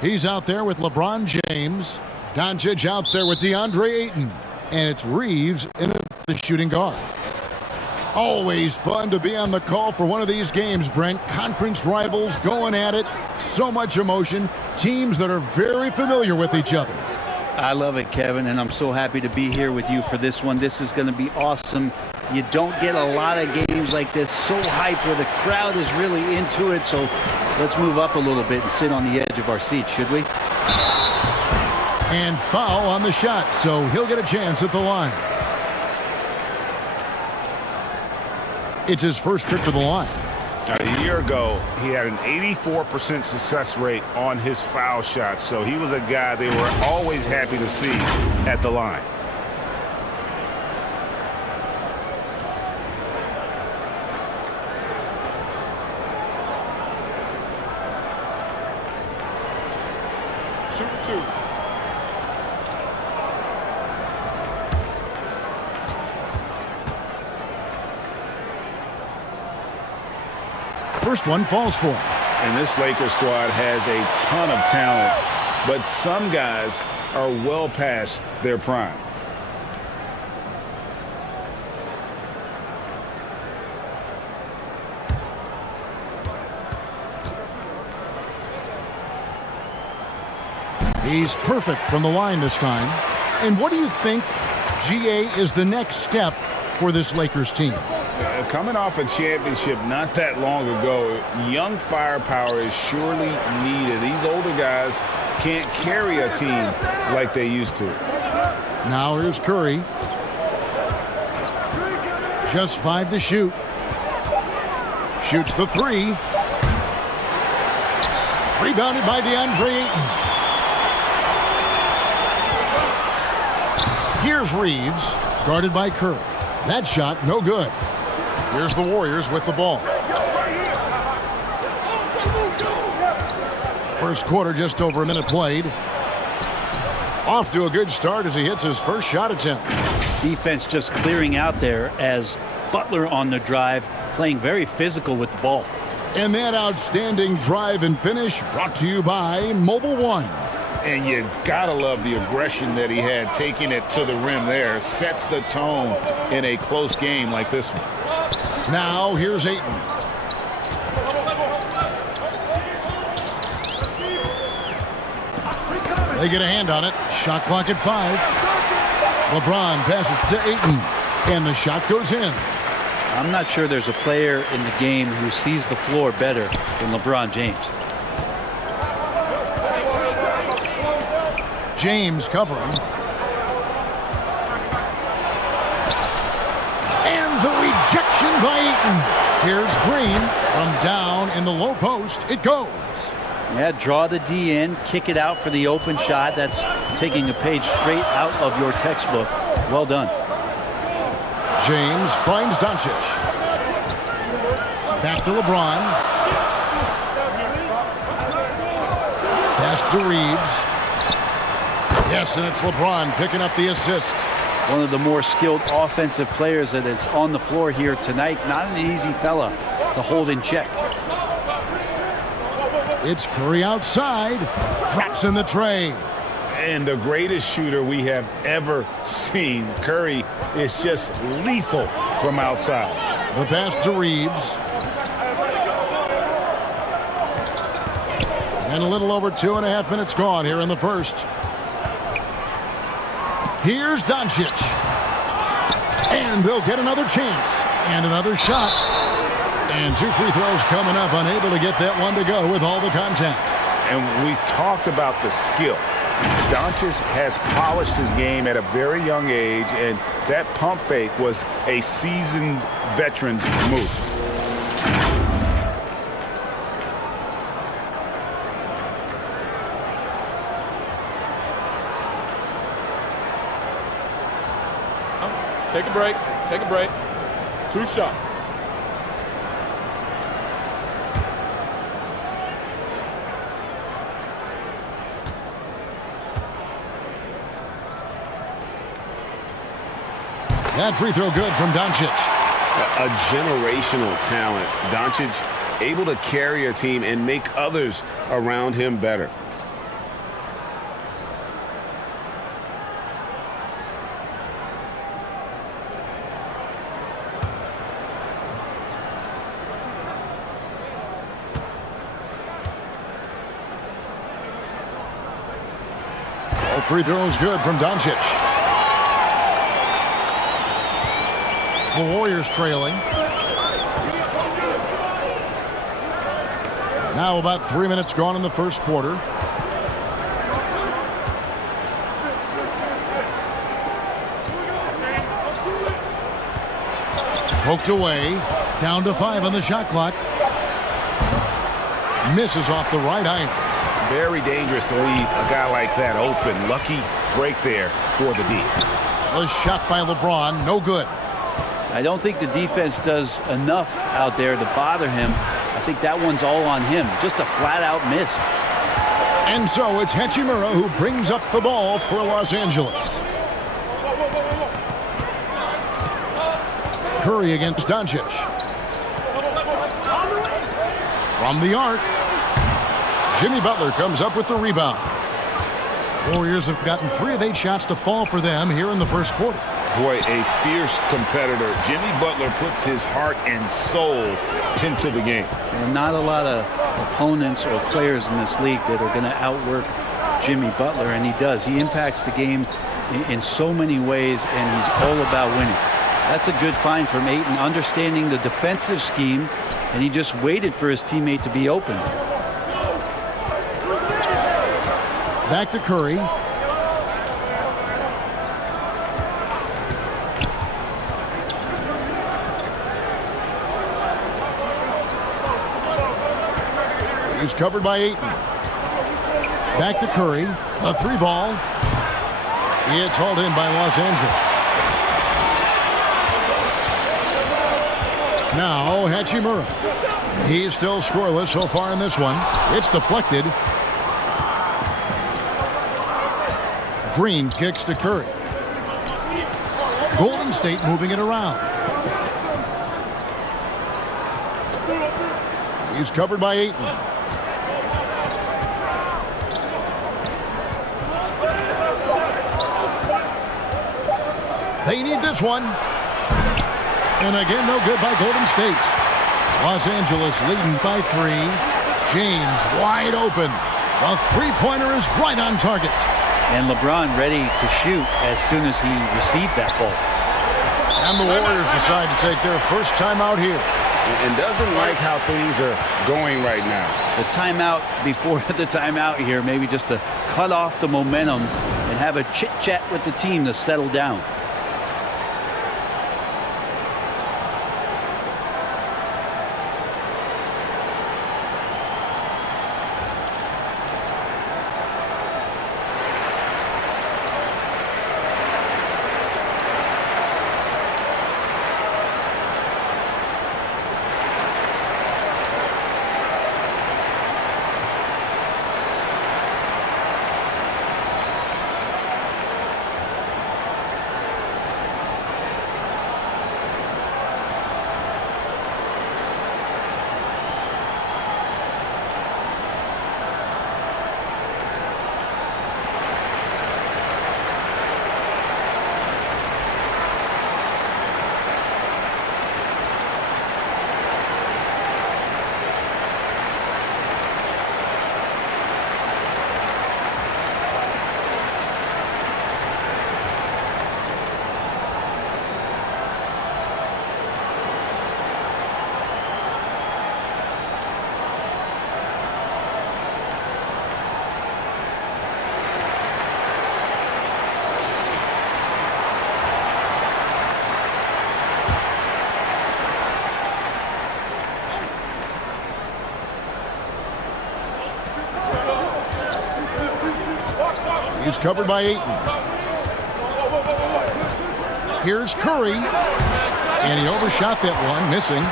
He's out there with LeBron James. Doncic out there with DeAndre Ayton. And it's Reeves in the shooting guard. Always fun to be on the call for one of these games, Brent. Conference rivals going at it. So much emotion. Teams that are very familiar with each other. I love it, Kevin, and I'm so happy to be here with you for this one. This is going to be awesome. You don't get a lot of games like this, so hyped, where the crowd is really into it. So let's move up a little bit and sit on the edge of our seats, should we? And foul on the shot, so he'll get a chance at the line. It's his first trip to the line. A year ago, he had an 84% success rate on his foul shots, so he was a guy they were always happy to see at the line. Shooting two. First one falls for him. And this Lakers squad has a ton of talent, but some guys are well past their prime. He's perfect from the line this time. And what do you think, GA, is the next step for this Lakers team? Coming off a championship not that long ago, young firepower is surely needed. These older guys can't carry a team like they used to. Now here's Curry. Just 5 to shoot. Shoots the 3. Rebounded by DeAndre Ayton. Here's Reeves, guarded by Curry. That shot, no good. Here's the Warriors with the ball. First quarter, just over a minute played. Off to a good start as he hits his first shot attempt. Defense just clearing out there as Butler on the drive, playing very physical with the ball. And that outstanding drive and finish brought to you by Mobile One. And you gotta love the aggression that he had, taking it to the rim there. Sets the tone in a close game like this one. Now here's Ayton. They get a hand on it. Shot clock at 5. LeBron passes to Ayton, and the shot goes in. I'm not sure there's a player in the game who sees the floor better than LeBron James. James covering. And the rejection by Ayton. Here's Green from down in the low post. It goes. Yeah, draw the D in, kick it out for the open shot. That's taking a page straight out of your textbook. Well done. James finds Doncic. Back to LeBron. Pass to Reeves. Yes, and it's LeBron picking up the assist. One of the more skilled offensive players that is on the floor here tonight. Not an easy fella to hold in check. It's Curry outside. Drops in the tray. And the greatest shooter we have ever seen. Curry is just lethal from outside. The pass to Reeves. And a little over 2.5 minutes gone here in the first. Here's Doncic. And they'll get another chance. And another shot. And 2 free throws coming up. Unable to get that one to go with all the contact. And we've talked about the skill. Doncic has polished his game at a very young age, and that pump fake was a seasoned veteran's move. Take a break. Take a break. 2 shots. That free throw good from Doncic. A generational talent. Doncic able to carry a team and make others around him better. free throw is good from Doncic. The Warriors trailing. Now about 3 minutes gone in the first quarter. Poked away. Down to 5 on the shot clock. Misses off the right iron. Very dangerous to leave a guy like that open. Lucky break there for the D. A shot by LeBron. No good. I don't think the defense does enough out there to bother him. I think that one's all on him. Just a flat-out miss. And so it's Hachimura who brings up the ball for Los Angeles. Curry against Doncic. From the arc. Jimmy Butler comes up with the rebound. Warriors have gotten 3 of 8 shots to fall for them here in the first quarter. Boy, a fierce competitor. Jimmy Butler puts his heart and soul into the game. There are not a lot of opponents or players in this league that are going to outwork Jimmy Butler, and he does. He impacts the game in so many ways, and he's all about winning. That's a good find from Ayton, understanding the defensive scheme, and he just waited for his teammate to be open. Back to Curry. He's covered by Ayton. Back to Curry. A 3-ball. It's hauled in by Los Angeles. Now Hachimura. He's still scoreless so far in this one. It's deflected. Green kicks to Curry. Golden State moving it around. He's covered by Ayton. They need this one. And again, no good by Golden State. Los Angeles leading by 3. James wide open. The three-pointer is right on target. And LeBron ready to shoot as soon as he received that ball. And the Warriors decide to take their first timeout here. And doesn't like how things are going right now. The timeout before the timeout here, maybe just to cut off the momentum and have a chit-chat with the team to settle down. He's covered by Ayton. Here's Curry. And he overshot that one, missing.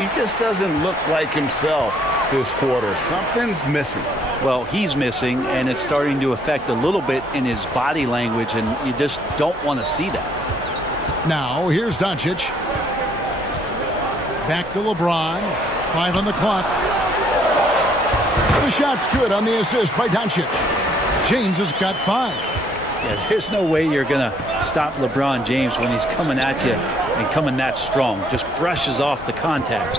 He just doesn't look like himself this quarter. Something's missing. Well, he's missing, and it's starting to affect a little bit in his body language, and you just don't want to see that. Now, here's Doncic. Back to LeBron. 5 on the clock. The shot's good on the assist by Doncic. James has got 5. Yeah, there's no way you're going to stop LeBron James when he's coming at you and coming that strong. Just brushes off the contact.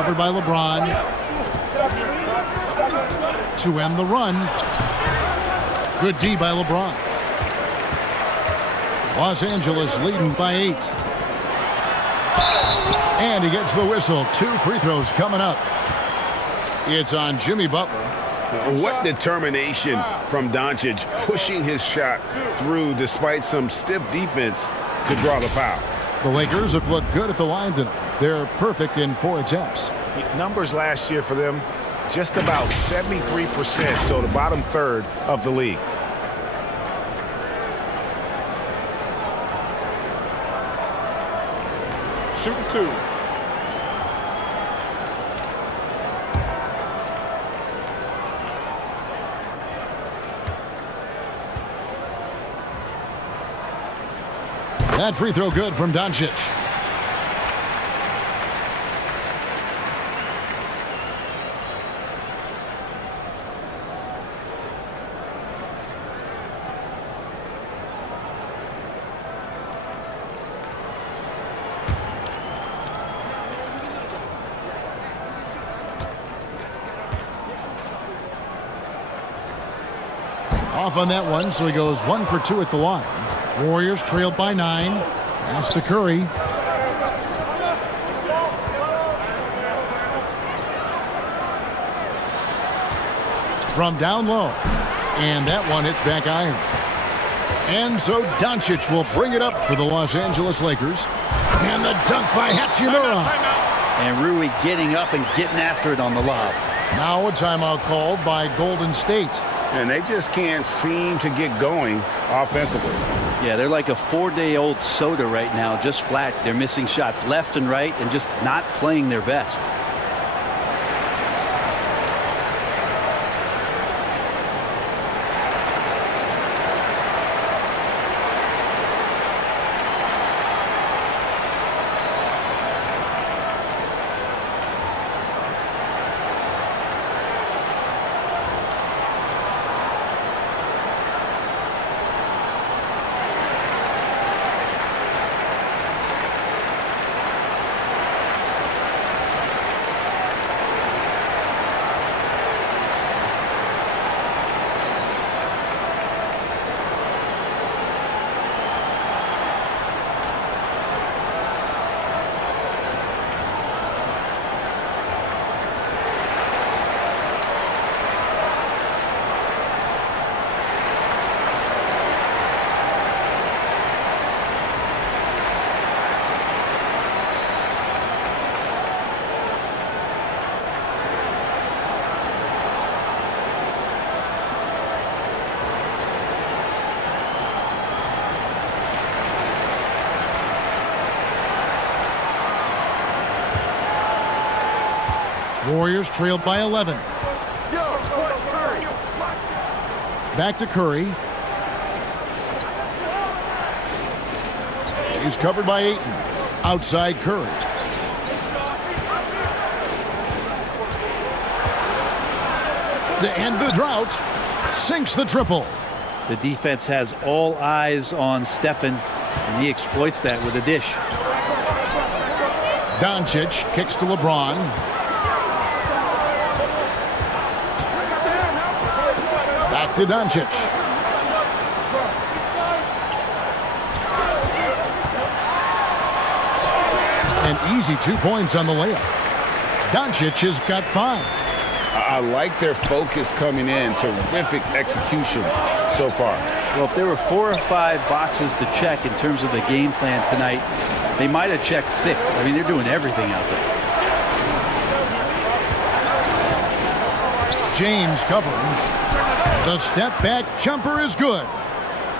Covered by LeBron. To end the run. Good D by LeBron. Los Angeles leading by 8. And he gets the whistle. 2 free throws coming up. It's on Jimmy Butler. What determination from Doncic, pushing his shot through despite some stiff defense to draw the foul. The Lakers have looked good at the line tonight. They're perfect in 4 attempts. Numbers last year for them, just about 73%, so the bottom third of the league. Shooting 2. That free throw good from Doncic. Off on that one, so he goes 1 for 2 at the line. Warriors trailed by 9. Pass to Curry. From down low. And that one hits back iron. And so Doncic will bring it up for the Los Angeles Lakers. And the dunk by Hachimura. And Rui getting up and getting after it on the lob. Now a timeout called by Golden State. And they just can't seem to get going offensively. Yeah, they're like a 4-day-old soda right now, just flat. They're missing shots left and right and just not playing their best. Warriors trailed by 11. Back to Curry. He's covered by Ayton. Outside Curry. To end the drought, sinks the triple. The defense has all eyes on Stephen, and he exploits that with a dish. Doncic kicks to LeBron. Back to Doncic. An easy 2 points on the layup. Doncic has got 5. I like their focus coming in. Terrific execution so far. Well, if there were 4 or 5 boxes to check in terms of the game plan tonight, they might have checked 6. I mean, they're doing everything out there. James covering. The step back jumper is good.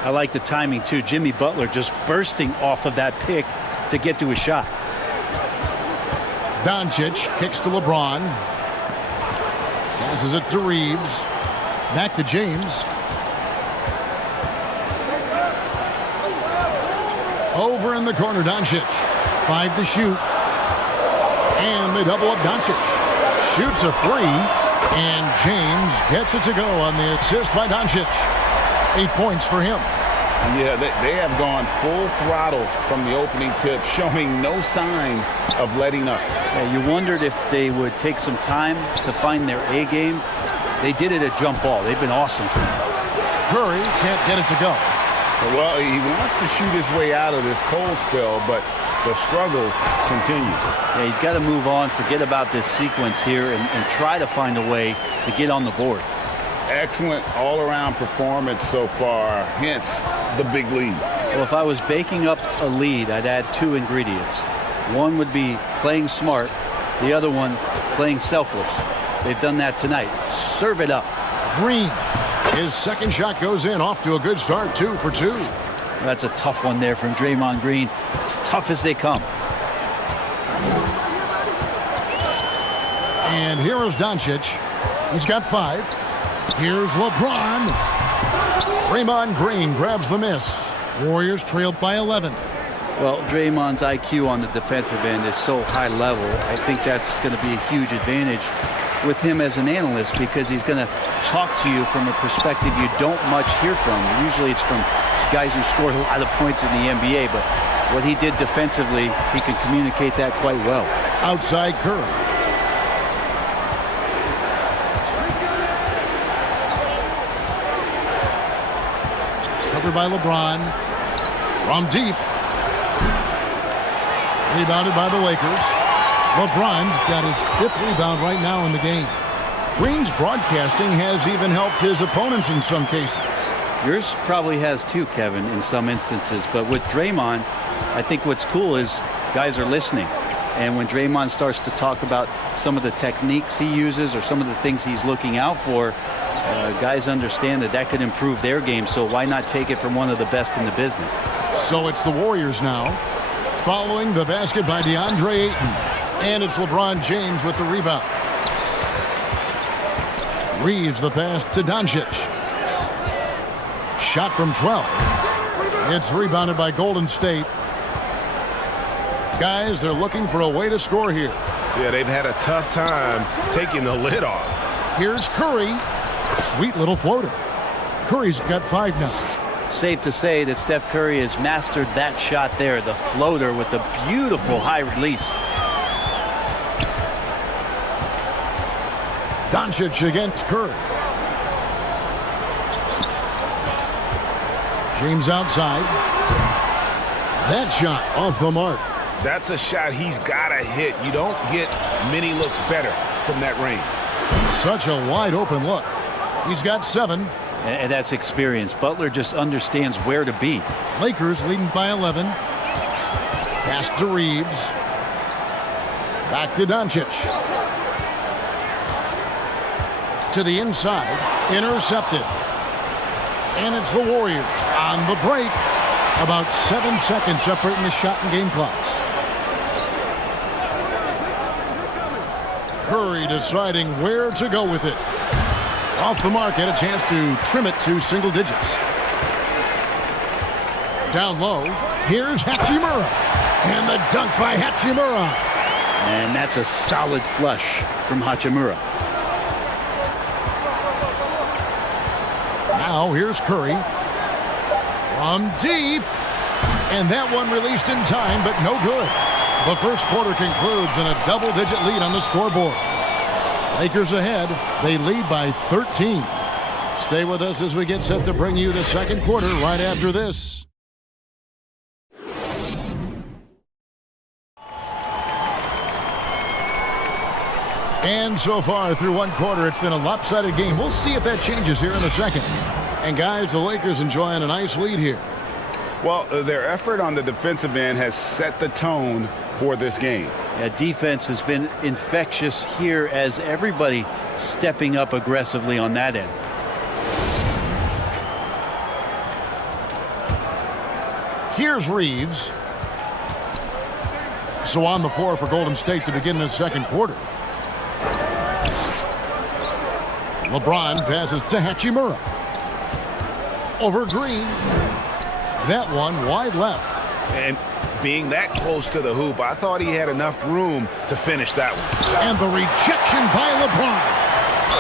I like the timing, too. Jimmy Butler just bursting off of that pick to get to a shot. Doncic kicks to LeBron. Passes it to Reeves. Back to James. Over in the corner, Doncic. 5 to shoot. And they double up Doncic. Shoots a 3. And James gets it to go on the assist by Doncic. 8 points for him. Yeah, they have gone full throttle from the opening tip, showing no signs of letting up. Yeah, you wondered if they would take some time to find their A game. They did it at jump ball. They've been awesome tonight. Curry can't get it to go. Well, he wants to shoot his way out of this cold spell, but the struggles continue. Yeah, he's got to move on, forget about this sequence here, and try to find a way to get on the board. Excellent all-around performance so far, hence the big lead. Well, if I was baking up a lead, I'd add two ingredients. One would be playing smart, the other one playing selfless. They've done that tonight. Serve it up. Green. His second shot goes in, off to a good start, 2 for 2. That's a tough one there from Draymond Green. As tough as they come. And here is Doncic. He's got 5. Here's LeBron. Draymond Green grabs the miss. Warriors trailed by 11. Well, Draymond's IQ on the defensive end is so high level. I think that's going to be a huge advantage with him as an analyst, because he's going to talk to you from a perspective you don't much hear from. Usually it's from guys who scored a lot of points in the NBA, but what he did defensively, he can communicate that quite well. Outside Curry. Covered by LeBron. From deep. Rebounded by the Lakers. LeBron's got his 5th rebound right now in the game. Green's broadcasting has even helped his opponents in some cases. Yours probably has too, Kevin, in some instances. But with Draymond, I think what's cool is guys are listening. And when Draymond starts to talk about some of the techniques he uses or some of the things he's looking out for, guys understand that could improve their game. So why not take it from one of the best in the business? So it's the Warriors now, following the basket by DeAndre Ayton. And it's LeBron James with the rebound. Reeves the pass to Doncic. Shot from 12. It's rebounded by Golden State. Guys, they're looking for a way to score here. Yeah, they've had a tough time taking the lid off. Here's Curry. Sweet little floater. Curry's got 5 now. Safe to say that Steph Curry has mastered that shot there, the floater with the beautiful high release. Doncic against Curry. James outside. That shot off the mark. That's a shot he's got to hit. You don't get many looks better from that range. Such a wide open look. He's got 7. And that's experience. Butler just understands where to be. Lakers leading by 11. Pass to Reeves. Back to Doncic. To the inside. Intercepted. And it's the Warriors on the break. About 7 seconds separating the shot and game clocks. Curry deciding where to go with it. Off the mark, had a chance to trim it to single digits. Down low, here's Hachimura. And the dunk by Hachimura. And that's a solid flush from Hachimura. Now here's Curry. From deep. And that one released in time, but no good. The first quarter concludes in a double-digit lead on the scoreboard. Lakers ahead. They lead by 13. Stay with us as we get set to bring you the second quarter right after this. And so far through one quarter, it's been a lopsided game. We'll see if that changes here in the second. And guys, the Lakers enjoying a nice lead here. Well, their effort on the defensive end has set the tone for this game. Yeah, defense has been infectious here as everybody stepping up aggressively on that end. Here's Reeves. So on the floor for Golden State to begin this second quarter. LeBron passes to Hachimura. Over Green. That one wide left. And being that close to the hoop, I thought he had enough room to finish that one. And the rejection by LeBron.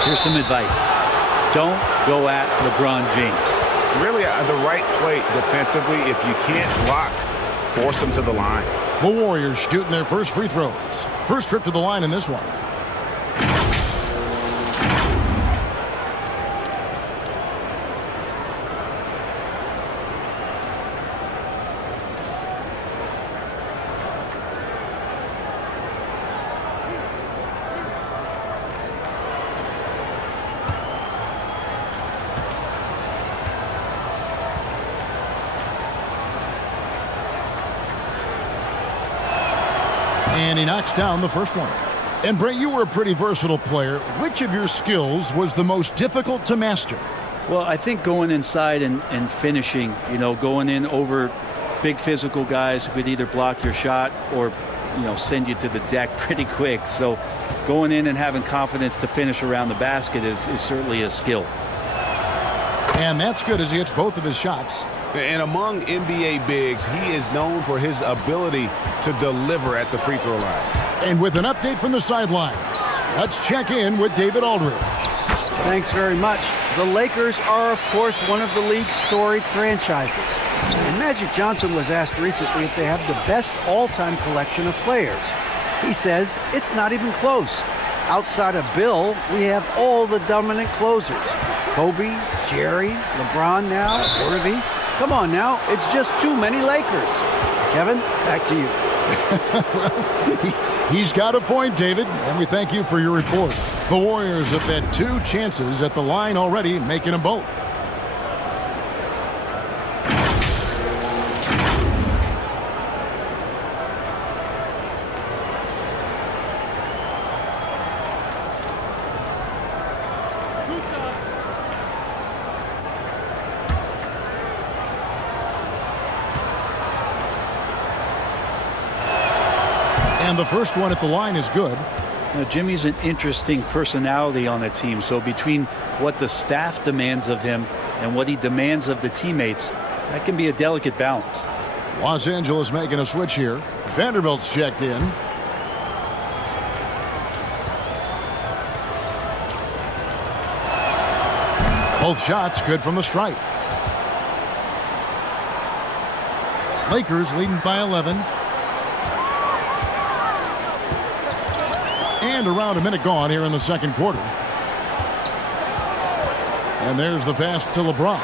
Here's some advice. Don't go at LeBron James. really the right play defensively. If you can't block, force them to the line. The Warriors shooting their first free throws. First trip to the line in this one. And he knocks down the first one. And Brent, you were a pretty versatile player. Which of your skills was the most difficult to master? Well, I think going inside and finishing, going in over big physical guys who could either block your shot or, send you to the deck pretty quick. So going in and having confidence to finish around the basket is certainly a skill. And that's good as he hits both of his shots. And among NBA bigs, he is known for his ability to deliver at the free throw line. And with an update from the sidelines, let's check in with David Aldridge. Thanks very much. The Lakers are, of course, one of the league's storied franchises. And Magic Johnson was asked recently if they have the best all-time collection of players. He says it's not even close. Outside of Bill, we have all the dominant closers. Kobe, Jerry, LeBron now, Worthy. Come on now, it's just too many Lakers. Kevin, back to you. Well, he's got a point, David, and we thank you for your report. The Warriors have had 2 chances at the line already, making them both. And the first one at the line is good. Now, Jimmy's an interesting personality on the team. So between what the staff demands of him and what he demands of the teammates, that can be a delicate balance. Los Angeles making a switch here. Vanderbilt's checked in. Both shots good from the stripe. Lakers leading by 11. And around a minute gone here in the second quarter. And there's the pass to LeBron.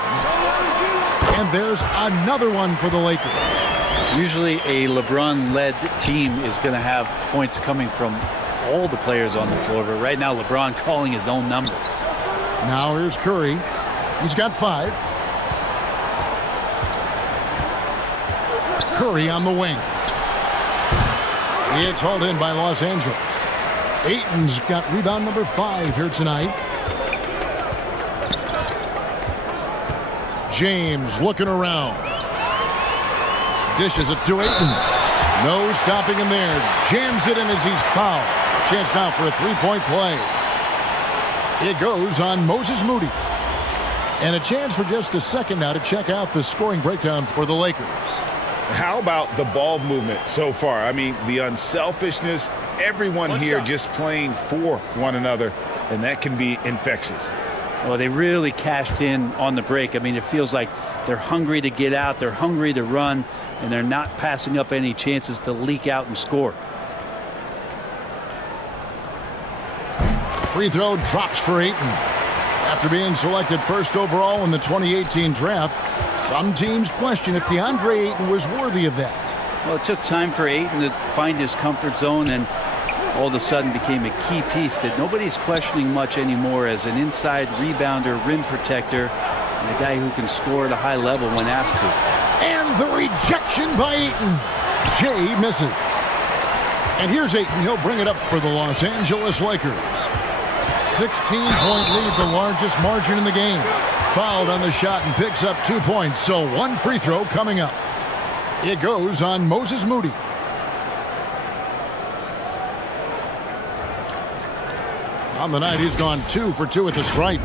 And there's another one for the Lakers. Usually a LeBron-led team is going to have points coming from all the players on the floor. But right now, LeBron calling his own number. Now here's Curry. He's got 5. Curry on the wing. It's hauled in by Los Angeles. Ayton's got rebound number 5 here tonight. James looking around. Dishes it to Ayton. No stopping him there. Jams it in as he's fouled. Chance now for a 3-point play. It goes on Moses Moody. And a chance for just a second now to check out the scoring breakdown for the Lakers. How about the ball movement so far? I mean, the unselfishness, everyone here just playing for one another, and that can be infectious. Well, they really cashed in on the break. I mean, it feels like they're hungry to get out, they're hungry to run, and they're not passing up any chances to leak out and score. Free throw drops for Ayton. After being selected first overall in the 2018 draft, some teams question if DeAndre Ayton was worthy of that. Well, it took time for Ayton to find his comfort zone and all of a sudden became a key piece that nobody's questioning much anymore as an inside rebounder, rim protector, and a guy who can score at a high level when asked to. And the rejection by Ayton. Jay misses. And here's Ayton. He'll bring it up for the Los Angeles Lakers. 16-point lead, the largest margin in the game. Fouled on the shot and picks up 2 points. So 1 free throw coming up. It goes on Moses Moody. On the night, he's gone 2 for 2 at the stripe.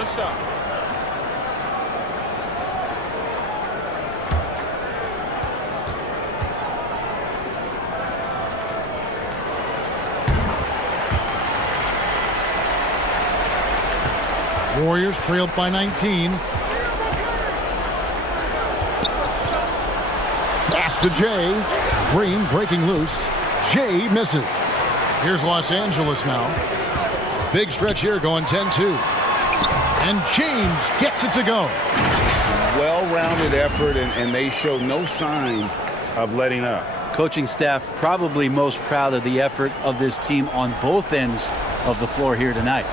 One shot. Warriors trailed by 19. Pass to Jay. Green breaking loose. Jay misses. Here's Los Angeles now. Big stretch here going 10-2. And James gets it to go. Well-rounded effort, and they show no signs of letting up. Coaching staff probably most proud of the effort of this team on both ends of the floor here tonight.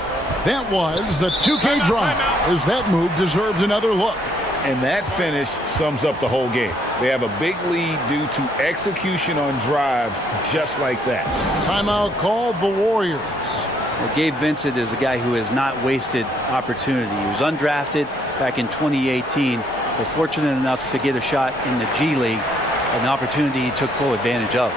That was the 2K drive, as that move deserved another look. And that finish sums up the whole game. They have a big lead due to execution on drives just like that. Timeout called the Warriors. Well, Gabe Vincent is a guy who has not wasted opportunity. He was undrafted back in 2018, but fortunate enough to get a shot in the G League, an opportunity he took full advantage of.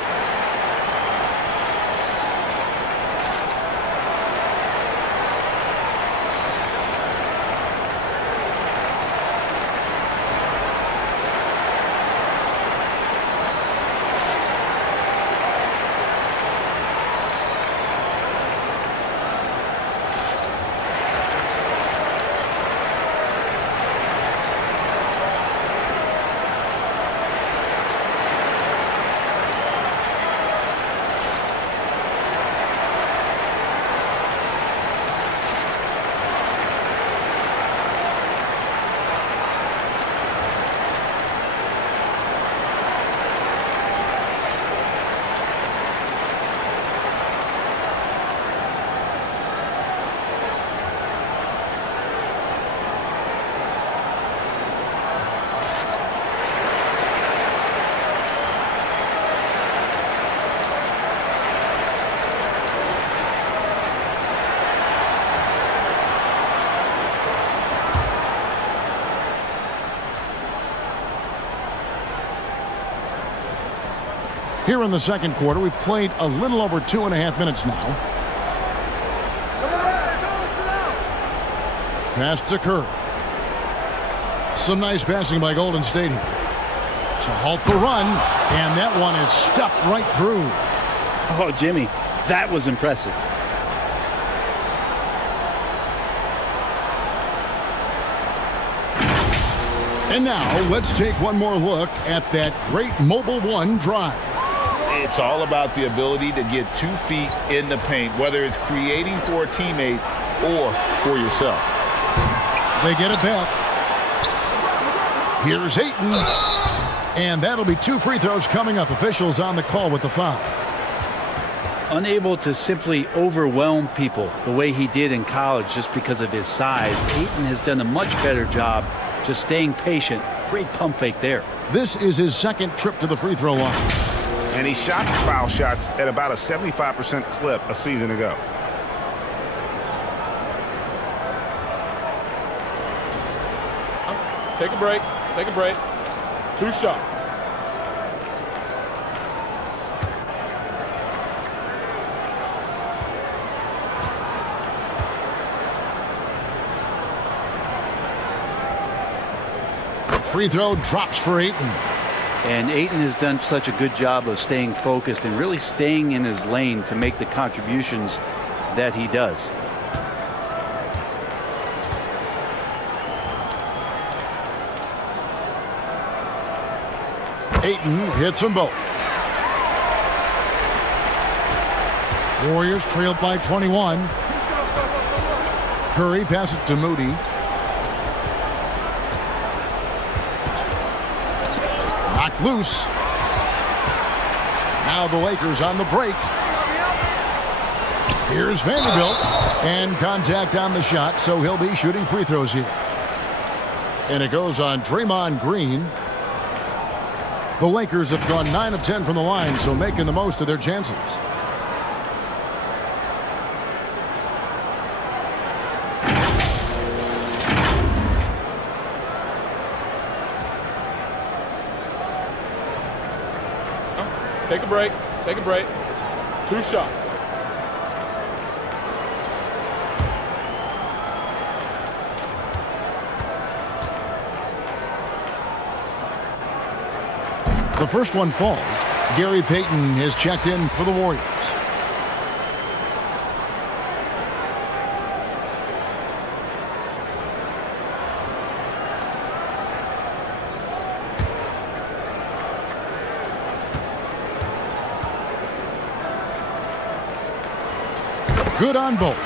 Here in the second quarter, we've played a little over 2.5 minutes now. Pass to Kerr. Some nice passing by Golden State here to halt the run, and that one is stuffed right through. Oh, Jimmy, that was impressive. And now let's take one more look at that great Mobile One drive. It's all about the ability to get 2 feet in the paint, whether it's creating for a teammate or for yourself. They get it back. Here's Ayton. And that'll be 2 free throws coming up. Officials on the call with the foul. Unable to simply overwhelm people the way he did in college just because of his size, Ayton has done a much better job just staying patient. Great pump fake there. This is his second trip to the free throw line. And he shot foul shots at about a 75% clip a season ago. Take a break. Take a break. 2 shots. Free throw drops for Ayton. And Ayton has done such a good job of staying focused and really staying in his lane to make the contributions that he does. Ayton hits them both. Warriors trailed by 21. Curry passes it to Moody. Knocked loose. Now the Lakers on the break. Here's Vanderbilt. And contact on the shot, so he'll be shooting free throws here. And it goes on Draymond Green. The Lakers have gone 9 of 10 from the line, so making the most of their chances. Take a break. Take a break. 2 shots. The first one falls. Gary Payton has checked in for the Warriors. Good on both.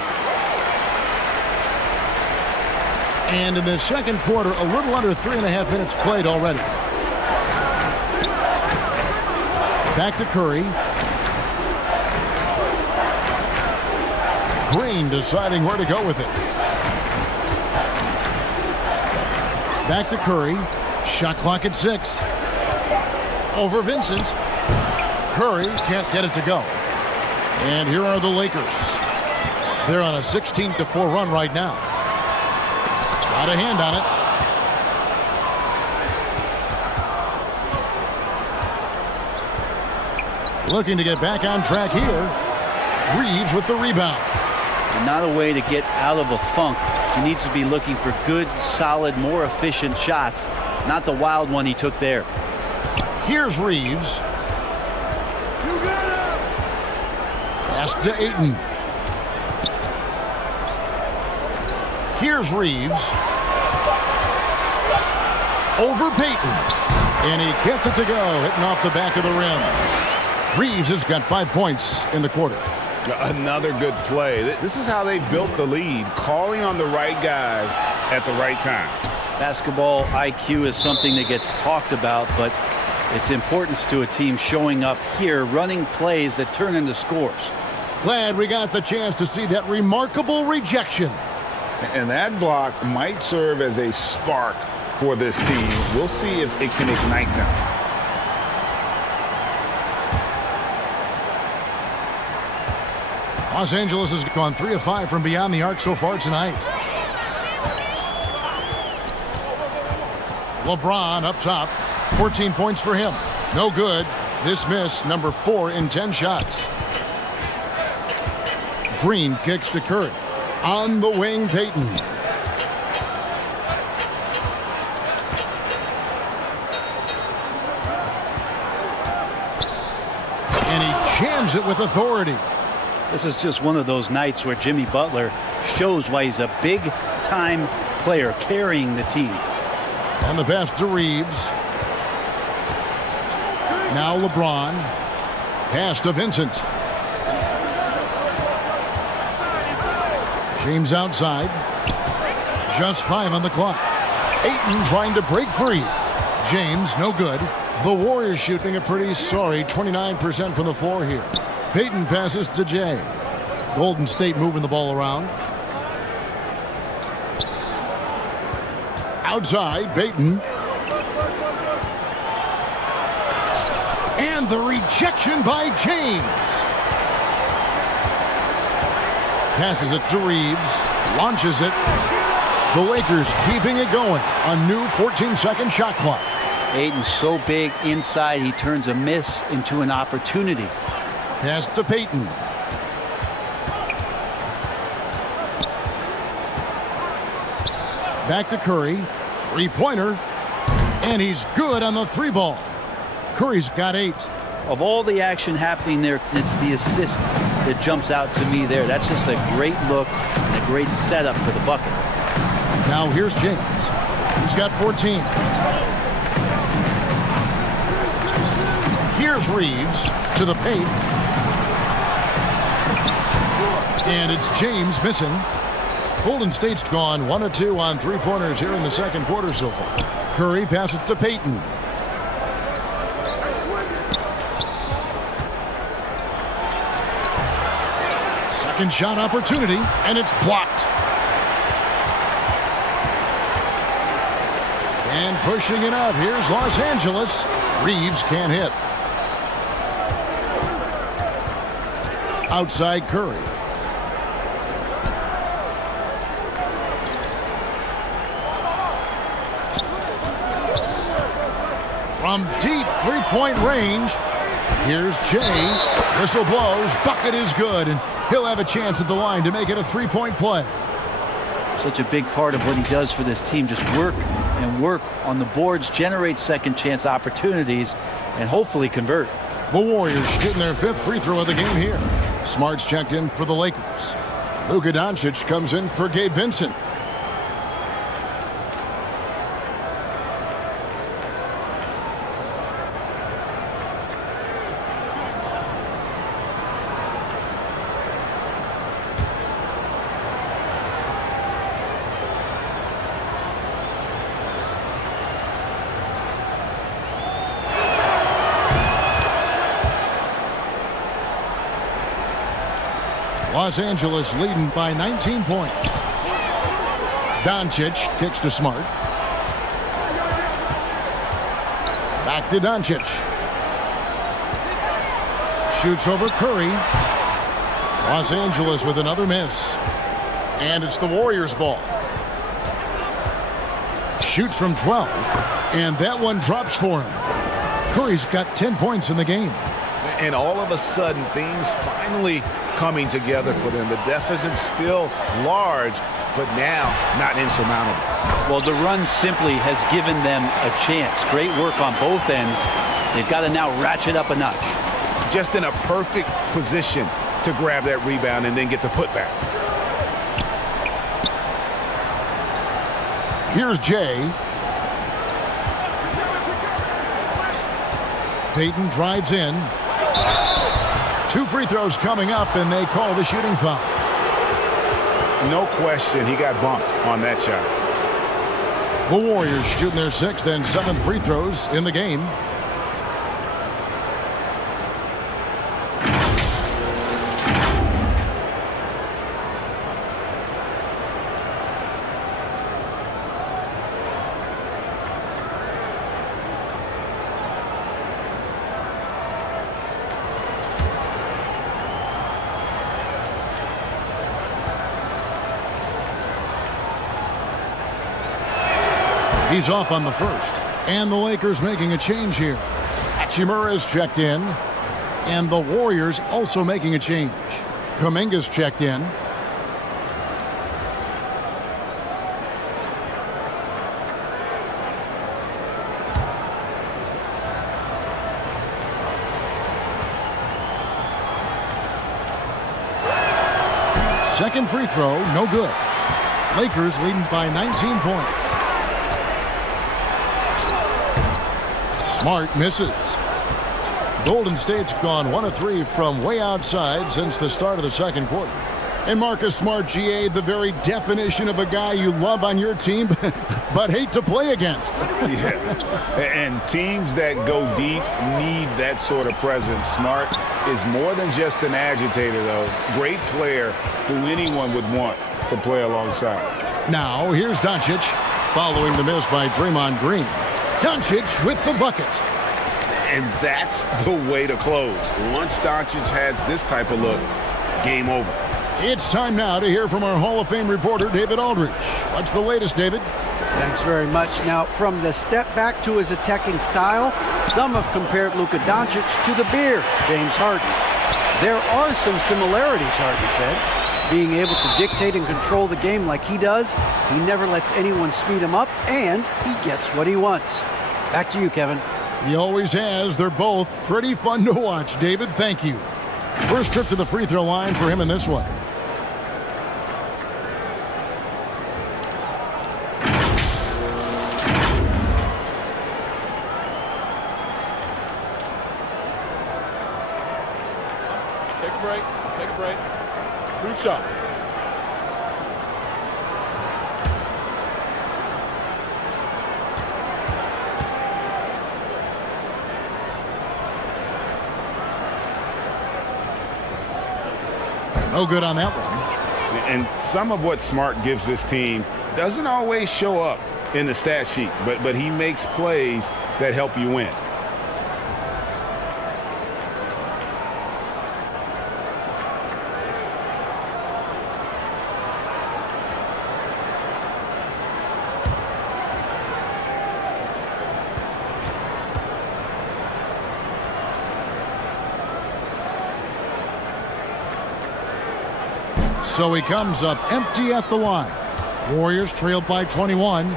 And in the second quarter, a little under 3.5 minutes played already. Back to Curry. Green deciding where to go with it. Back to Curry. Shot clock at 6. Over Vincent. Curry can't get it to go. And here are the Lakers. They're on a 16-4 run right now. Got a hand on it. Looking to get back on track here. Reeves with the rebound. Not a way to get out of a funk. He needs to be looking for good, solid, more efficient shots. Not the wild one he took there. Here's Reeves. Pass to Ayton. Here's Reeves. Over Payton. And he gets it to go, hitting off the back of the rim. Reeves has got 5 points in the quarter. Another good play. This is how they built the lead, calling on the right guys at the right time. Basketball IQ is something that gets talked about, but its importance to a team showing up here, running plays that turn into scores. Glad we got the chance to see that remarkable rejection. And that block might serve as a spark for this team. We'll see if it can ignite them. Los Angeles has gone 3 of 5 from beyond the arc so far tonight. LeBron up top. 14 points for him. No good. This miss, number 4 in 10 shots. Green kicks to Curry. On the wing, Payton. And he jams it with authority. This is just one of those nights where Jimmy Butler shows why he's a big-time player carrying the team. And the pass to Reeves. Now LeBron. Pass to Vincent. James outside. Just 5 on the clock. Ayton trying to break free. James, no good. The Warriors shooting a pretty sorry 29% from the floor here. Payton passes to Jay. Golden State moving the ball around. Outside, Payton. And the rejection by James. Passes it to Reeves. Launches it. The Lakers keeping it going. A new 14-second shot clock. Ayton's so big inside, he turns a miss into an opportunity. Pass to Payton. Back to Curry. Three-pointer. And he's good on the 3 ball. Curry's got 8. Of all the action happening there, it's the assist that jumps out to me there. That's just a great look and a great setup for the bucket. Now here's James. He's got 14. Here's Reeves to the paint. And it's James missing. Golden State's gone 1 of 2 on 3-pointers here in the second quarter so far. Curry passes to Payton. Second shot opportunity, and it's blocked. And pushing it up, here's Los Angeles. Reeves can't hit. Outside Curry. From deep 3-point range, here's Jay. Whistle blows, bucket is good, and he'll have a chance at the line to make it a 3-point play. Such a big part of what he does for this team, just work and work on the boards, generate second chance opportunities, and hopefully convert. The Warriors shooting their 5th free throw of the game here. Smart's checked in for the Lakers. Luka Doncic comes in for Gabe Vincent. Los Angeles leading by 19 points. Doncic kicks to Smart. Back to Doncic. Shoots over Curry. Los Angeles with another miss. And it's the Warriors' ball. Shoots from 12. And that one drops for him. Curry's got 10 points in the game. And all of a sudden, things finally coming together for them. The deficit's still large, but now not insurmountable. Well, the run simply has given them a chance. Great work on both ends. They've got to now ratchet up a notch. Just in a perfect position to grab that rebound and then get the putback. Here's Jay. Payton drives in. 2 free throws coming up, and they call the shooting foul. No question, he got bumped on that shot. The Warriors shooting their 6th and 7th free throws in the game. He's off on the first. And the Lakers making a change here. Hachimura's checked in. And the Warriors also making a change. Kuminga's checked in. Second free throw, no good. Lakers leading by 19 points. Smart misses. Golden State's gone 1 of 3 from way outside since the start of the second quarter. And Marcus Smart, GA, the very definition of a guy you love on your team but hate to play against. Yeah, and teams that go deep need that sort of presence. Smart is more than just an agitator, though. Great player who anyone would want to play alongside. Now, here's Doncic following the miss by Draymond Green. Doncic with the bucket. And that's the way to close. Once Doncic has this type of look, game over. It's time now to hear from our Hall of Fame reporter, David Aldridge. What's the latest, David? Thanks very much. Now, from the step back to his attacking style, some have compared Luka Doncic to the bear, James Harden. There are some similarities, Harden said. Being able to dictate and control the game like he does, he never lets anyone speed him up, and he gets what he wants. Back to you, Kevin. He always has. They're both pretty fun to watch. David, thank you. First trip to the free throw line for him in this one. Take a break. Take a break. 2 shots. No good on that one. And some of what Smart gives this team doesn't always show up in the stat sheet, but he makes plays that help you win. So he comes up empty at the line. Warriors trailed by 21.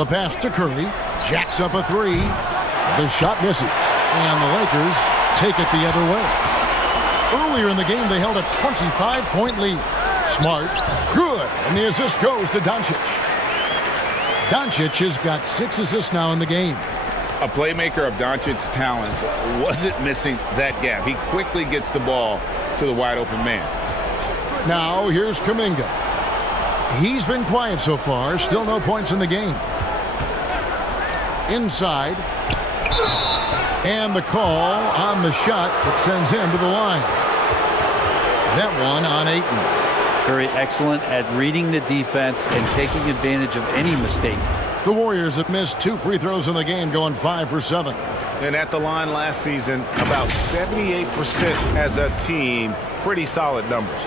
The pass to Curry. Jacks up a three. The shot misses. And the Lakers take it the other way. Earlier in the game, they held a 25-point lead. Smart. Good. And the assist goes to Doncic. Doncic has got 6 assists now in the game. A playmaker of Doncic's talents wasn't missing that gap. He quickly gets the ball to the wide open man. Now here's Kuminga. He's been quiet so far. Still no points in the game. Inside. And the call on the shot that sends him to the line. That one on Ayton. Curry excellent at reading the defense and taking advantage of any mistake. The Warriors have missed 2 free throws in the game, going 5 for 7. And at the line last season, about 78% as a team. Pretty solid numbers.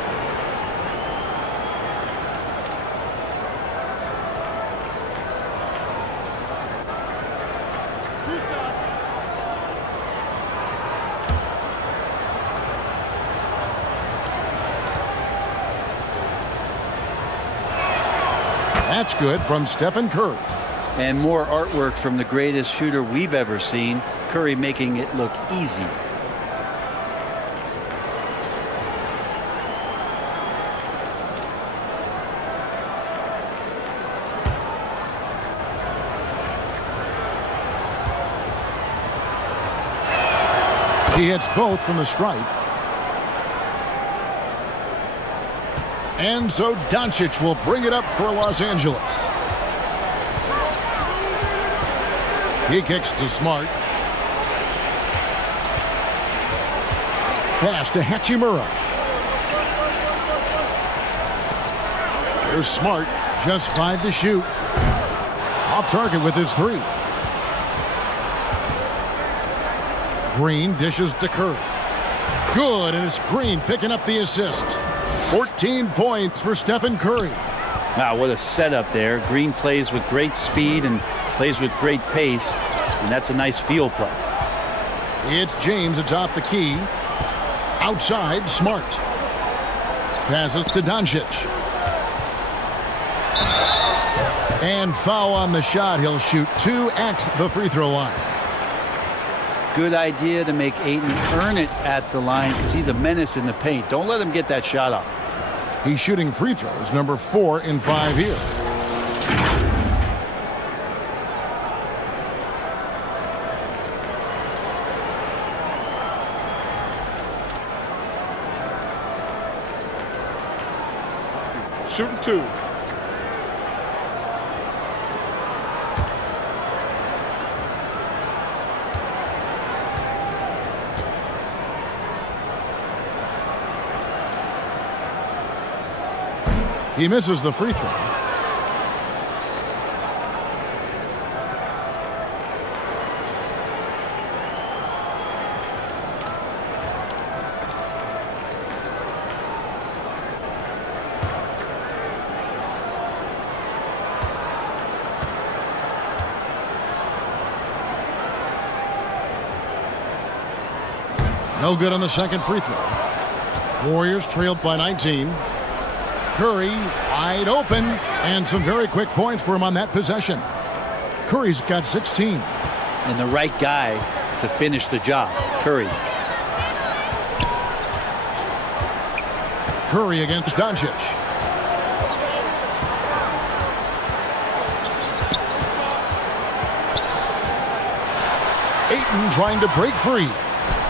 That's good from Stephen Curry. And more artwork from the greatest shooter we've ever seen. Curry making it look easy. He hits both from the stripe. And so Doncic will bring it up for Los Angeles. He kicks to Smart. Pass to Hachimura. Here's Smart, just 5 to shoot. Off target with his 3. Green dishes to Curry. Good, and it's Green picking up the assist. 14 points for Stephen Curry. Wow, what a setup there. Green plays with great speed and plays with great pace, and that's a nice field play. It's James atop the key. Outside, Smart. Passes to Doncic. And foul on the shot. He'll shoot 2 at the free throw line. Good idea to make Ayton earn it at the line because he's a menace in the paint. Don't let him get that shot off. He's shooting free throws, number 4 in 5 here. Shooting 2. He misses the free throw. No good on the second free throw. Warriors trailed by 19. Curry wide open, and some very quick points for him on that possession. Curry's got 16. And the right guy to finish the job, Curry. Curry against Doncic. Ayton trying to break free,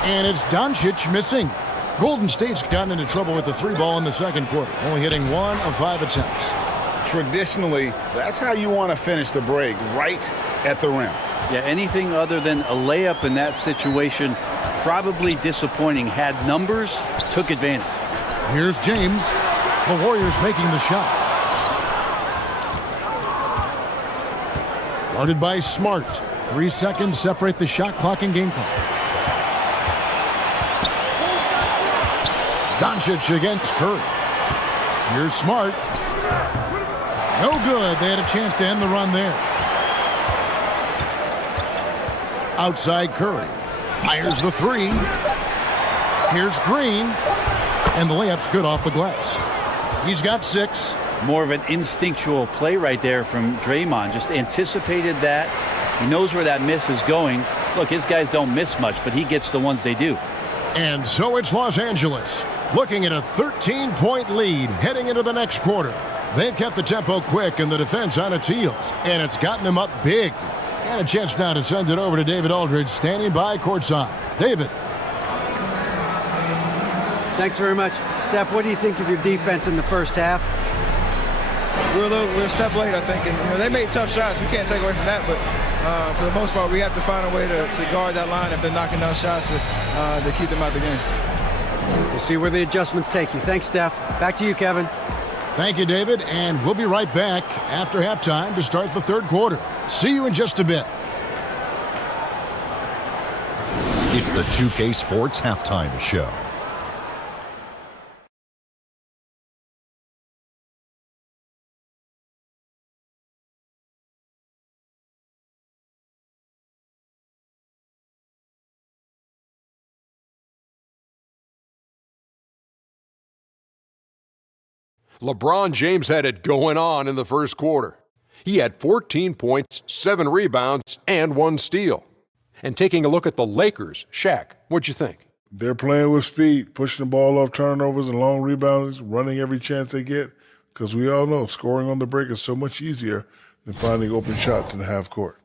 and it's Doncic missing. Golden State's gotten into trouble with the 3 ball in the second quarter, only hitting 1 of 5 attempts. Traditionally, that's how you want to finish the break, right at the rim. Yeah, anything other than a layup in that situation, probably disappointing. Had numbers, took advantage. Here's James. The Warriors making the shot. Guarded by Smart. 3 seconds separate the shot clock and game clock. Doncic against Curry. Here's Smart. No good. They had a chance to end the run there. Outside Curry. Fires the 3. Here's Green. And the layup's good off the glass. He's got 6. More of an instinctual play right there from Draymond. Just anticipated that. He knows where that miss is going. Look, his guys don't miss much, but he gets the ones they do. And so it's Los Angeles looking at a 13-point lead heading into the next quarter. They've kept the tempo quick and the defense on its heels, and it's gotten them up big. And a chance now to send it over to David Aldridge, standing by courtside. David. Thanks very much. Steph, what do you think of your defense in the first half? We're a step late, I think. And, they made tough shots. We can't take away from that. But for the most part, we have to find a way to guard that line if they're knocking down shots to keep them out of the game. We'll see where the adjustments take you. Thanks, Steph. Back to you, Kevin. Thank you, David. And we'll be right back after halftime to start the third quarter. See you in just a bit. It's the 2K Sports Halftime Show. LeBron James had it going on in the first quarter. He had 14 points, 7 rebounds, and 1 steal. And taking a look at the Lakers, Shaq, what'd you think? They're playing with speed, pushing the ball off turnovers and long rebounds, running every chance they get, because we all know scoring on the break is so much easier than finding open shots in the half court.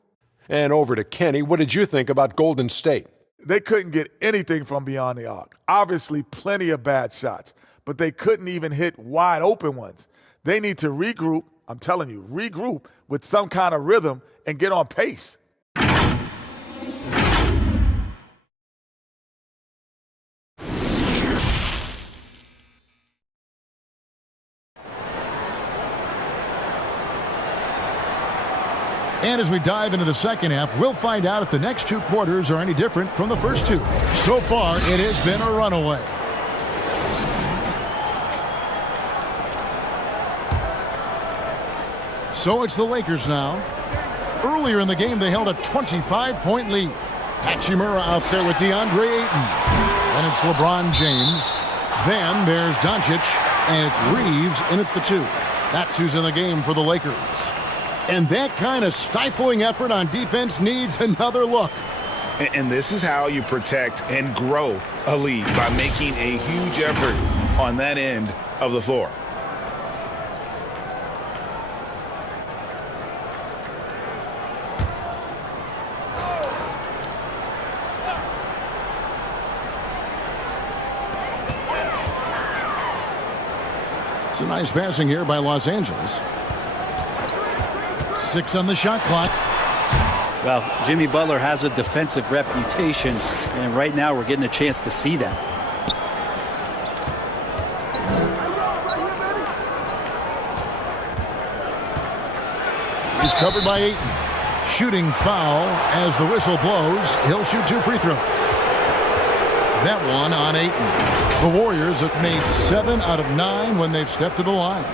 And over to Kenny, what did you think about Golden State? They couldn't get anything from beyond the arc. Obviously, plenty of bad shots, but they couldn't even hit wide open ones. They need to regroup, I'm telling you, regroup with some kind of rhythm and get on pace. And as we dive into the second half, we'll find out if the next 2 quarters are any different from the first 2. So far, it has been a runaway. So it's the Lakers now. Earlier in the game, they held a 25-point lead. Hachimura out there with DeAndre Ayton. And it's LeBron James. Then there's Doncic, and it's Reeves in at the 2. That's who's in the game for the Lakers. And that kind of stifling effort on defense needs another look. And this is how you protect and grow a lead, by making a huge effort on that end of the floor. It's a nice passing here by Los Angeles. 6 on the shot clock. Well, Jimmy Butler has a defensive reputation, and right now we're getting a chance to see that. He's covered by Ayton. Shooting foul as the whistle blows. He'll shoot 2 free throws. That one on Ayton. The Warriors have made 7 out of 9 when they've stepped to the line.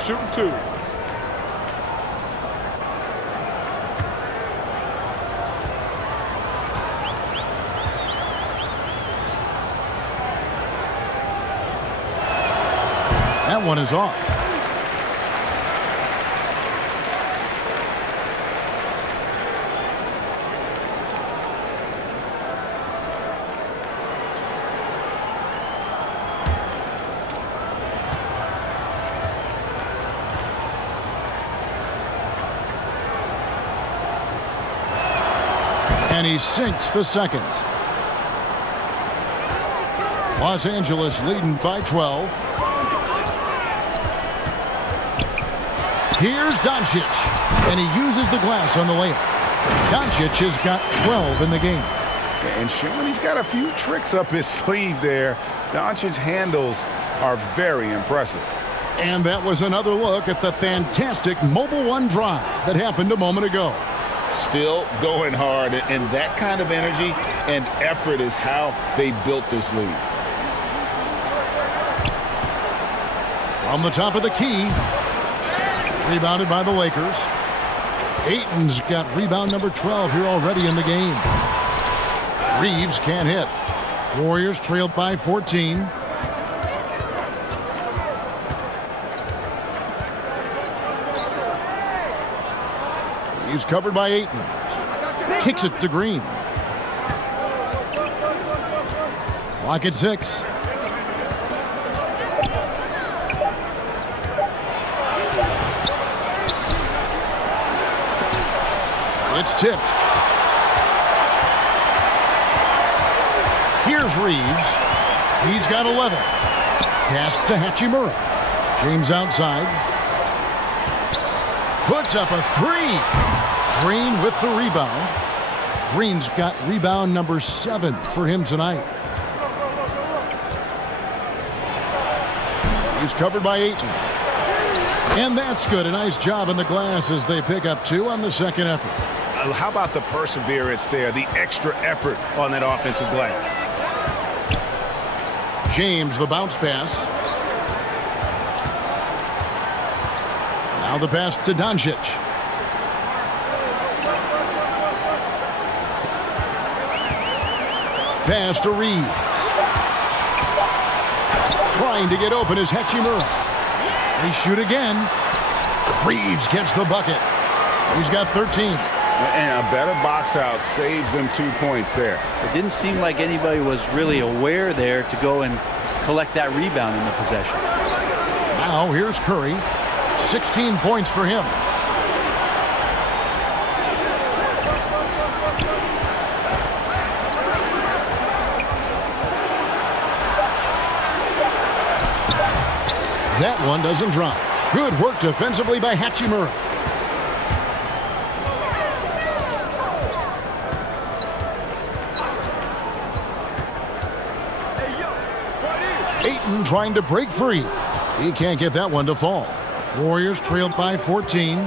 Shooting 2. That one is off. And he sinks the second. Los Angeles leading by 12. Here's Doncic, and he uses the glass on the layup. Doncic has got 12 in the game. And showing he's got a few tricks up his sleeve there. Doncic's handles are very impressive. And that was another look at the fantastic Mobile One drive that happened a moment ago. Still going hard, and that kind of energy and effort is how they built this lead. From the top of the key. Rebounded by the Lakers. Ayton's got rebound number 12 here already in the game. Reeves can't hit. Warriors trailed by 14. He's covered by Ayton. Kicks it to Green. Clock at 6. It's tipped. Here's Reeves. He's got 11. Pass to Hachimura. James outside. Puts up a 3. Green with the rebound. Green's got rebound number 7 for him tonight. He's covered by Ayton. And that's good. A nice job in the glass as they pick up 2 on the second effort. How about the perseverance there, the extra effort on that offensive glass? James, the bounce pass. Now the pass to Doncic. Pass to Reeves. Trying to get open is Hachimura. They shoot again. Reeves gets the bucket. He's got 13. And a better box out saves them 2 points there. It didn't seem like anybody was really aware there to go and collect that rebound in the possession. Now here's Curry. 16 points for him. That one doesn't drop. Good work defensively by Hachimura. Ayton trying to break free. He can't get that one to fall. Warriors trailed by 14.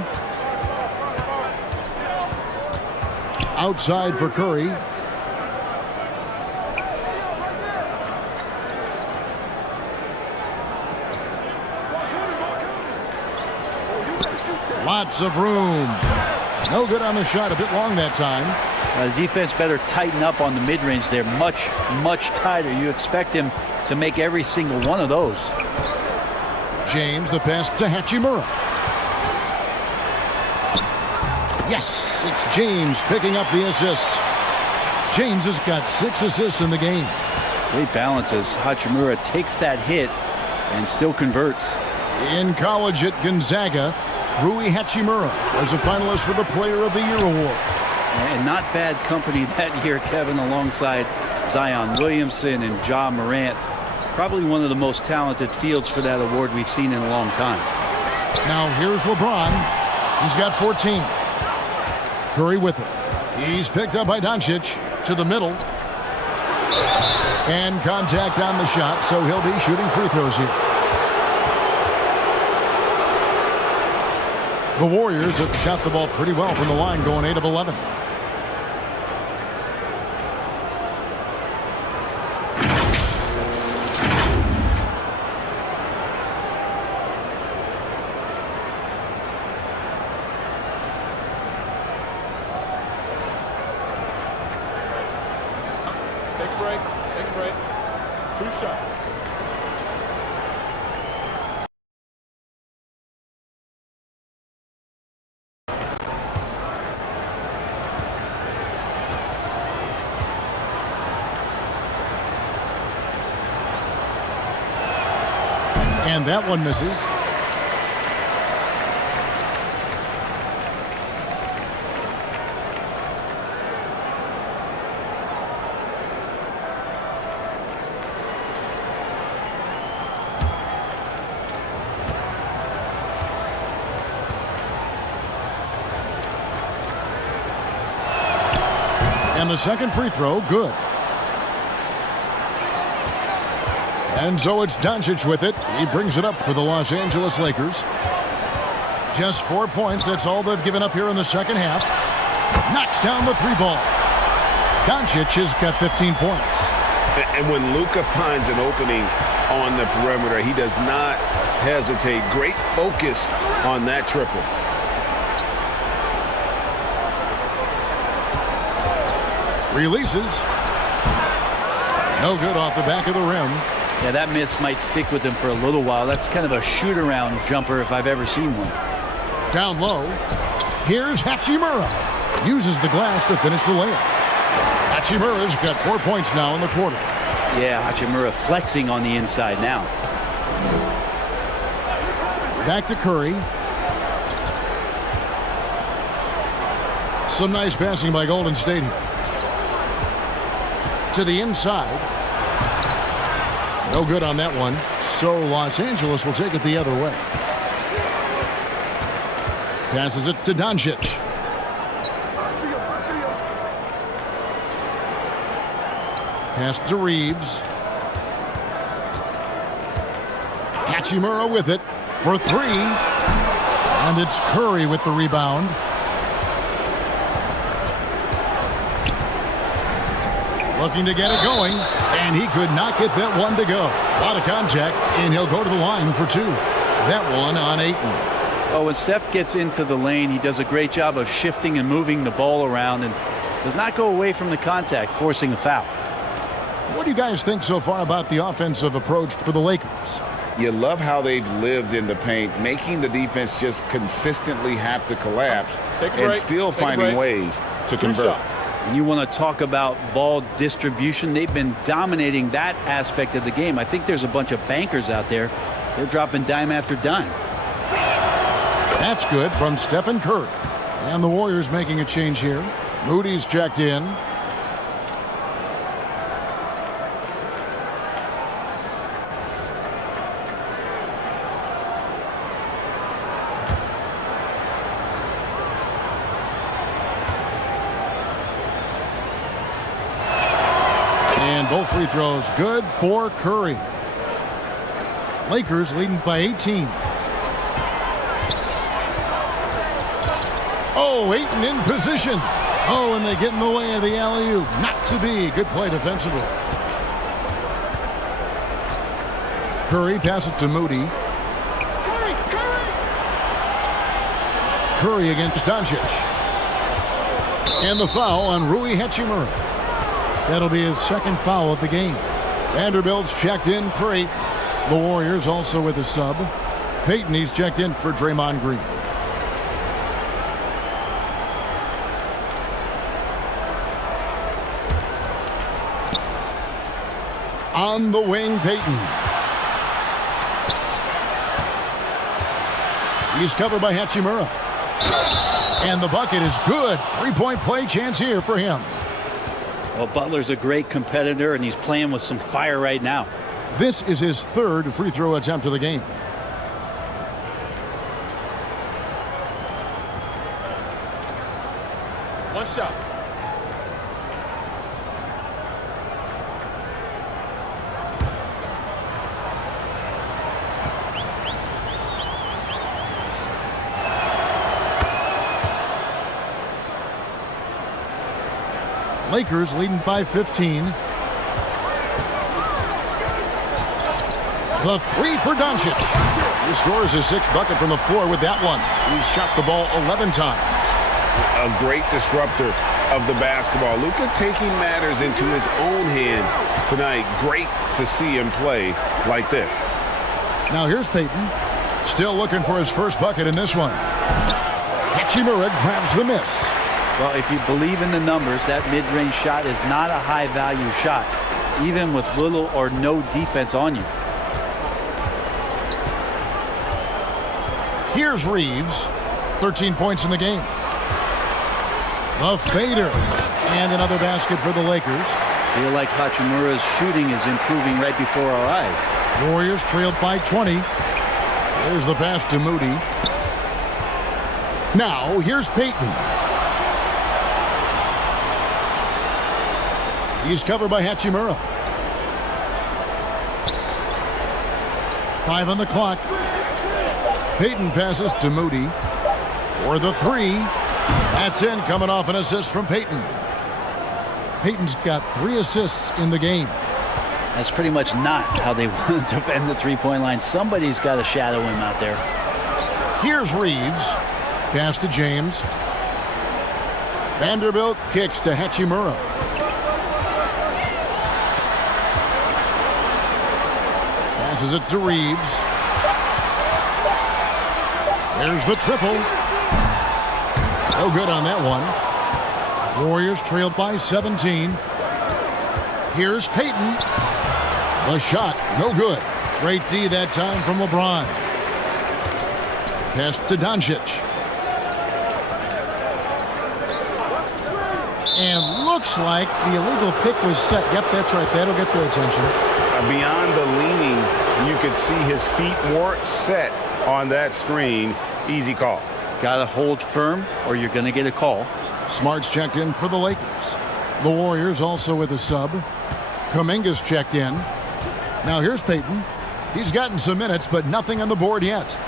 Outside for Curry. Lots of room. No good on the shot. A bit long that time. The defense better tighten up on the mid-range there. Much tighter. You expect him to make every single one of those. James, the pass to Hachimura. Yes, it's James picking up the assist. James has got 6 assists in the game. Great balance as Hachimura takes that hit and still converts. In college at Gonzaga, Rui Hachimura was a finalist for the Player of the Year award. And not bad company that year, Kevin, alongside Zion Williamson and Ja Morant. Probably one of the most talented fields for that award we've seen in a long time. Now here's LeBron. He's got 14. Curry with it. He's picked up by Doncic to the middle. And contact on the shot, so he'll be shooting free throws here. The Warriors have shot the ball pretty well from the line, going 8 of 11. Take a break. Take a break. 2 shots. And that one misses. And the second free throw, good. And so it's Doncic with it. He brings it up for the Los Angeles Lakers. Just 4 points. That's all they've given up here in the second half. Knocks down the 3-ball. Doncic has got 15 points. And when Luka finds an opening on the perimeter, he does not hesitate. Great focus on that triple. Releases. No good off the back of the rim. Yeah, that miss might stick with him for a little while. That's kind of a shoot-around jumper if I've ever seen one. Down low. Here's Hachimura. Uses the glass to finish the layup. Hachimura's got 4 points now in the quarter. Yeah, Hachimura flexing on the inside now. Back to Curry. Some nice passing by Golden State here. To the inside. No good on that one. So Los Angeles will take it the other way. Passes it to Doncic. Pass to Reeves. Hachimura with it for three. And it's Curry with the rebound. Looking to get it going, and he could not get that one to go. A lot of contact, and he'll go to the line for two. That one on Ayton. Oh, when Steph gets into the lane, he does a great job of shifting and moving the ball around and does not go away from the contact, forcing a foul. What do you guys think so far about the offensive approach for the Lakers? You love how they've lived in the paint, making the defense just consistently have to collapse and still finding ways to convert. And you want to talk about ball distribution. They've been dominating that aspect of the game. I think there's a bunch of bankers out there. They're dropping dime after dime. That's good from Stephen Curry. And the Warriors making a change here. Moody's checked in. And both free throws good for Curry. Lakers leading by 18. Oh, Ayton in position. Oh, and they get in the way of the alley-oop. Not to be. Good play defensively. Curry passes it to Moody. Curry against Doncic. And the foul on Rui Hachimura. That'll be his second foul of the game. Vanderbilt's checked in for 8. The Warriors also with a sub. Payton, he's checked in for Draymond Green. On the wing, Payton. He's covered by Hachimura. And the bucket is good. Three-point play chance here for him. Well, Butler's a great competitor, and he's playing with some fire right now. This is his third free throw attempt of the game. One shot. Lakers leading by 15. The three for Doncic. He scores his sixth bucket from the floor with that one. He's shot the ball 11 times. A great disruptor of the basketball. Luka taking matters into his own hands tonight. Great to see him play like this. Now here's Payton. Still looking for his first bucket in this one. Hachimura grabs the miss. Well, if you believe in the numbers, that mid-range shot is not a high-value shot, even with little or no defense on you. Here's Reeves. 13 points in the game. The fader. And another basket for the Lakers. Feel like Hachimura's shooting is improving right before our eyes. Warriors trailed by 20. There's the pass to Moody. Now, here's Payton. He's covered by Hachimura. 5 on the clock. Payton passes to Moody for the three. That's in, coming off an assist from Payton. Payton's got 3 assists in the game. That's pretty much not how they want to defend the three-point line. Somebody's got to shadow him out there. Here's Reeves. Pass to James. Vanderbilt kicks to Hachimura. Passes it to Reeves. There's the triple. No good on that one. Warriors trailed by 17. Here's Payton. The shot, no good. Great D that time from LeBron. Pass to Doncic. And looks like the illegal pick was set. Yep, that's right. That'll get their attention. Beyond the leaning, you could see his feet weren't set on that screen. Easy call. Got to hold firm or you're going to get a call. Smart's checked in for the Lakers. The Warriors also with a sub. Kuminga's checked in. Now here's Payton. He's gotten some minutes, but nothing on the board yet.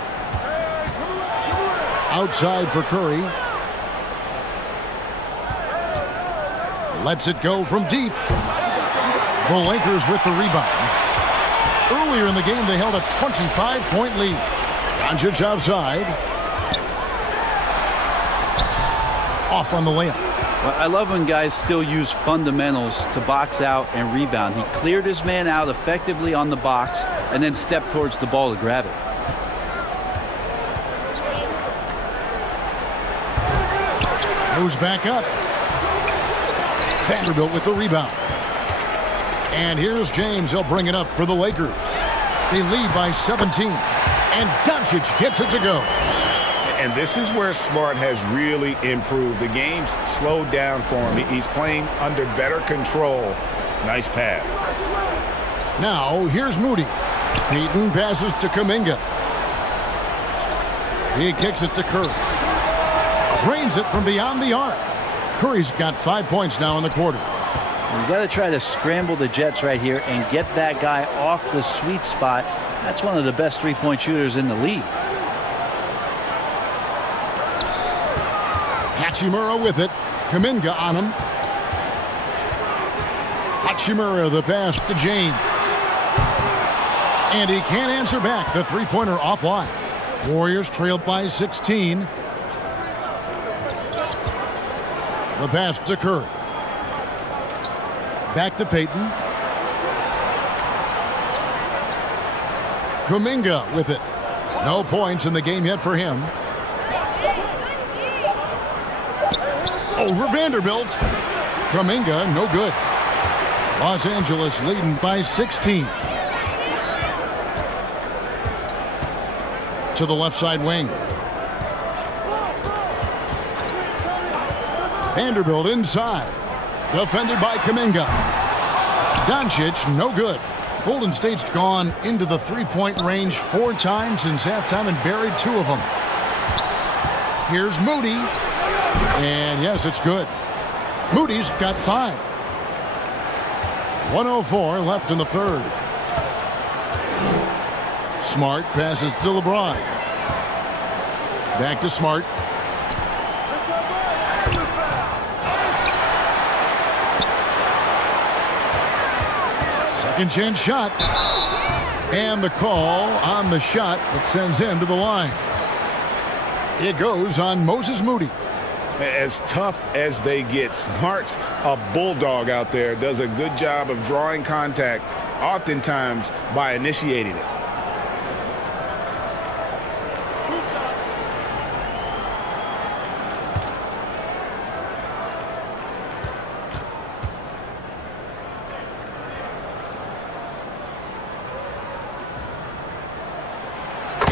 Outside for Curry. Lets it go from deep. The Lakers with the rebound. Earlier in the game, they held a 25-point lead. Doncic outside. Off on the layup. Well, I love when guys still use fundamentals to box out and rebound. He cleared his man out effectively on the box and then stepped towards the ball to grab it. Goes back up. Vanderbilt with the rebound. And here's James. He'll bring it up for the Lakers. They lead by 17. And Doncic gets it to go. And this is where Smart has really improved. The game's slowed down for him. He's playing under better control. Nice pass. Now, here's Moody. Payton passes to Kuminga. He kicks it to Curry. Drains it from beyond the arc. Curry's got 5 points now in the quarter. You got to try to scramble the Jets right here and get that guy off the sweet spot. That's one of the best three-point shooters in the league. Hachimura with it. Kuminga on him. Hachimura the pass to James. And he can't answer back. The three-pointer offline. Warriors trailed by 16. The pass to Curry. Back to Payton. Kuminga with it. No points in the game yet for him. Over Vanderbilt. Kuminga, no good. Los Angeles leading by 16. To the left side wing. Vanderbilt inside. Defended by Kuminga. Doncic, no good. Golden State's gone into the three-point range 4 times since halftime and buried 2 of them. Here's Moody. And yes, it's good. Moody's got 5. 1:04 left in the third. Smart passes to LeBron. Back to Smart. Second chance shot. And the call on the shot that sends him to the line. It goes on Moses Moody. As tough as they get, Smart's a bulldog out there. Does a good job of drawing contact, oftentimes by initiating it.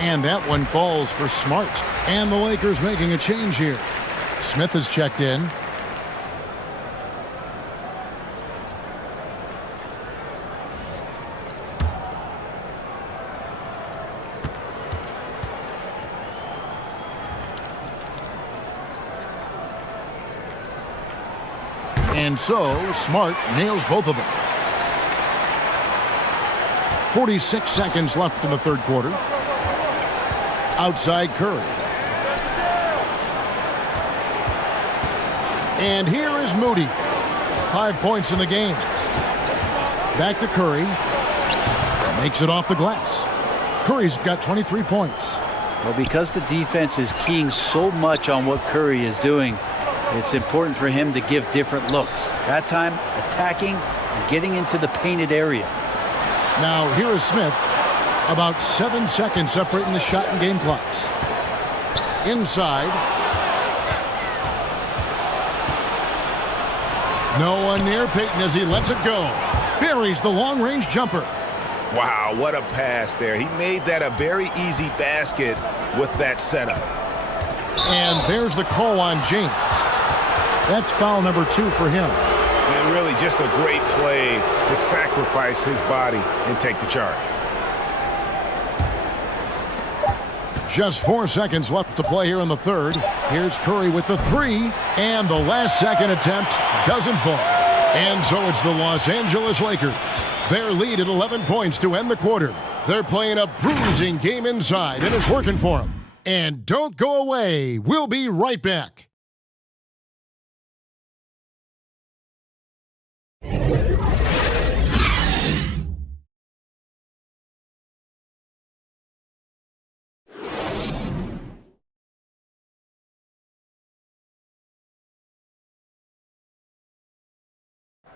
And that one falls for Smart. And the Lakers making a change here. Smith has checked in. And so Smart nails both of them. 46 seconds left in the third quarter. Outside Curry. And here is Moody. 5 points in the game. Back to Curry. Makes it off the glass. Curry's got 23 points. Well, because the defense is keying so much on what Curry is doing, it's important for him to give different looks. That time, attacking and getting into the painted area. Now, here is Smith. About 7 seconds separating the shot and game clocks. Inside. No one near Payton as he lets it go. Buries the long-range jumper. Wow, what a pass there. He made that a very easy basket with that setup. And there's the call on James. That's foul number 2 for him. And really just a great play to sacrifice his body and take the charge. Just 4 seconds left to play here in the third. Here's Curry with the 3, and the last second attempt doesn't fall. And so it's the Los Angeles Lakers. Their lead at 11 points to end the quarter. They're playing a bruising game inside, and it's working for them. And don't go away. We'll be right back.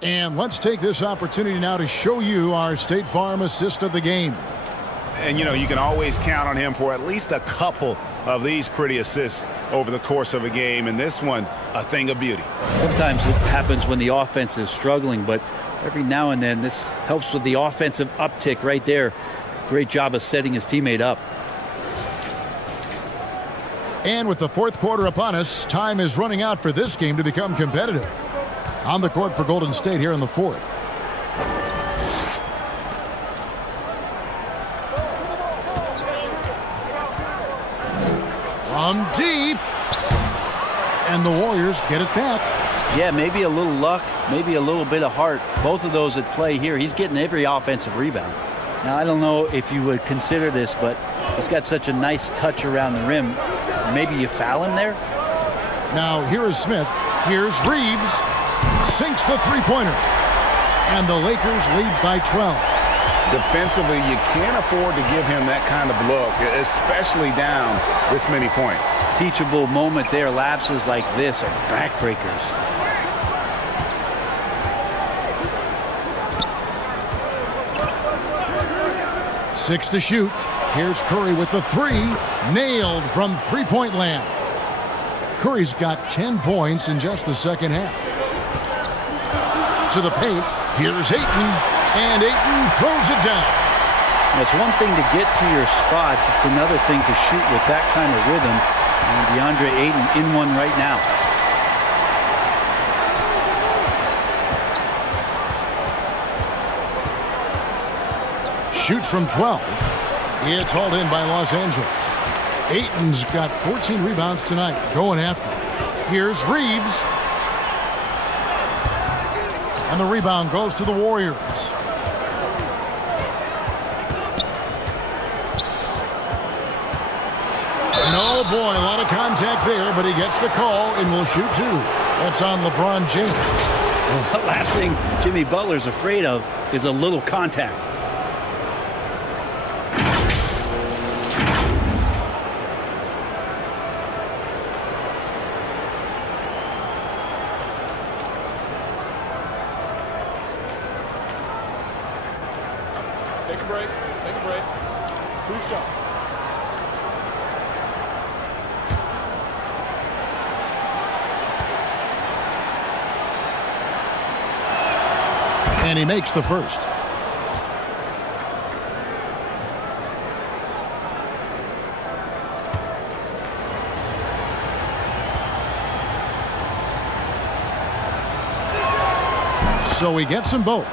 And let's take this opportunity now to show you our State Farm assist of the game. And, you know, you can always count on him for at least a couple of these pretty assists over the course of a game. And this one, a thing of beauty. Sometimes it happens when the offense is struggling, but every now and then this helps with the offensive uptick right there. Great job of setting his teammate up. And with the fourth quarter upon us, time is running out for this game to become competitive. On the court for Golden State here in the fourth. From deep. And the Warriors get it back. Yeah, maybe a little luck, maybe a little bit of heart. Both of those at play here. He's getting every offensive rebound. Now, I don't know if you would consider this, but he's got such a nice touch around the rim. Maybe you foul him there? Now, here is Smith. Here's Reeves. Sinks the three-pointer. And the Lakers lead by 12. Defensively, you can't afford to give him that kind of look, especially down this many points. Teachable moment there. Lapses like this are backbreakers. Six to shoot. Here's Curry with the 3. Nailed from three-point land. Curry's got 10 points in just the second half. To the paint. Here's Ayton. And Ayton throws it down. It's one thing to get to your spots. It's another thing to shoot with that kind of rhythm. And DeAndre Ayton in one right now. Shoots from 12. It's hauled in by Los Angeles. Ayton's got 14 rebounds tonight. Going after. Here's Reeves. And the rebound goes to the Warriors. And oh boy, a lot of contact there, but he gets the call and will shoot 2. That's on LeBron James. Well, the last thing Jimmy Butler's afraid of is a little contact. Take a break. Take a break. 2 shots. And he makes the first. So he gets them both.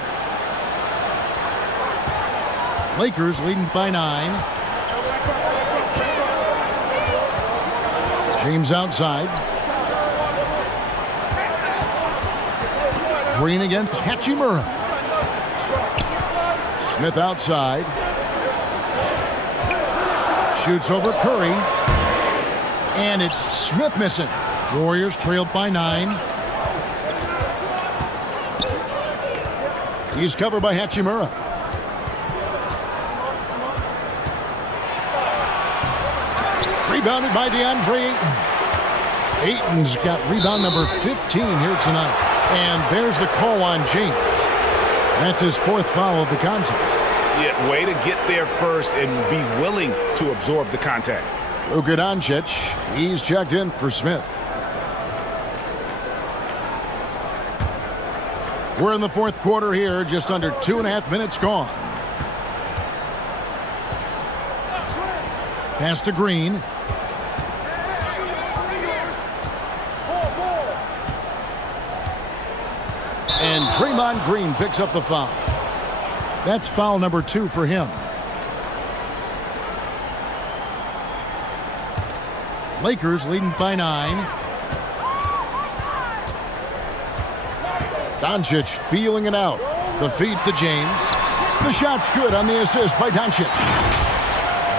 Lakers leading by 9. James outside. Green against Hachimura. Smith outside. Shoots over Curry. And it's Smith missing. Warriors trailed by 9. He's covered by Hachimura. Rebounded by DeAndre Ayton. Ayton's got rebound number 15 here tonight. And there's the call on James. That's his 4th foul of the contest. Yeah, way to get there first and be willing to absorb the contact. Luka Doncic, he's checked in for Smith. We're in the fourth quarter here, just under 2.5 minutes gone. Pass to Green. And Draymond Green picks up the foul. That's foul number 2 for him. Lakers leading by 9. Doncic feeling it out. The feed to James. The shot's good on the assist by Doncic.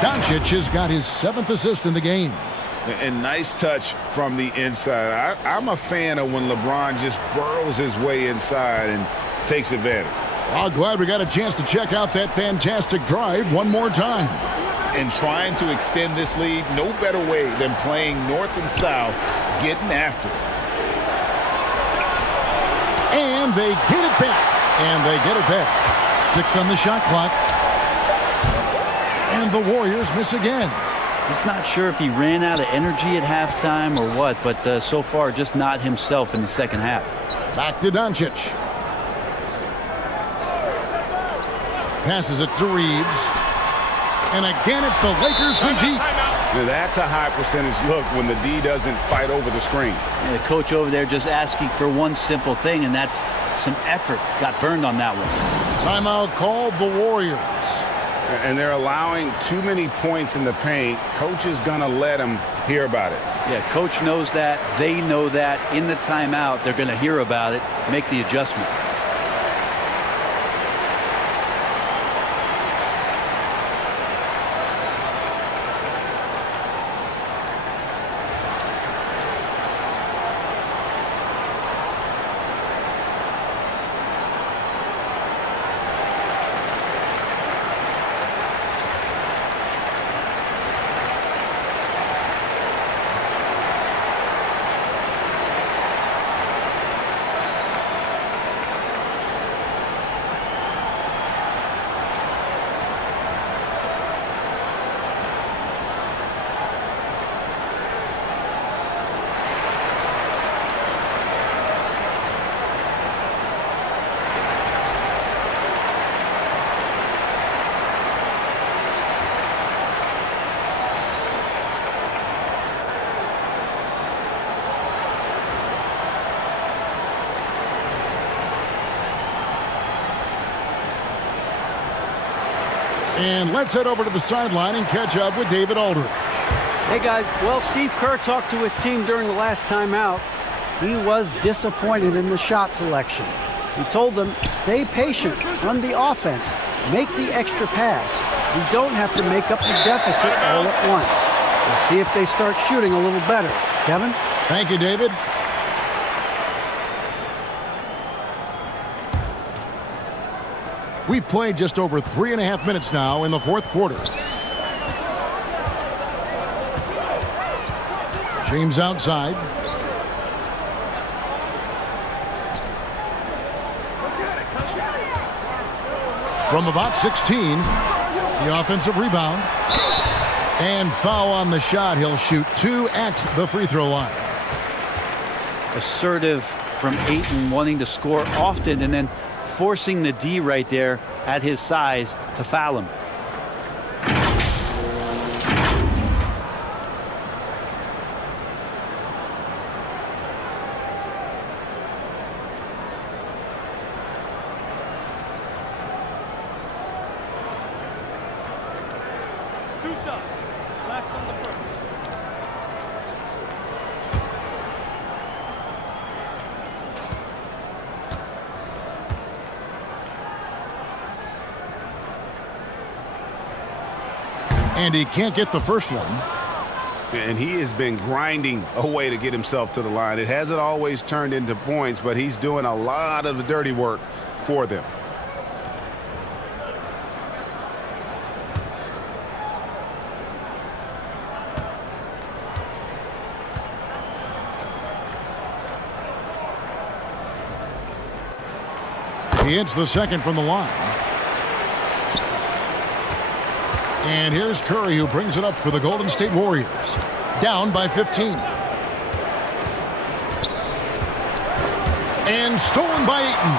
Doncic has got his 7th assist in the game. And nice touch from the inside. I'm a fan of when LeBron just burrows his way inside and takes advantage. Well, glad we got a chance to check out that fantastic drive one more time. And trying to extend this lead, no better way than playing north and south, getting after it. And they get it back. And they get it back. 6 on the shot clock. And the Warriors miss again. He's not sure if he ran out of energy at halftime or what, but so far just not himself in the second half. Back to Doncic. Passes it to Reeves. And again, it's the Lakers from deep. Now that's a high percentage look when the D doesn't fight over the screen. And the coach over there just asking for one simple thing, and that's some effort. Got burned on that one. Timeout called the Warriors. And they're allowing too many points in the paint. Coach is going to let them hear about it. Yeah, coach knows that. They know that. In the timeout, they're going to hear about it, make the adjustment. And let's head over to the sideline and catch up with David Aldridge. Hey, guys. Well, Steve Kerr talked to his team during the last timeout. He was disappointed in the shot selection. He told them, stay patient, run the offense, make the extra pass. We don't have to make up the deficit all at once. We'll see if they start shooting a little better. Kevin? Thank you, David. We've played just over 3.5 minutes now in the fourth quarter. James outside. From about 16, the offensive rebound. And foul on the shot. He'll shoot 2 at the free throw line. Assertive from Ayton, wanting to score often and then forcing the D right there at his size to foul him. And he can't get the first one. And he has been grinding away to get himself to the line. It hasn't always turned into points, but he's doing a lot of the dirty work for them. He hits the second from the line. And here's Curry, who brings it up for the Golden State Warriors. Down by 15. And stolen by Ayton.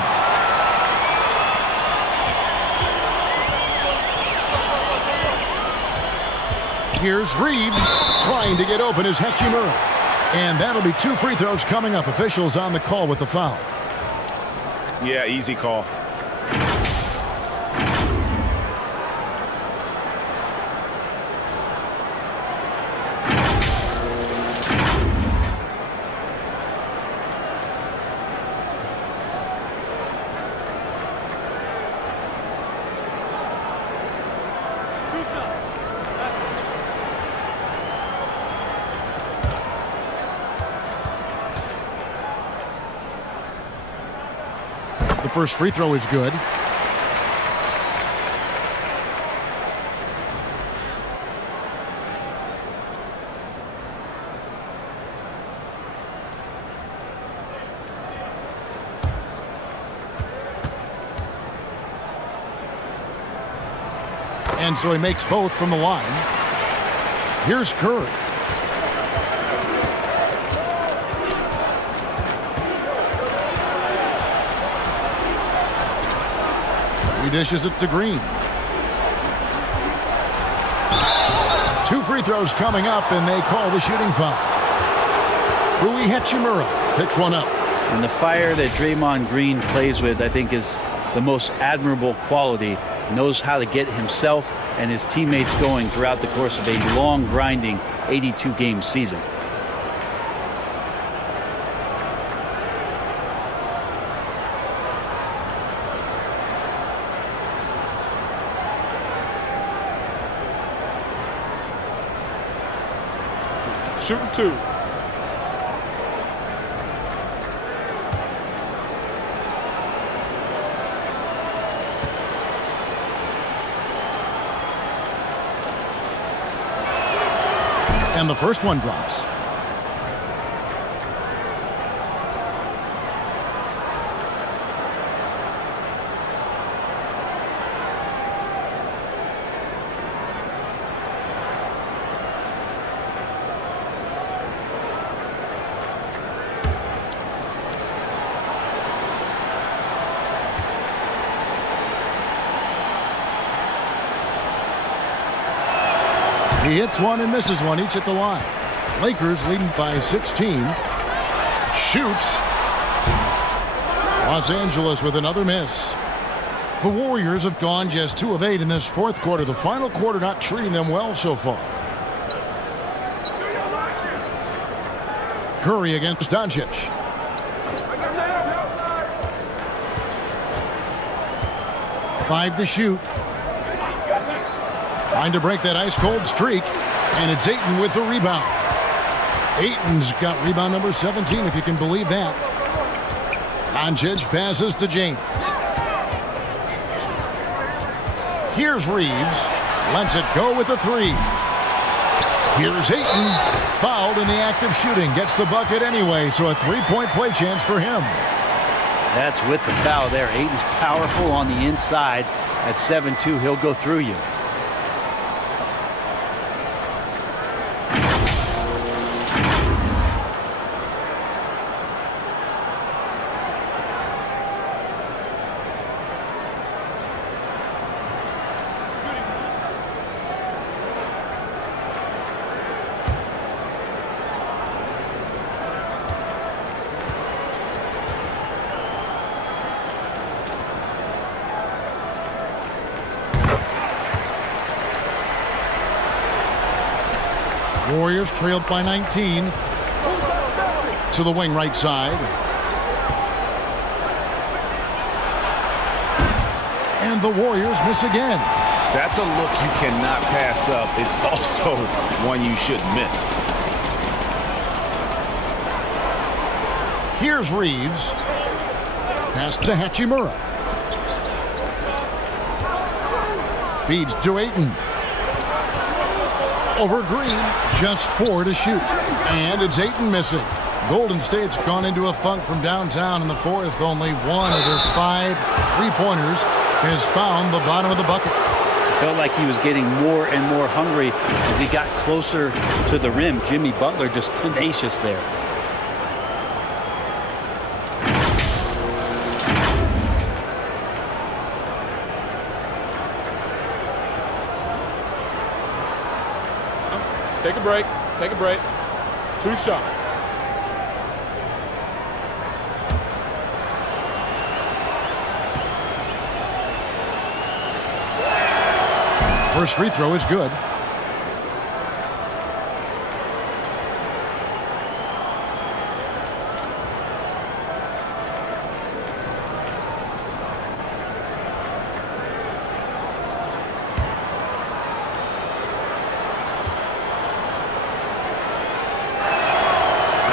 Here's Reeves trying to get open as Hachimura. And that'll be 2 free throws coming up. Officials on the call with the foul. Yeah, easy call. The first free throw is good. And so he makes both from the line. Here's Curry. He dishes it to Green. 2 free throws coming up, and they call the shooting foul. Rui Hachimura picks one up. And the fire that Draymond Green plays with, I think, is the most admirable quality. Knows how to get himself and his teammates going throughout the course of a long, grinding 82-game season. Shooting 2. And the first one drops. He hits one and misses one, each at the line. Lakers leading by 16. Shoots. Los Angeles with another miss. The Warriors have gone just 2 of 8 in this fourth quarter. The final quarter not treating them well so far. Curry against Doncic. Five to shoot. Trying to break that ice-cold streak, and it's Ayton with the rebound. Ayton's got rebound number 17, if you can believe that. Doncic passes to James. Here's Reeves. Lets it go with a 3. Here's Ayton. Fouled in the act of shooting. Gets the bucket anyway, so a 3-point play chance for him. That's with the foul there. Ayton's powerful on the inside. At 7-2, he'll go through you. Warriors trailed by 19. To the wing right side. And the Warriors miss again. That's a look you cannot pass up. It's also one you shouldn't miss. Here's Reeves. Pass to Hachimura. Feeds to Ayton. Over Green, just 4 to shoot. And it's Ayton missing. Golden State's gone into a funk from downtown in the fourth. Only one of their 5 3-pointers has found the bottom of the bucket. Felt like he was getting more and more hungry as he got closer to the rim. Jimmy Butler just tenacious there. Take a break. Take a break. 2 shots. First free throw is good.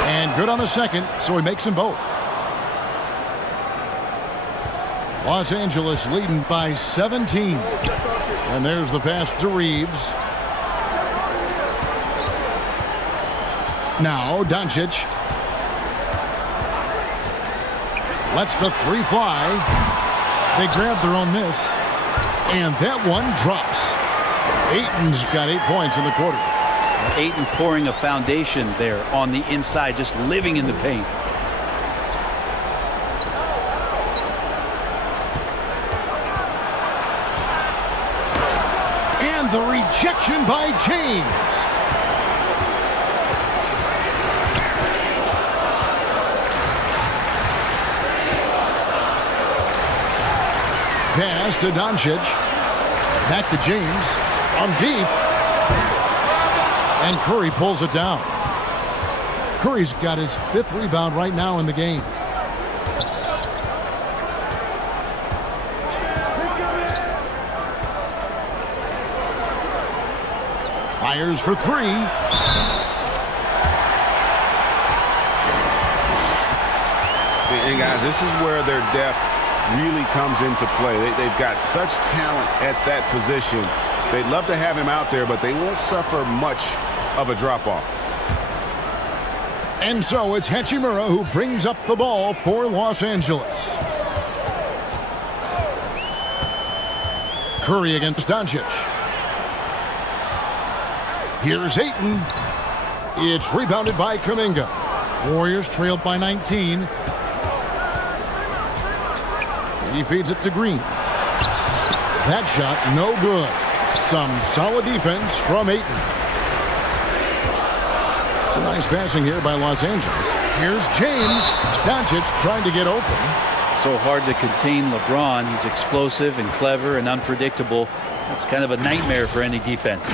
And good on the second, so he makes them both. Los Angeles leading by 17. And there's the pass to Reeves. Now Doncic. Lets the 3 fly. They grab their own miss. And that one drops. Ayton's got 8 points in the quarter. Ayton pouring a foundation there on the inside, just living in the paint. And the rejection by James. Pass to Doncic. Back to James. On deep. And Curry pulls it down. Curry's got his 5th rebound right now in the game. Fires for 3. And guys, this is where their depth really comes into play. They've got such talent at that position. They'd love to have him out there, but they won't suffer much of a drop-off. And so it's Hachimura who brings up the ball for Los Angeles. Curry against Doncic. Here's Ayton. It's rebounded by Kuminga. Warriors trailed by 19. He feeds it to Green. That shot no good. Some solid defense from Ayton. It's a nice passing here by Los Angeles. Here's James. Doncic trying to get open. So hard to contain LeBron. He's explosive and clever and unpredictable. It's kind of a nightmare for any defense.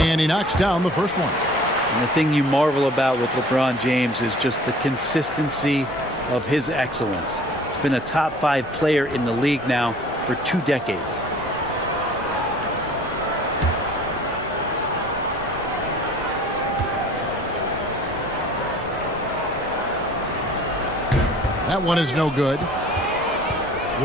And he knocks down the first one. And the thing you marvel about with LeBron James is just the consistency of his excellence. He's been a top 5 player in the league now for 2 decades. That one is no good.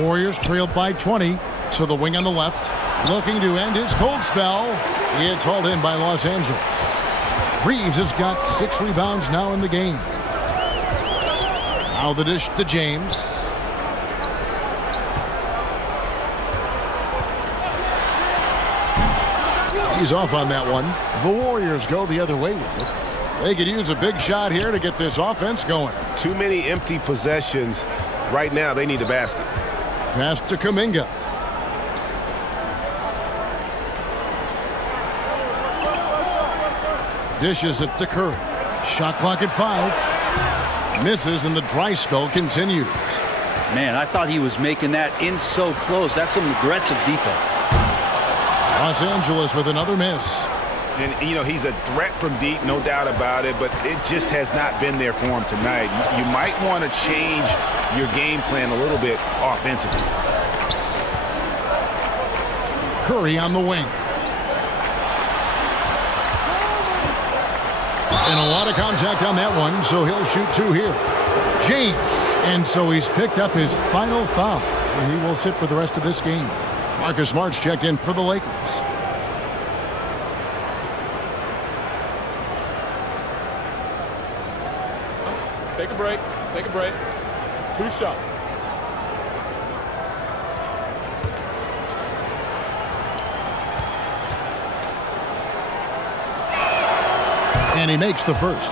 Warriors trailed by 20. So the wing on the left, looking to end his cold spell. It's hauled in by Los Angeles. Reeves has got 6 rebounds now in the game. Now the dish to James. He's off on that one. The Warriors go the other way with it. They could use a big shot here to get this offense going. Too many empty possessions. Right now, they need a basket. Pass to Kuminga. Dishes it to Curry. Shot clock at 5. Misses and the dry spell continues. Man, I thought he was making that in so close. That's some aggressive defense. Los Angeles with another miss. And, you know, he's a threat from deep, no doubt about it, but it just has not been there for him tonight. You might want to change your game plan a little bit offensively. Curry on the wing. And a lot of contact on that one, so he'll shoot 2 here. James. And so he's picked up his final foul. And he will sit for the rest of this game. Marcus Smart's checked in for the Lakers. Take a break. Take a break. 2 shots. And he makes the first.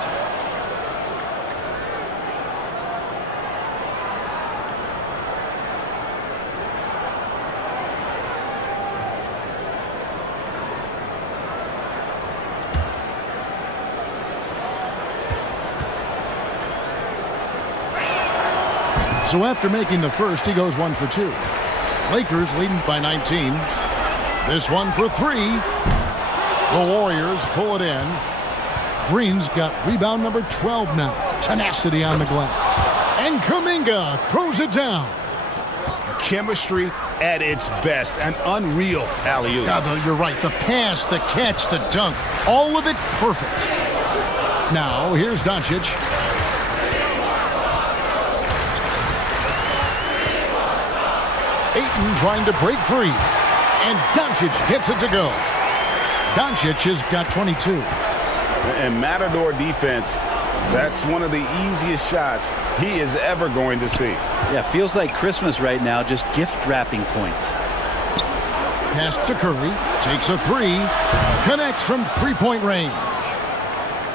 So after making the first, he goes 1 for 2. Lakers leading by 19. This one for 3. The Warriors pull it in. Green's got rebound number 12 now. Tenacity on the glass. And Kuminga throws it down. Chemistry at its best. An unreal alley-oop. Yeah, you're right. The pass, the catch, the dunk. All of it perfect. Now, here's Doncic. Ayton trying to break free. And Doncic gets it to go. Doncic has got 22. And Matador defense, that's one of the easiest shots he is ever going to see. Yeah, feels like Christmas right now, just gift wrapping points. Pass to Curry, takes a 3, connects from 3-point range.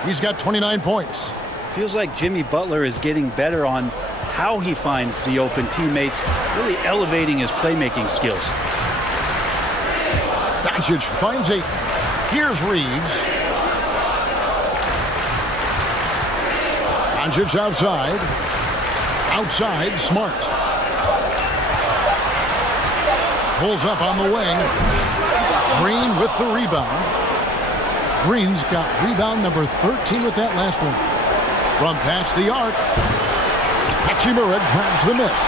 He's got 29 points. Feels like Jimmy Butler is getting better on how he finds the open teammates, really elevating his playmaking skills. Doncic finds Ayton. Here's Reeves. Doncic outside. Outside, Smart. Pulls up on the wing. Green with the rebound. Green's got rebound number 13 with that last one. From past the arc. Hachimura grabs the miss.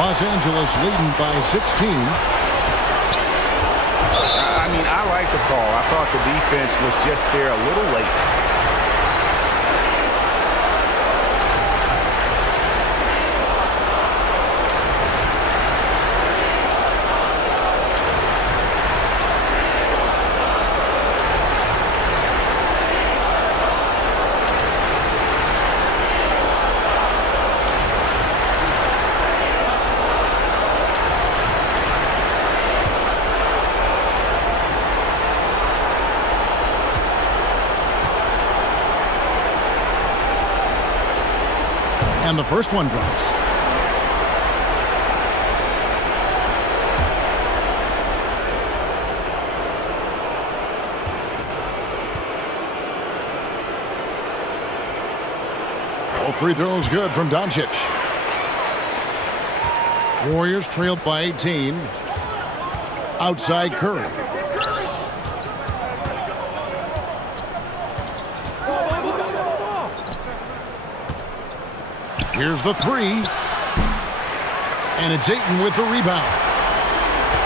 Los Angeles leading by 16. I mean, I like the call. I thought the defense was just there a little late. And the first one drops. All 3 throws good from Doncic. Warriors trailed by 18. Outside Curry. Here's the 3. And it's Ayton with the rebound.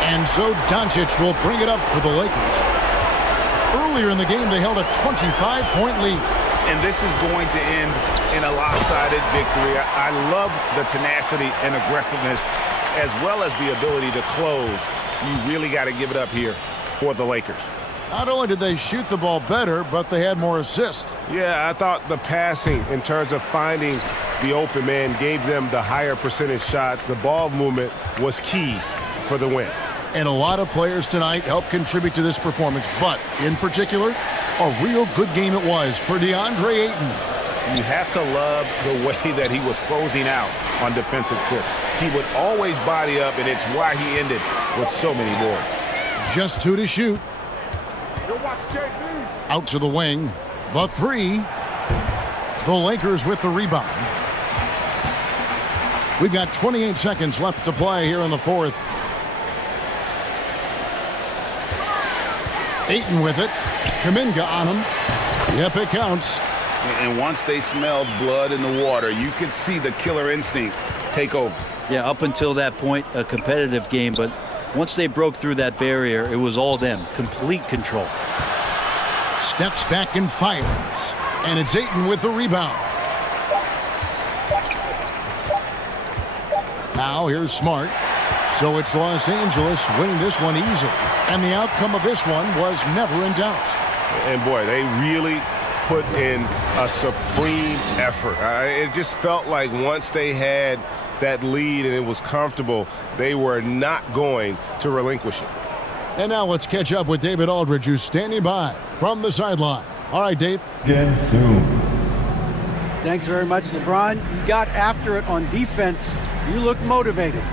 And so Doncic will bring it up for the Lakers. Earlier in the game, they held a 25-point lead. And this is going to end in a lopsided victory. I love the tenacity and aggressiveness as well as the ability to close. You really got to give it up here for the Lakers. Not only did they shoot the ball better, but they had more assists. Yeah, I thought the passing in terms of finding the open man gave them the higher percentage shots. The ball movement was key for the win. And a lot of players tonight helped contribute to this performance, but in particular, a real good game it was for DeAndre Ayton. You have to love the way that he was closing out on defensive trips. He would always body up, and it's why he ended with so many boards. Just 2 to shoot. Out to the wing. The 3. The Lakers with the rebound. We've got 28 seconds left to play here in the 4th. Ayton with it. Kuminga on him. Yep, it counts. And once they smelled blood in the water, you could see the killer instinct take over. Yeah, up until that point, a competitive game, but once they broke through that barrier, it was all them. Complete control. Steps back and fires. And it's Ayton with the rebound. Now here's Smart. So it's Los Angeles winning this one easily. And the outcome of this one was never in doubt. And boy, they really put in a supreme effort. It just felt like once they had that lead and it was comfortable, they were not going to relinquish it. And now let's catch up with David Aldridge, who's standing by from the sideline. All right, Dave. Again soon. Thanks very much, LeBron. You got after it on defense. You look motivated.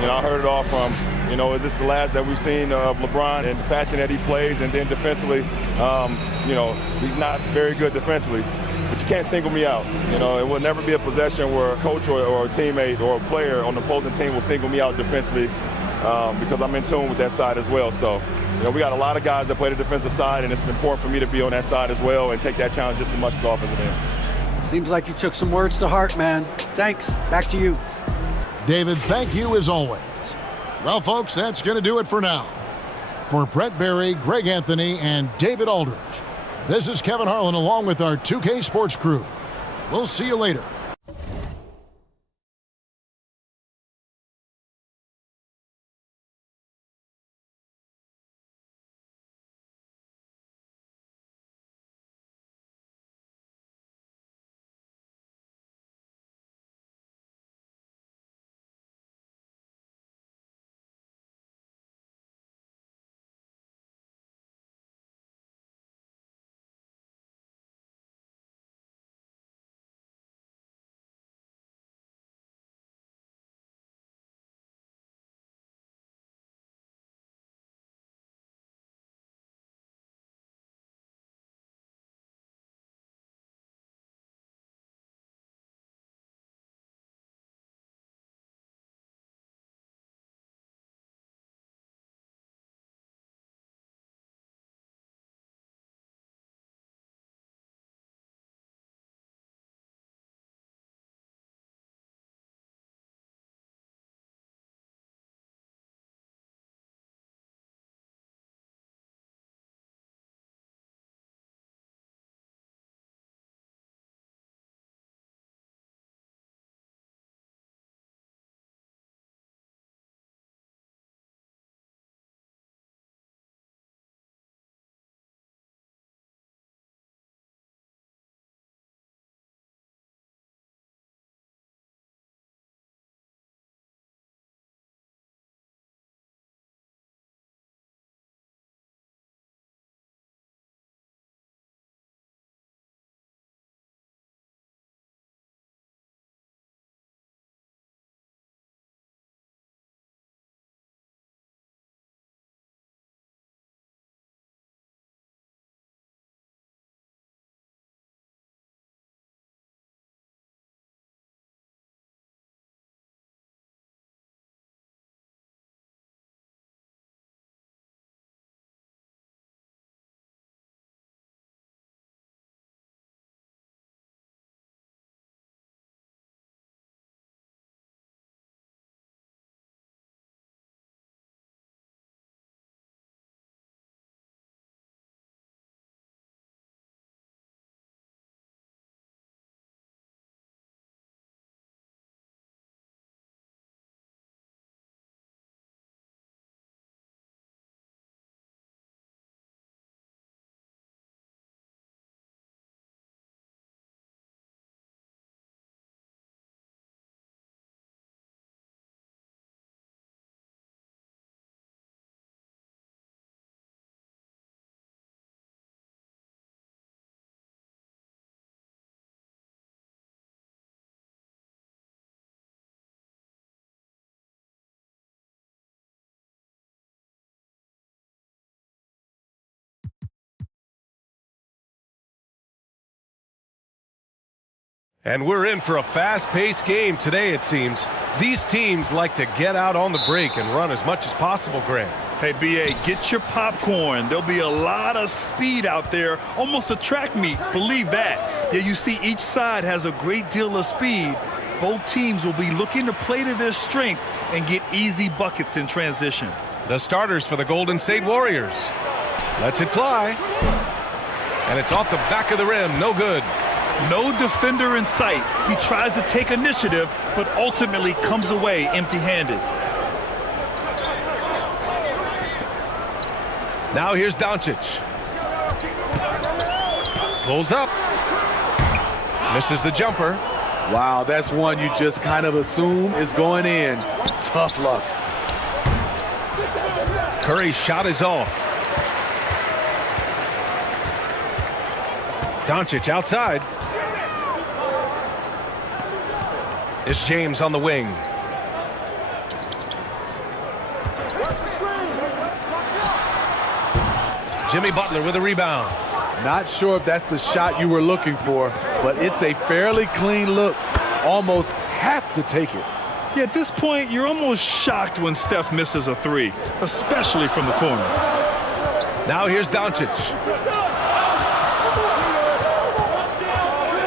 You know, I heard it all from, you know, is this the last that we've seen of LeBron and the fashion that he plays? And then defensively, you know, he's not very good defensively. But you can't single me out. You know, it will never be a possession where a coach or a teammate or a player on the opposing team will single me out defensively because I'm in tune with that side as well. So, you know, we got a lot of guys that play the defensive side, and it's important for me to be on that side as well and take that challenge just as much as the offensive end. Seems like you took some words to heart, man. Thanks. Back to you. David, thank you as always. Well, folks, that's going to do it for now. For Brett Berry, Greg Anthony, and David Aldridge, this is Kevin Harlan along with our 2K Sports crew. We'll see you later. And we're in for a fast-paced game today, it seems. These teams like to get out on the break and run as much as possible, Grant. Hey, B.A., get your popcorn. There'll be a lot of speed out there, almost a track meet. Believe that. Yeah, you see each side has a great deal of speed. Both teams will be looking to play to their strength and get easy buckets in transition. The starters for the Golden State Warriors. Lets it fly. And it's off the back of the rim. No good. No defender in sight. He tries to take initiative, but ultimately comes away empty-handed. Now here's Doncic. Pulls up. Misses the jumper. Wow, that's one you just kind of assume is going in. Tough luck. Curry's shot is off. Doncic outside. It's James on the wing. Jimmy Butler with a rebound. Not sure if that's the shot you were looking for, but it's a fairly clean look. Almost have to take it. Yeah, at this point, you're almost shocked when Steph misses a three, especially from the corner. Now here's Doncic.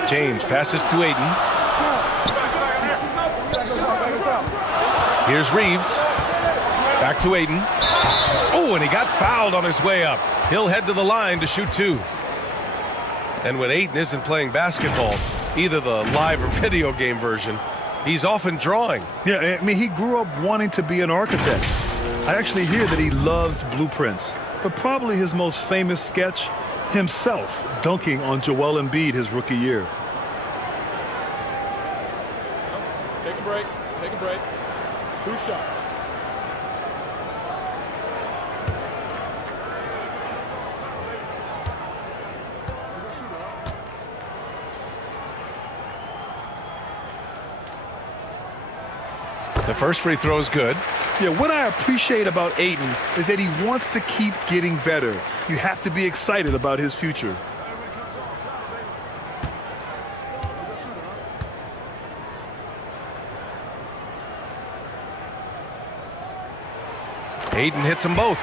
James passes to Ayton. Here's Reeves. Back to Ayton. Oh, and he got fouled on his way up. He'll head to the line to shoot two. And when Ayton isn't playing basketball, either the live or video game version, he's often drawing. Yeah, I mean, he grew up wanting to be an architect. I actually hear that he loves blueprints, but probably his most famous sketch, himself dunking on Joel Embiid his rookie year. Take a break. Take a break. 2 shots. The first free throw is good. Yeah, what I appreciate about Ayton is that he wants to keep getting better. You have to be excited about his future. Ayton hits them both.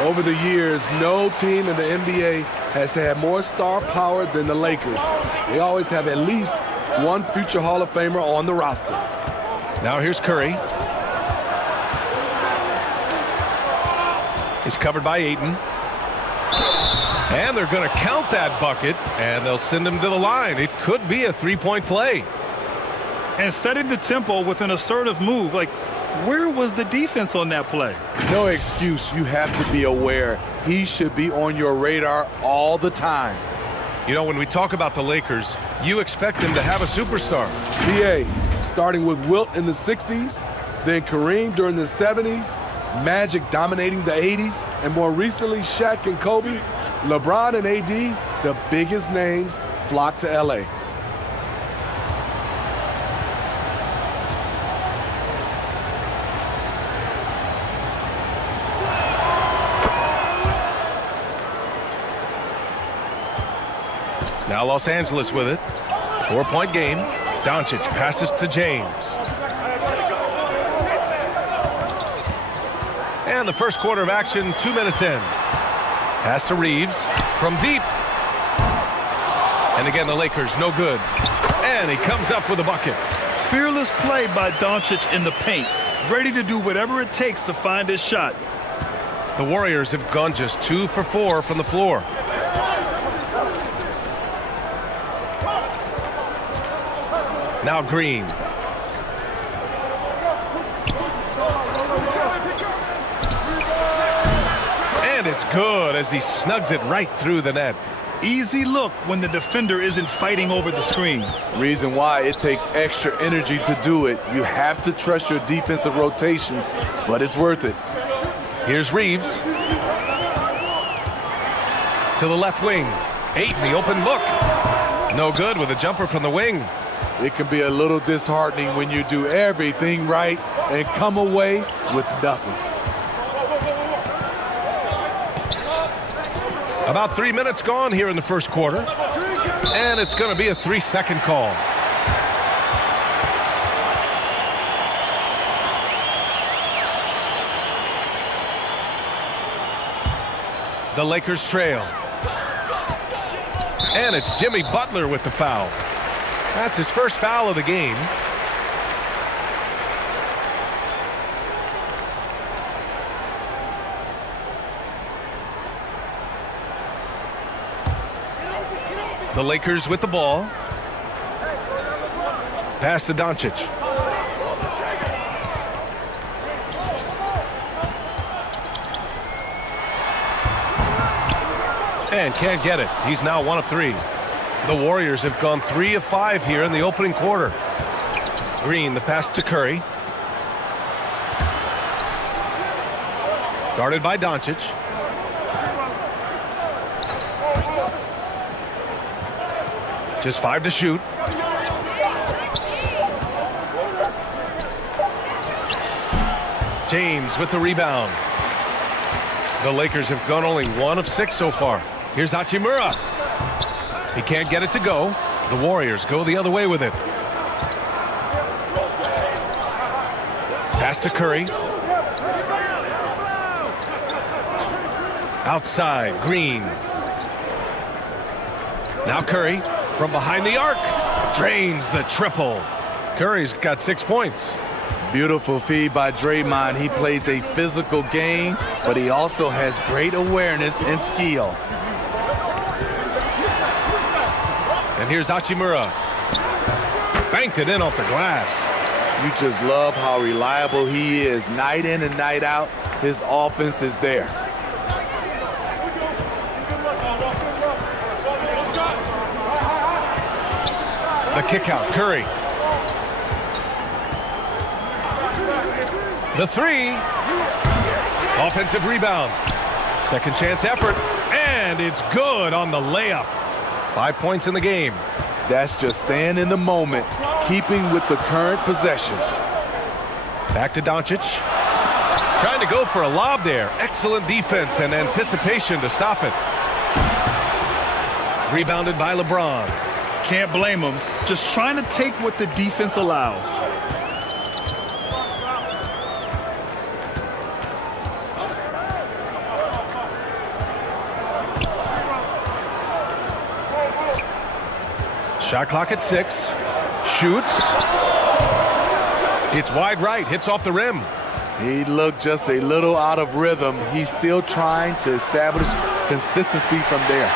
Over the years, no team in the NBA has had more star power than the Lakers. They always have at least one future Hall of Famer on the roster. Now here's Curry. He's covered by Ayton. And they're going to count that bucket, and they'll send him to the line. It could be a three-point play. And setting the tempo with an assertive move. Like, where was the defense on that play? No excuse. You have to be aware. He should be on your radar all the time. You know, when we talk about the Lakers, you expect them to have a superstar. BA, starting with Wilt in the 60s, then Kareem during the 70s, Magic dominating the 80s, and more recently Shaq and Kobe, LeBron and AD, the biggest names flocked to LA. Now Los Angeles with it. 4-point game. Doncic passes to James. And the first quarter of action, 2 minutes in. Pass to Reeves from deep. And again, the Lakers, no good. And he comes up with a bucket. Fearless play by Doncic in the paint. Ready to do whatever it takes to find his shot. The Warriors have gone just 2 for 4 from the floor. Now Green. And it's good as he snugs it right through the net. Easy look when the defender isn't fighting over the screen. Reason why it takes extra energy to do it. You have to trust your defensive rotations, but it's worth it. Here's Reeves. To the left wing. Ayton, the open look. No good with a jumper from the wing. It can be a little disheartening when you do everything right and come away with nothing. About 3 minutes gone here in the first quarter. And it's going to be a 3-second call. The Lakers trail. And it's Jimmy Butler with the foul. That's his first foul of the game. The Lakers with the ball. Pass to Doncic. And can't get it. He's now 1 of 3. The Warriors have gone 3 of 5 here in the opening quarter. Green, the pass to Curry. Guarded by Doncic. Just 5 to shoot. James with the rebound. The Lakers have gone only 1 of 6 so far. Here's Hachimura. He can't get it to go. The Warriors go the other way with it. Pass to Curry. Outside, Green. Now Curry from behind the arc. Drains the triple. Curry's got 6 points. Beautiful feed by Draymond. He plays a physical game, but he also has great awareness and skill. And here's Hachimura. Banked it in off the glass. You just love how reliable he is. Night in and night out, his offense is there. The kick out, Curry. The 3. Offensive rebound. Second chance effort. And it's good on the layup. 5 points in the game. That's just staying in the moment, keeping with the current possession. Back to Doncic. Trying to go for a lob there. Excellent defense and anticipation to stop it. Rebounded by LeBron. Can't blame him. Just trying to take what the defense allows. Shot clock at 6. Shoots. It's wide right. Hits off the rim. He looked just a little out of rhythm. He's still trying to establish consistency from there.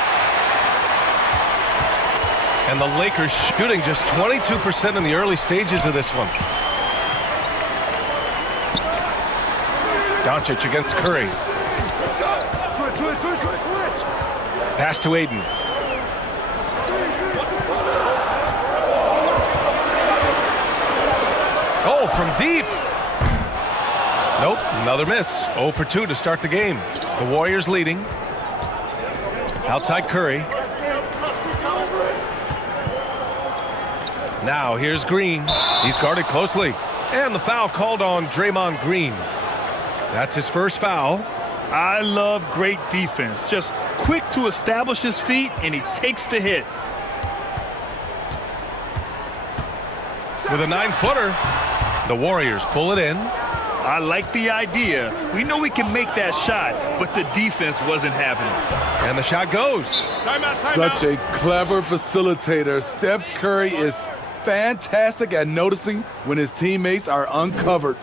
And the Lakers shooting just 22% in the early stages of this one. Doncic against Curry. Pass to Aiden. Oh, from deep. Nope, another miss. 0 for 2 to start the game. The Warriors leading. Outside Curry. Now here's Green. He's guarded closely. And the foul called on Draymond Green. That's his first foul. I love great defense. Just quick to establish his feet, and he takes the hit. With a 9-footer, the Warriors pull it in. I like the idea. We know we can make that shot, but the defense wasn't having it. And the shot goes. Such a clever facilitator. Steph Curry is fantastic at noticing when his teammates are uncovered.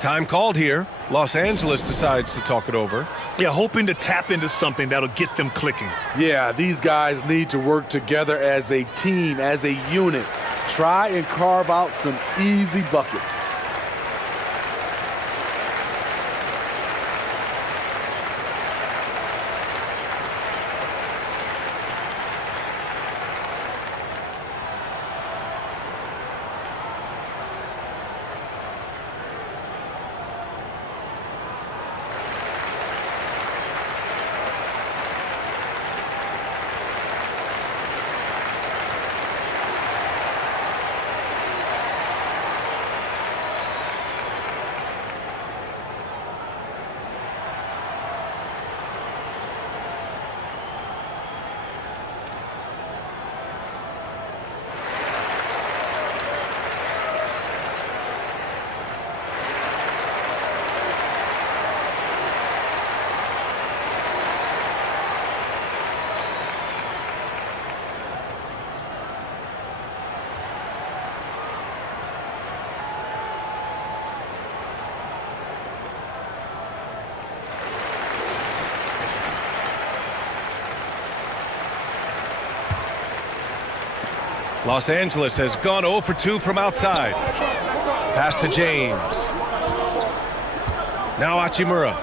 Time called here. Los Angeles decides to talk it over. Yeah, hoping to tap into something that'll get them clicking. Yeah, these guys need to work together as a team, as a unit. Try and carve out some easy buckets. Los Angeles has gone 0 for 2 from outside. Pass to James. Now Hachimura.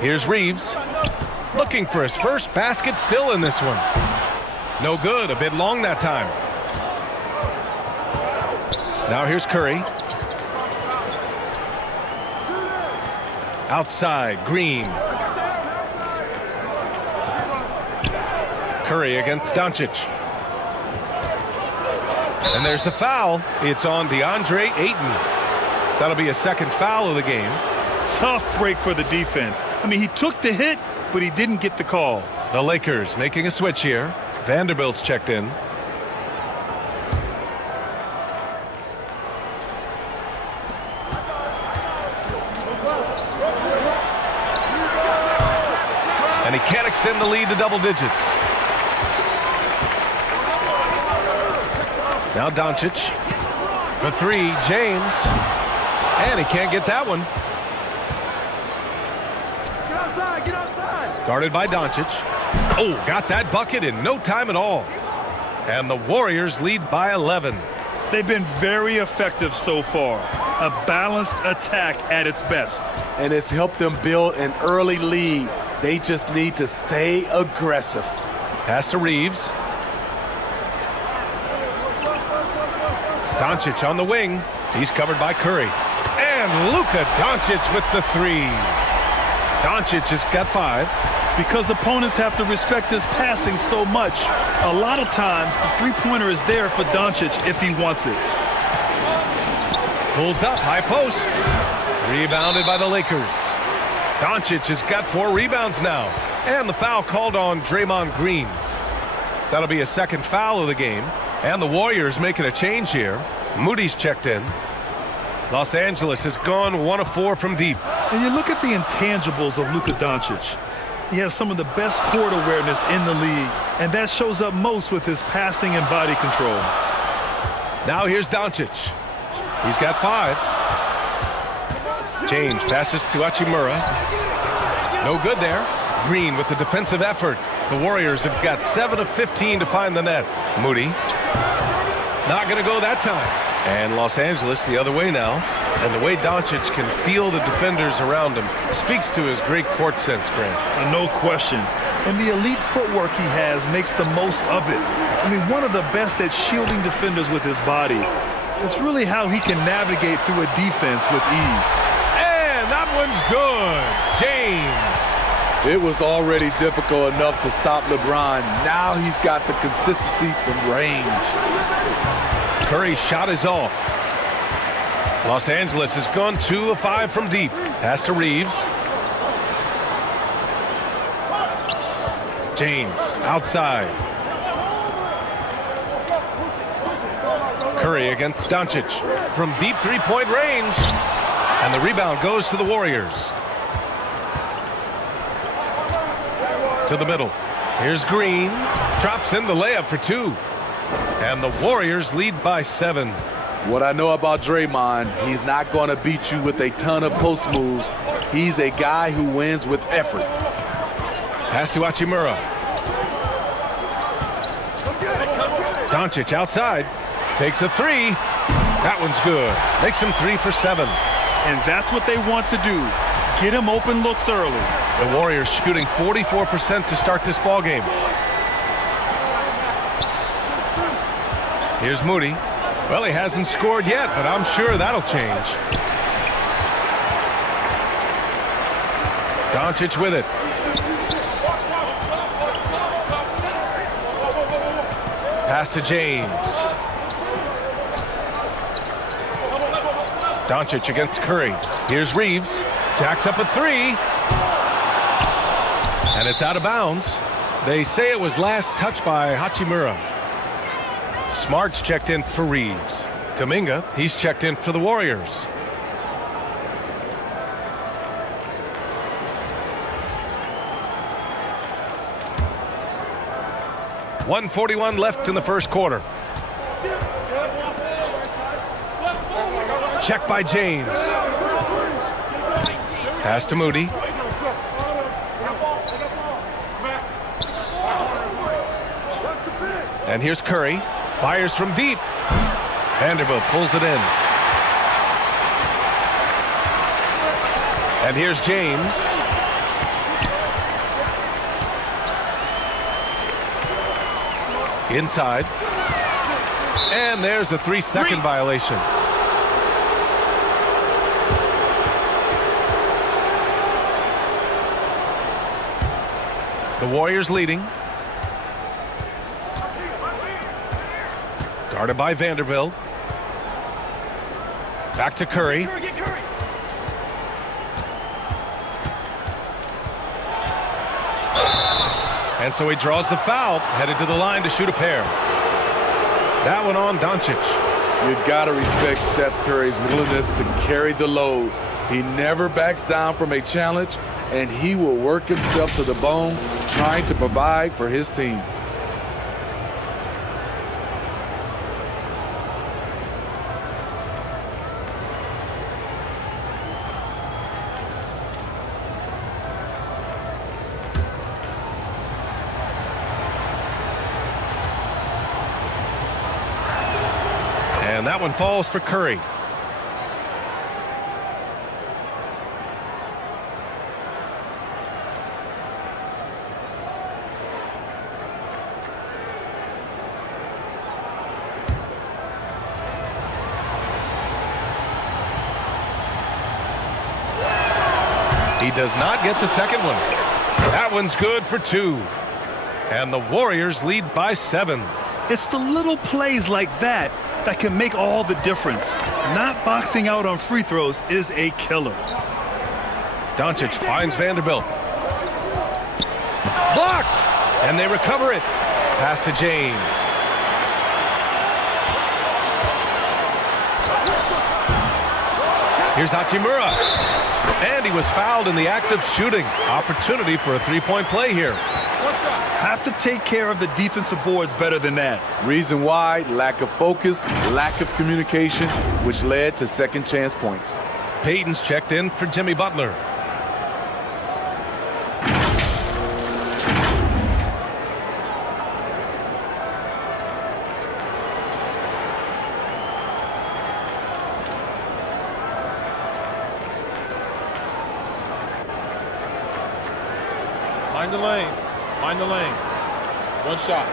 Here's Reeves. Looking for his first basket still in this one. No good. A bit long that time. Now here's Curry. Outside, Green. Curry against Doncic. And there's the foul. It's on DeAndre Ayton. That'll be a second foul of the game. Tough break for the defense. I mean, he took the hit, but he didn't get the call. The Lakers making a switch here. Vanderbilt's checked in. And he can't extend the lead to double digits. Now Doncic for three, James. And he can't get that one. Get outside. Guarded by Doncic. Oh, got that bucket in no time at all. And the Warriors lead by 11. They've been very effective so far. A balanced attack at its best. And it's helped them build an early lead. They just need to stay aggressive. Pass to Reeves. Doncic on the wing. He's covered by Curry. And Luka Doncic with the three. Doncic has got 5. Because opponents have to respect his passing so much, a lot of times the three-pointer is there for Doncic if he wants it. Pulls up, high post. Rebounded by the Lakers. Doncic has got 4 rebounds now. And the foul called on Draymond Green. That'll be a second foul of the game. And the Warriors making a change here. Moody's checked in. Los Angeles has gone 1 of 4 from deep. And you look at the intangibles of Luka Doncic. He has some of the best court awareness in the league, and that shows up most with his passing and body control. Now here's Doncic. He's got 5. James passes to Hachimura. No good there. Green with the defensive effort. The Warriors have got 7 of 15 to find the net. Moody. Not going to go that time. And Los Angeles the other way now. And the way Doncic can feel the defenders around him speaks to his great court sense, Grant. No question. And the elite footwork he has makes the most of it. I mean, one of the best at shielding defenders with his body. It's really how he can navigate through a defense with ease. And that one's good. James. It was already difficult enough to stop LeBron. Now he's got the consistency from range. Curry's shot is off. Los Angeles has gone 2 of 5 from deep. Pass to Reeves. James outside. Curry against Doncic from deep three-point range. And the rebound goes to the Warriors. To the middle. Here's Green. Drops in the layup for 2. And the Warriors lead by 7. What I know about Draymond, he's not going to beat you with a ton of post moves. He's a guy who wins with effort. Pass to Hachimura. Doncic outside. Takes a 3. That one's good. Makes him 3 for 7. And that's what they want to do. Get him open looks early. The Warriors shooting 44% to start this ball game. Here's Moody. Well, he hasn't scored yet, but I'm sure that'll change. Doncic with it. Pass to James. Doncic against Curry. Here's Reeves. Jacks up a 3. And it's out of bounds. They say it was last touched by Hachimura. Smart's checked in for Reeves. Kuminga, he's checked in for the Warriors. .141 left in the first quarter. Check by James. Pass to Moody. And here's Curry. Fires from deep. Vanderbilt pulls it in. And here's James. Inside. And there's a 3-second violation. The Warriors leading. Guarded by Vanderbilt. Back to Curry. And so he draws the foul, headed to the line to shoot a pair. That one on Doncic. You gotta respect Steph Curry's willingness to carry the load. He never backs down from a challenge, and he will work himself to the bone trying to provide for his team. And that one falls for Curry. He does not get the second one. That one's good for 2. And the Warriors lead by 7. It's the little plays like that that can make all the difference. Not boxing out on free throws is a killer. Doncic finds Vanderbilt. Blocked! And they recover it. Pass to James. Here's Hachimura. And he was fouled in the act of shooting. Opportunity for a 3-point play here. Have to take care of the defensive boards better than that. Reason why: lack of focus, lack of communication, which led to second chance points. Payton's checked in for Jimmy Butler. Mind the lanes. Mind the lanes. One shot.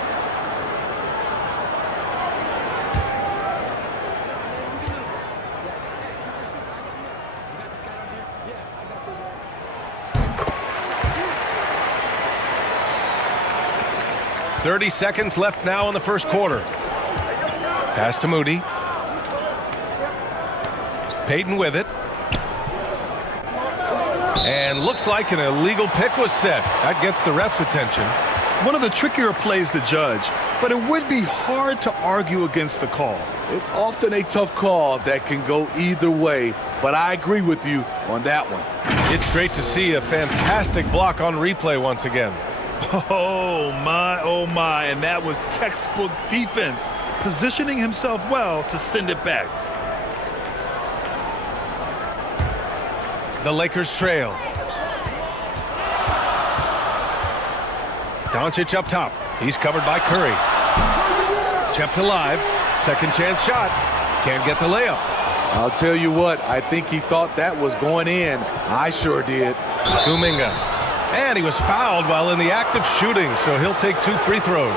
.30 seconds left now in the first quarter. Pass to Moody. Payton with it. And looks like an illegal pick was set. That gets the ref's attention. One of the trickier plays to judge, but it would be hard to argue against the call. It's often a tough call that can go either way, but I agree with you on that one. It's great to see a fantastic block on replay once again. Oh my, and that was textbook defense, positioning himself well to send it back. The Lakers trail. Doncic up top. He's covered by Curry. Kept alive. Second chance shot. Can't get the layup. I'll tell you what, I think he thought that was going in. I sure did. Kuminga. And he was fouled while in the act of shooting, so he'll take 2 free throws.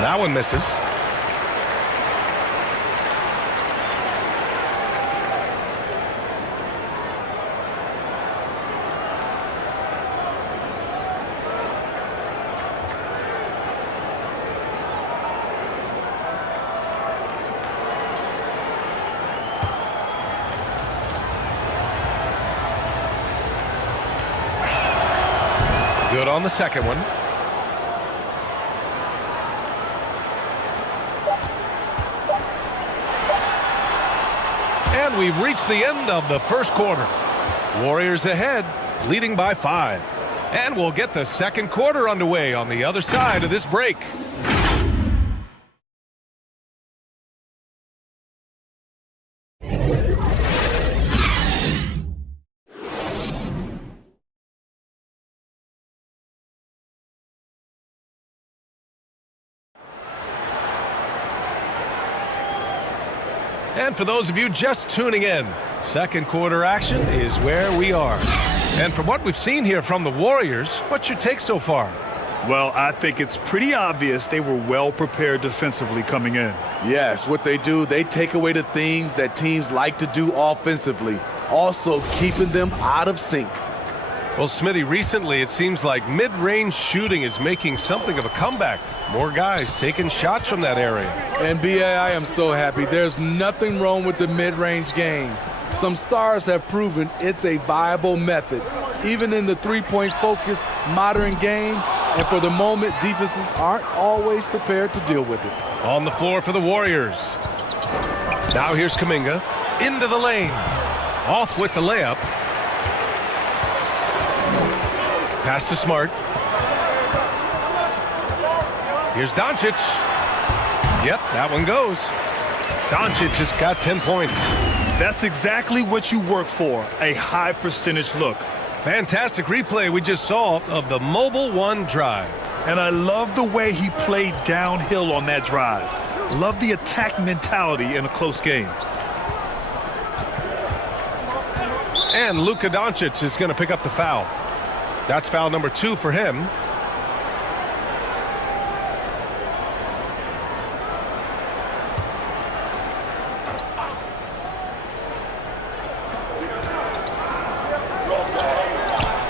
That one misses. Good on the second one. And we've reached the end of the first quarter. Warriors ahead, leading by 5. And we'll get the second quarter underway on the other side of this break. And for those of you just tuning in, second quarter action is where we are. And from what we've seen here from the Warriors, what's your take so far? Well, I think it's pretty obvious they were well prepared defensively coming in. Yes, what they do, they take away the things that teams like to do offensively, also keeping them out of sync. Well, Smitty, recently it seems like mid-range shooting is making something of a comeback. More guys taking shots from that area. NBA, I am so happy. There's nothing wrong with the mid-range game. Some stars have proven it's a viable method, even in the three-point focused modern game. And for the moment, defenses aren't always prepared to deal with it. On the floor for the Warriors. Now here's Kuminga into the lane. Off with the layup. Pass to Smart. Here's Doncic. Yep, that one goes. Doncic has got 10 points. That's exactly what you work for, a high percentage look. Fantastic replay we just saw of the mobile one drive. And I love the way he played downhill on that drive. Love the attack mentality in a close game. And Luka Doncic is going to pick up the foul. That's foul number 2 for him.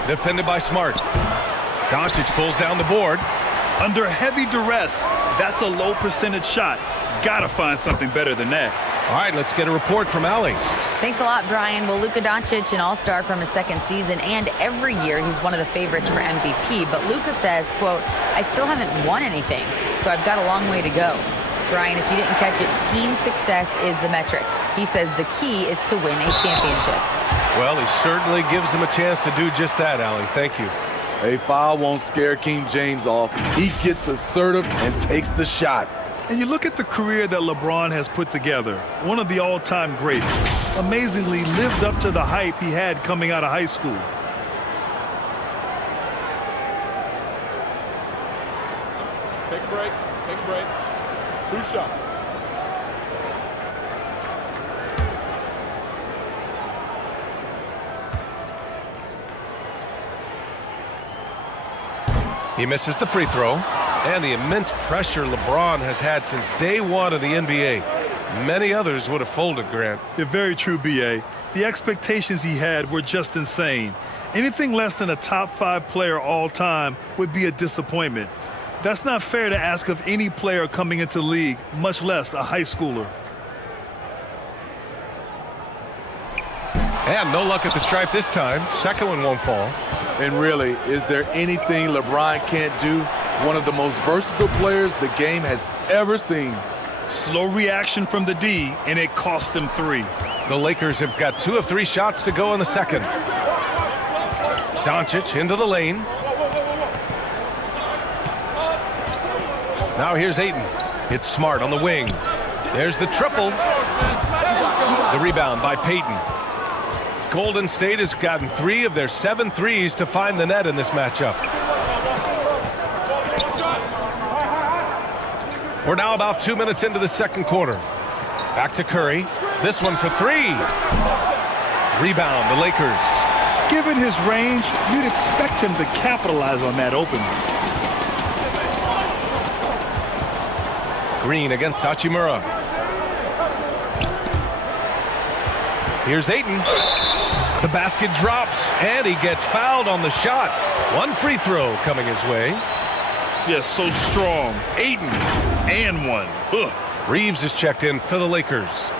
Defended by Smart. Doncic pulls down the board. Under heavy duress, that's a low percentage shot. Gotta find something better than that. All right, let's get a report from Allie. Thanks a lot, Brian. Well, Luka Doncic, an all-star from his second season, and every year he's one of the favorites for MVP. But Luka says, quote, I still haven't won anything, so I've got a long way to go. Brian, if you didn't catch it, team success is the metric. He says the key is to win a championship. Well, he certainly gives him a chance to do just that, Allie. Thank you. A foul won't scare King James off. He gets assertive and takes the shot. And you look at the career that LeBron has put together, one of the all-time greats, amazingly lived up to the hype he had coming out of high school. Take a break. Take a break. 2 shots. He misses the free throw. And the immense pressure LeBron has had since day one of the NBA. Many others would have folded, Grant. Yeah, very true, B.A. The expectations he had were just insane. Anything less than a top 5 player all time would be a disappointment. That's not fair to ask of any player coming into the league, much less a high schooler. And no luck at the stripe this time. Second one won't fall. And really, is there anything LeBron can't do? One of the most versatile players the game has ever seen. Slow reaction from the D, and it cost him 3. The Lakers have got 2 of 3 shots to go in the second. Doncic into the lane. Now here's Ayton. It's Smart on the wing. There's the triple. The rebound by Payton. Golden State has gotten 3 of their 7 threes to find the net in this matchup. We're now about 2 minutes into the second quarter. Back to Curry. This one for 3. Rebound, the Lakers. Given his range, you'd expect him to capitalize on that opening. Green against Hachimura. Here's Ayton. The basket drops, and he gets fouled on the shot. 1 free throw coming his way. Yes, so strong. Ayton, and 1. Ugh. Reeves is checked in for the Lakers.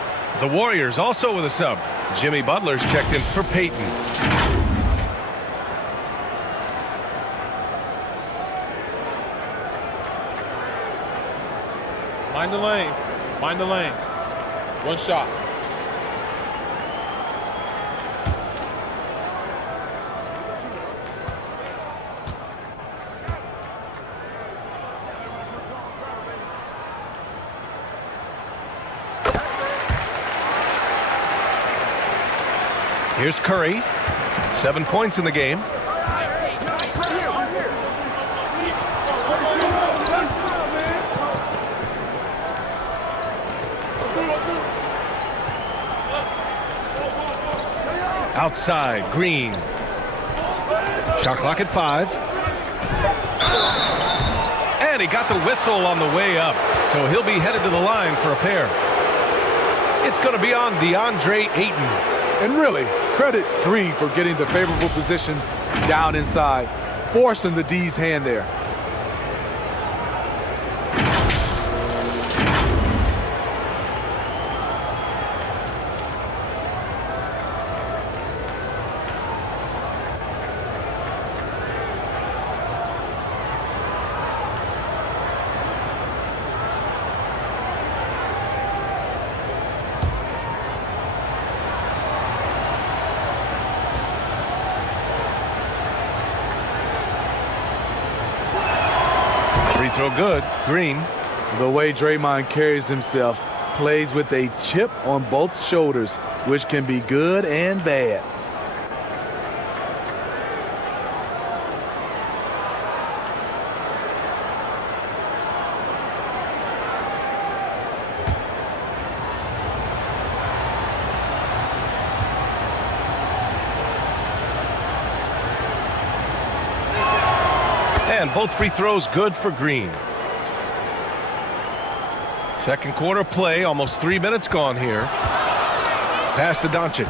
The Warriors also with a sub. Jimmy Butler's checked in for Payton. Mind the lanes. Mind the lanes. One shot. Here's Curry. 7 points in the game. Outside, Green. Shot clock at 5. And he got the whistle on the way up, so he'll be headed to the line for a pair. It's going to be on DeAndre Ayton. And really, credit Green for getting the favorable position down inside, forcing the D's hand there. Free throw good. Green. The way Draymond carries himself, plays with a chip on both shoulders, which can be good and bad. And both free throws good for Green. Second quarter play, almost 3 minutes gone here. Pass to Doncic.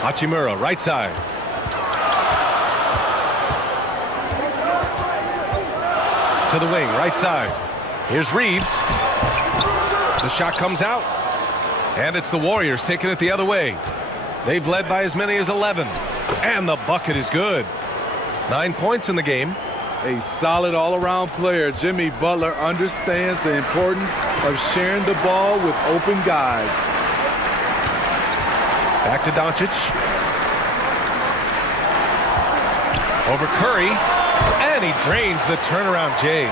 Hachimura, right side. To the wing, right side. Here's Reeves. The shot comes out. And it's the Warriors taking it the other way. They've led by as many as 11. And the bucket is good. 9 points in the game. A solid all-around player. Jimmy Butler understands the importance of sharing the ball with open guys. Back to Doncic. Over Curry. And he drains the turnaround Jay.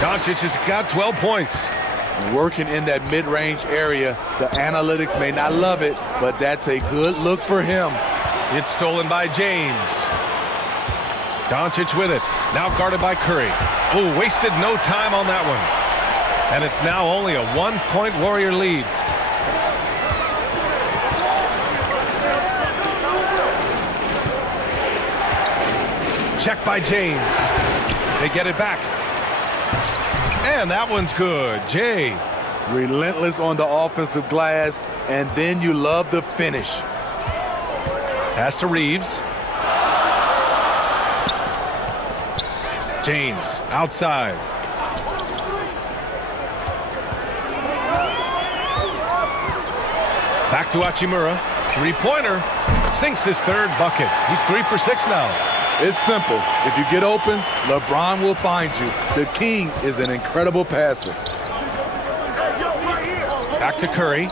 Doncic has got 12 points. Working in that mid-range area. The analytics may not love it, but that's a good look for him. It's stolen by James. Doncic with it. Now guarded by Curry. Oh, wasted no time on that one. And it's now only a 1-point Warrior lead. Check by James. They get it back. And that one's good. Jay. Relentless on the offensive glass, and then you love the finish. Pass to Reeves. James outside. Back to Hachimura. Three-pointer. Sinks his third bucket. He's 3 for 6 now. It's simple. If you get open, LeBron will find you. The king is an incredible passer. Back to Curry.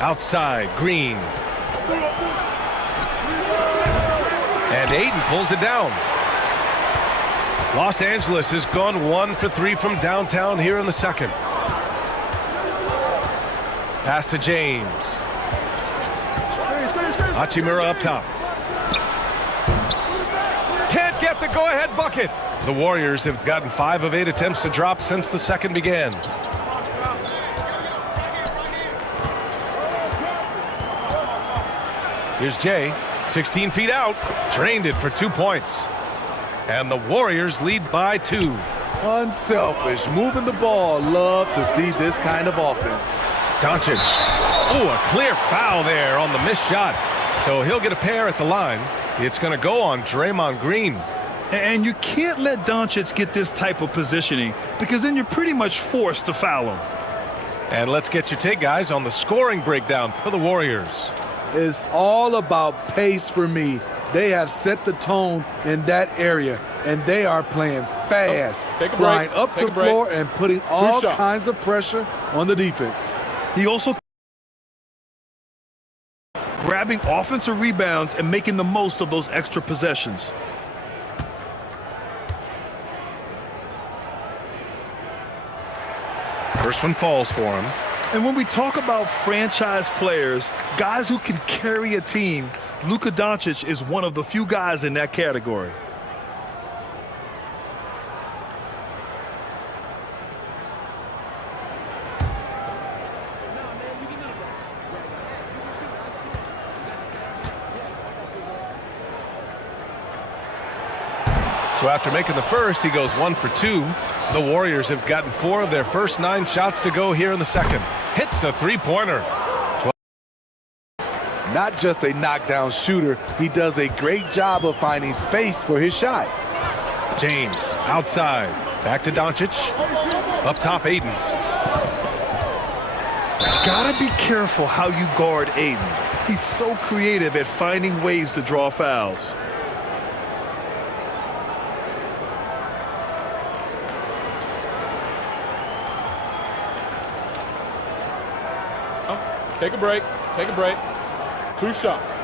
Outside, Green. And Ayton pulls it down. Los Angeles has gone 1 for 3 from downtown here in the second. Pass to James. Hachimura up top. Can't get the go-ahead bucket. The Warriors have gotten 5 of 8 attempts to drop since the second began. Here's Jay, 16 feet out, drained it for 2 points. And the Warriors lead by 2. Unselfish, moving the ball. Love to see this kind of offense. Doncic. Oh, a clear foul there on the missed shot. So he'll get a pair at the line. It's going to go on Draymond Green. And you can't let Doncic get this type of positioning because then you're pretty much forced to foul him. And let's get your take, guys, on the scoring breakdown for the Warriors. It's all about pace for me. They have set the tone in that area, and they are playing fast, Take a flying break. up Take the a break. floor and putting all shots. kinds of pressure on the defense. He also grabbing offensive rebounds and making the most of those extra possessions. First one falls for him. And when we talk about franchise players, guys who can carry a team, Luka Doncic is one of the few guys in that category. So after making the first, he goes 1 for 2. The Warriors have gotten 4 of their first 9 shots to go here in the second. Hits the three-pointer. Not just a knockdown shooter, he does a great job of finding space for his shot. James outside. Back to Doncic. Up top, Aiden. Gotta be careful how you guard Aiden. He's so creative at finding ways to draw fouls. Take a break. Take a break. 2 shots.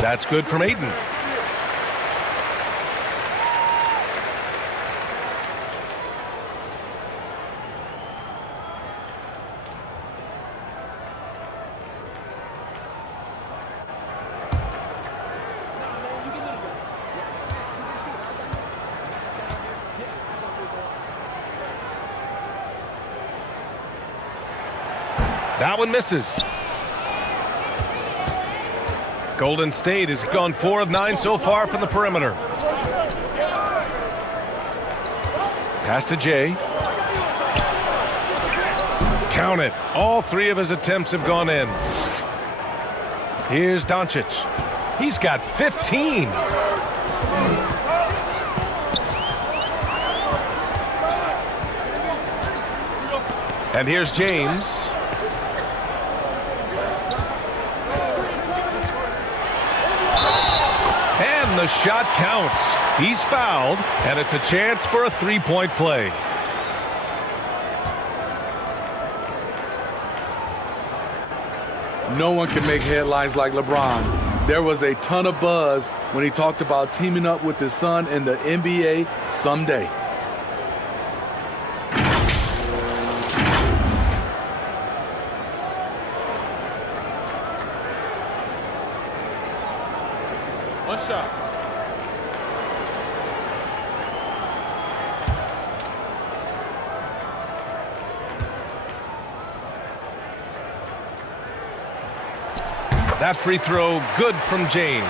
That's good from Aiden. That one misses. Golden State has gone 4 of 9 so far from the perimeter. Pass to Jay. Count it. All 3 of his attempts have gone in. Here's Doncic. He's got 15. And here's James. And the shot counts. He's fouled, and it's a chance for a three-point play. No one can make headlines like LeBron. There was a ton of buzz when he talked about teaming up with his son in the NBA someday. One shot. That free throw, good from James.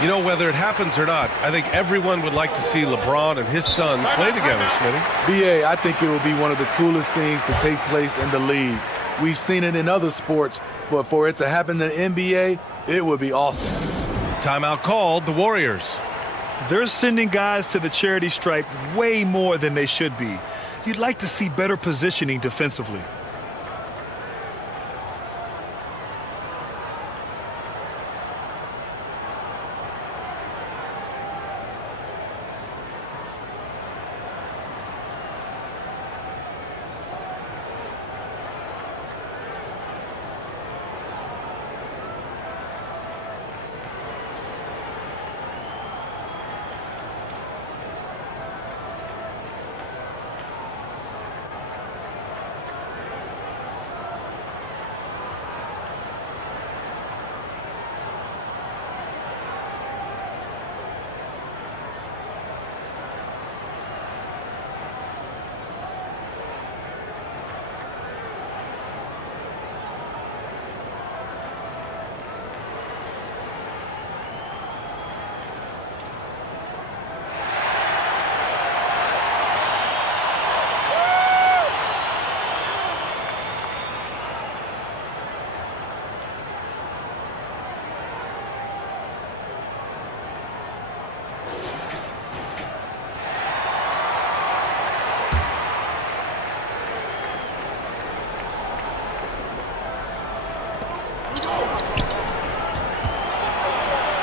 You know, whether it happens or not, I think everyone would like to see LeBron and his son play together, Smitty. BA, I think it will be one of the coolest things to take place in the league. We've seen it in other sports, but for it to happen in the NBA, it would be awesome. Timeout called, the Warriors. They're sending guys to the charity stripe way more than they should be. You'd like to see better positioning defensively.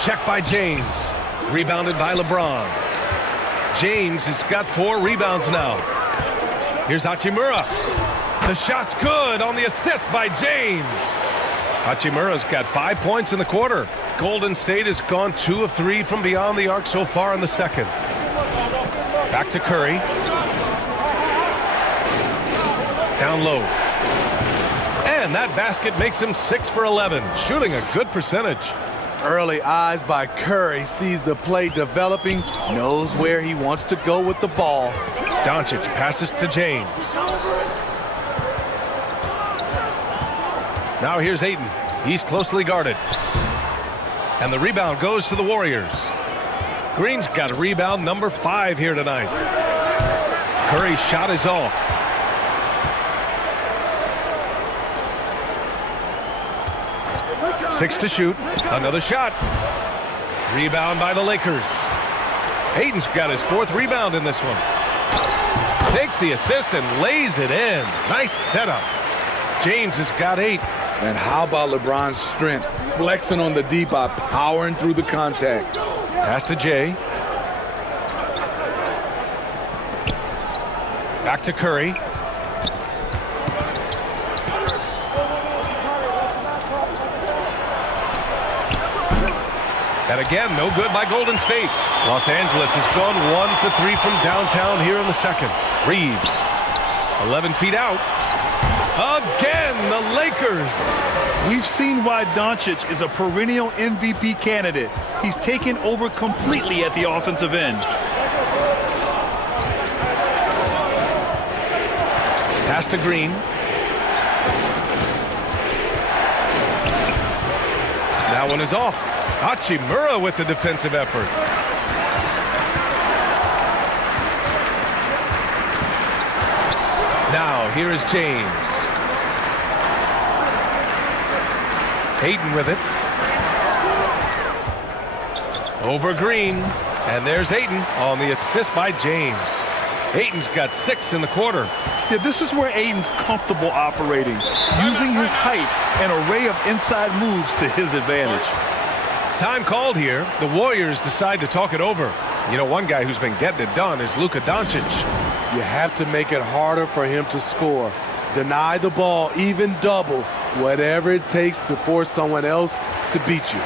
Check by James. Rebounded by LeBron. James has got 4 rebounds now. Here's Hachimura. The shot's good on the assist by James. Hachimura's got 5 points in the quarter. Golden State has gone 2 of 3 from beyond the arc so far in the second. Back to Curry. Down low. And that basket makes him 6 for 11, shooting a good percentage. Early eyes by Curry, sees the play developing, knows where he wants to go with the ball. Doncic passes to James. Now here's Ayton. He's closely guarded. And the rebound goes to the Warriors. Green's got a rebound number 5 here tonight. Curry's shot is off. Six to shoot. Another shot. Rebound by the Lakers. Ayton's got his 4th rebound in this one. Takes the assist and lays it in. Nice setup. James has got 8. And how about LeBron's strength? Flexing on the D by powering through the contact. Pass to Jay. Back to Curry. And again, no good by Golden State. Los Angeles has gone 1 for 3 from downtown here in the second. Reeves, 11 feet out. Again, the Lakers. We've seen why Doncic is a perennial MVP candidate. He's taken over completely at the offensive end. Pass to Green. That one is off. Hachimura with the defensive effort. Now, here is James. Ayton with it. Over Green. And there's Ayton on the assist by James. Ayton's got 6 in the quarter. Yeah, this is where Ayton's comfortable operating, using his height and array of inside moves to his advantage. Time called here. The Warriors decide to talk it over. You know, one guy who's been getting it done is Luka Doncic. You have to make it harder for him to score. Deny the ball, even double, whatever it takes to force someone else to beat you.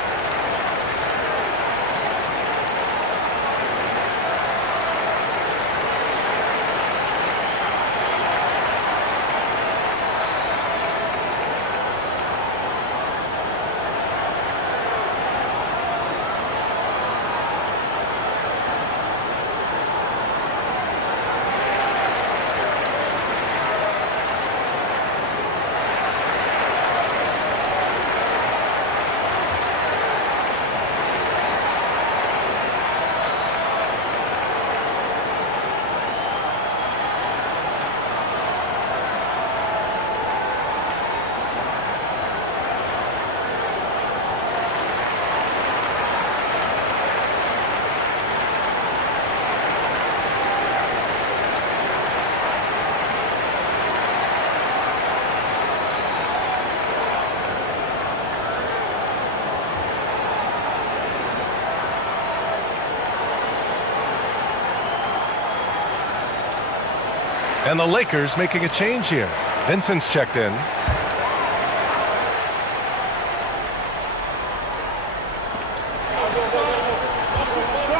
And the Lakers making a change here. Vincent's checked in.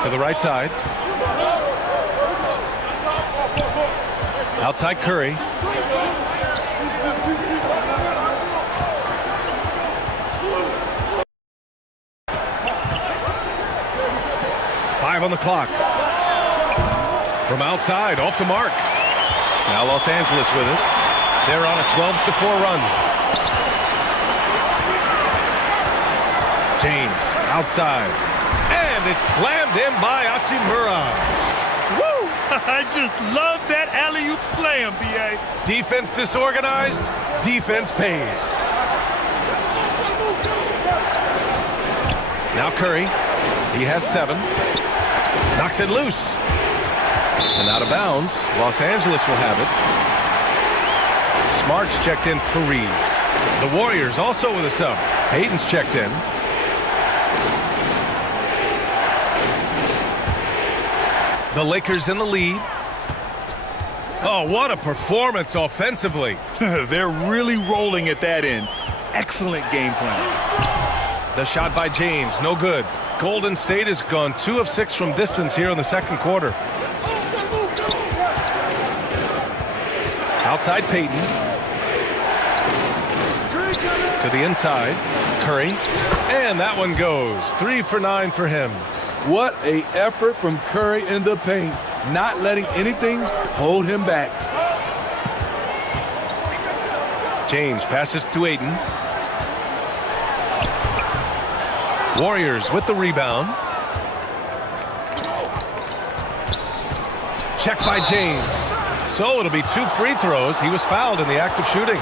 To the right side. Outside Curry. Five on the clock. From outside, off to Mark. Now Los Angeles with it. They're on a 12-4 run. James outside. And it's slammed in by Hachimura. Woo! I just love that alley-oop slam, B.A. Defense disorganized. Defense pays. Now Curry. He has 7. Knocks it loose. And out of bounds. Los Angeles will have it. Smart's checked in for Reeves. The Warriors also with a sub. Hayden's checked in. The Lakers in the lead. Oh, what a performance offensively. They're really rolling at that end. Excellent game plan. The shot by James, no good. Golden State has gone 2 of 6 from distance here in the second quarter. Outside Payton. To the inside. Curry. And that one goes. 3 for 9 for him. What a effort from Curry in the paint. Not letting anything hold him back. James passes to Ayton. Warriors with the rebound. Check by James. So it'll be 2 free throws. He was fouled in the act of shooting.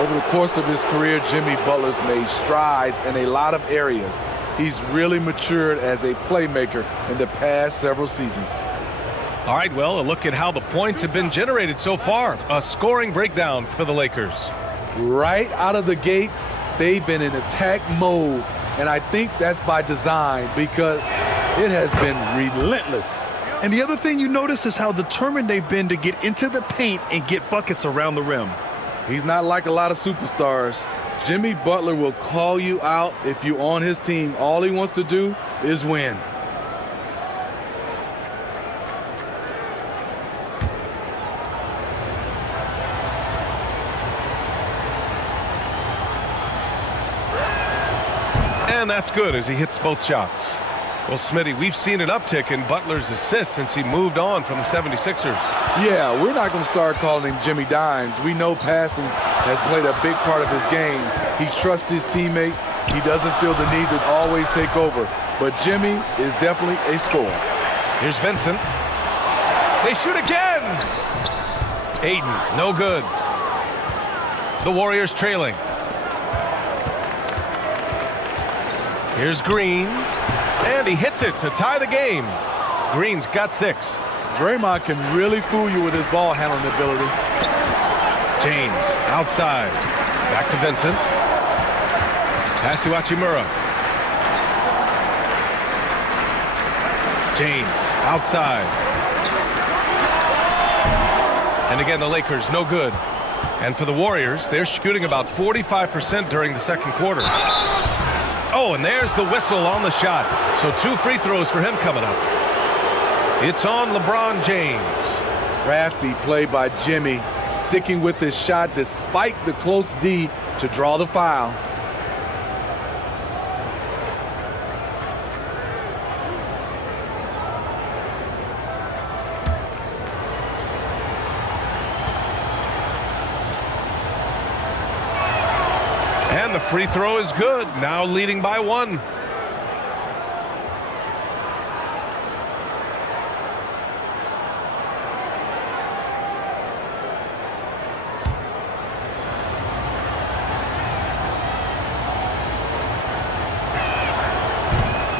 Over the course of his career, Jimmy Butler's made strides in a lot of areas. He's really matured as a playmaker in the past several seasons. All right, well, a look at how the points have been generated so far. A scoring breakdown for the Lakers. Right out of the gates, they've been in attack mode. And I think that's by design because it has been relentless. And the other thing you notice is how determined they've been to get into the paint and get buckets around the rim. He's not like a lot of superstars. Jimmy Butler will call you out if you're on his team. All he wants to do is win. And that's good as he hits both shots. Well, Smitty, we've seen an uptick in Butler's assists since he moved on from the 76ers. Yeah, we're not going to start calling him Jimmy Dimes. We know passing has played a big part of his game. He trusts his teammate. He doesn't feel the need to always take over. But Jimmy is definitely a scorer. Here's Vincent. They shoot again. Ayton, no good. The Warriors trailing. Here's Green. And he hits it to tie the game. Green's got 6. Draymond can really fool you with his ball handling ability. James outside. Back to Vincent. Pass to Hachimura. James outside. And again, the Lakers no good. And for the Warriors, they're shooting about 45% during the second quarter. Oh, and there's the whistle on the shot. So 2 free throws for him coming up. It's on LeBron James. Crafty play by Jimmy, sticking with his shot despite the close D to draw the foul. And the free throw is good. Now leading by 1.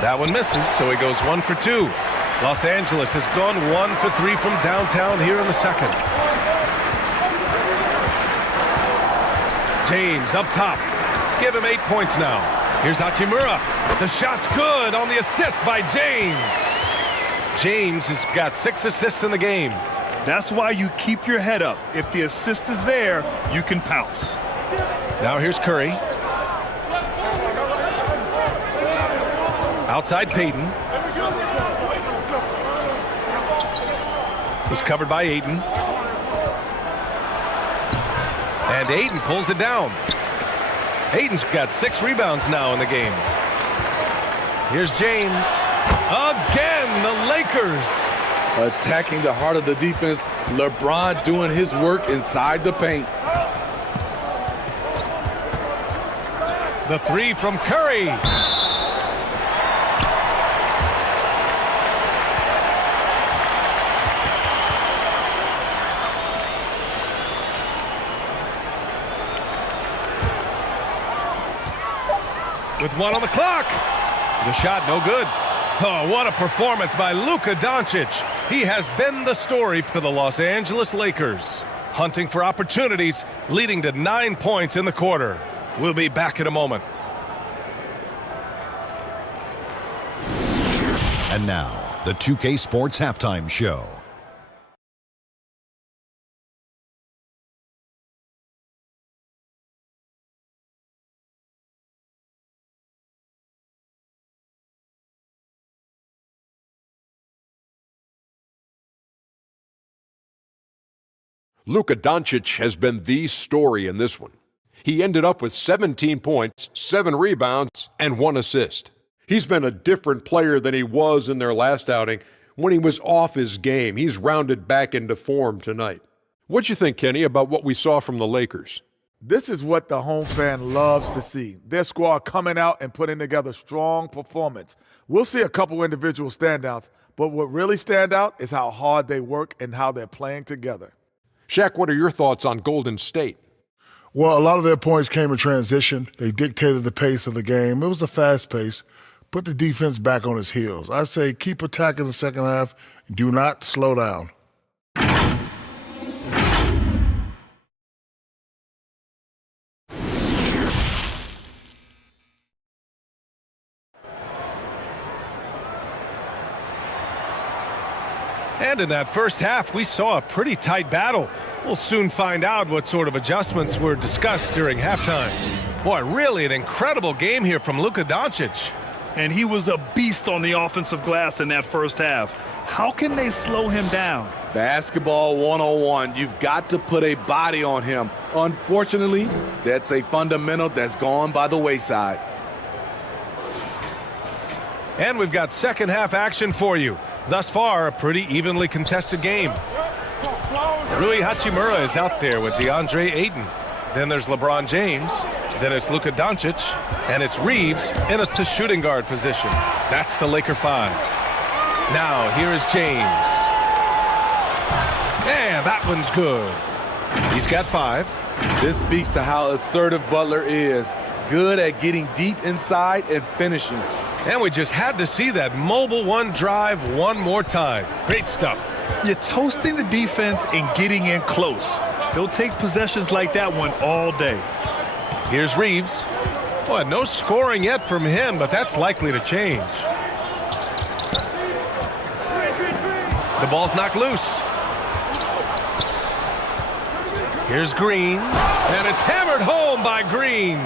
That one misses, so he goes 1 for 2. Los Angeles has gone 1 for 3 from downtown here in the second. James up top. Give him 8 points now. Here's Hachimura. The shot's good on the assist by James. James has got 6 assists in the game. That's why you keep your head up. If the assist is there, you can pounce. Now here's Curry. Outside Payton. He's covered by Ayton. And Ayton pulls it down. Ayton's got 6 rebounds now in the game. Here's James. Again, the Lakers. Attacking the heart of the defense. LeBron doing his work inside the paint. The 3 from Curry. With 1 on the clock. The shot no good. Oh, what a performance by Luka Doncic. He has been the story for the Los Angeles Lakers. Hunting for opportunities, leading to 9 points in the quarter. We'll be back in a moment. And now, the 2K Sports Halftime Show. Luka Doncic has been the story in this one. He ended up with 17 points, 7 rebounds, and 1 assist. He's been a different player than he was in their last outing when he was off his game. He's rounded back into form tonight. What'd you think, Kenny, about what we saw from the Lakers? This is what the home fan loves to see. Their squad coming out and putting together strong performance. We'll see a couple individual standouts, but what really stand out is how hard they work and how they're playing together. Shaq, what are your thoughts on Golden State? Well, a lot of their points came in transition. They dictated the pace of the game. It was a fast pace. Put the defense back on its heels. I say keep attacking the second half. Do not slow down. And in that first half, we saw a pretty tight battle. We'll soon find out what sort of adjustments were discussed during halftime. Boy, really an incredible game here from Luka Doncic. And he was a beast on the offensive glass in that first half. How can they slow him down? Basketball 101. You've got to put a body on him. Unfortunately, that's a fundamental that's gone by the wayside. And we've got second half action for you. Thus far, a pretty evenly contested game. Rui Hachimura is out there with DeAndre Ayton. Then there's LeBron James. Then it's Luka Doncic. And it's Reeves in a shooting guard position. That's the Laker 5. Now, here is James. And that one's good. He's got 5. This speaks to how assertive Butler is. Good at getting deep inside and finishing. And we just had to see that mobile one drive one more time. Great stuff. You're toasting the defense and getting in close. They'll take possessions like that one all day. Here's Reeves. Boy, no scoring yet from him, but that's likely to change. The ball's knocked loose. Here's Green. And it's hammered home by Green.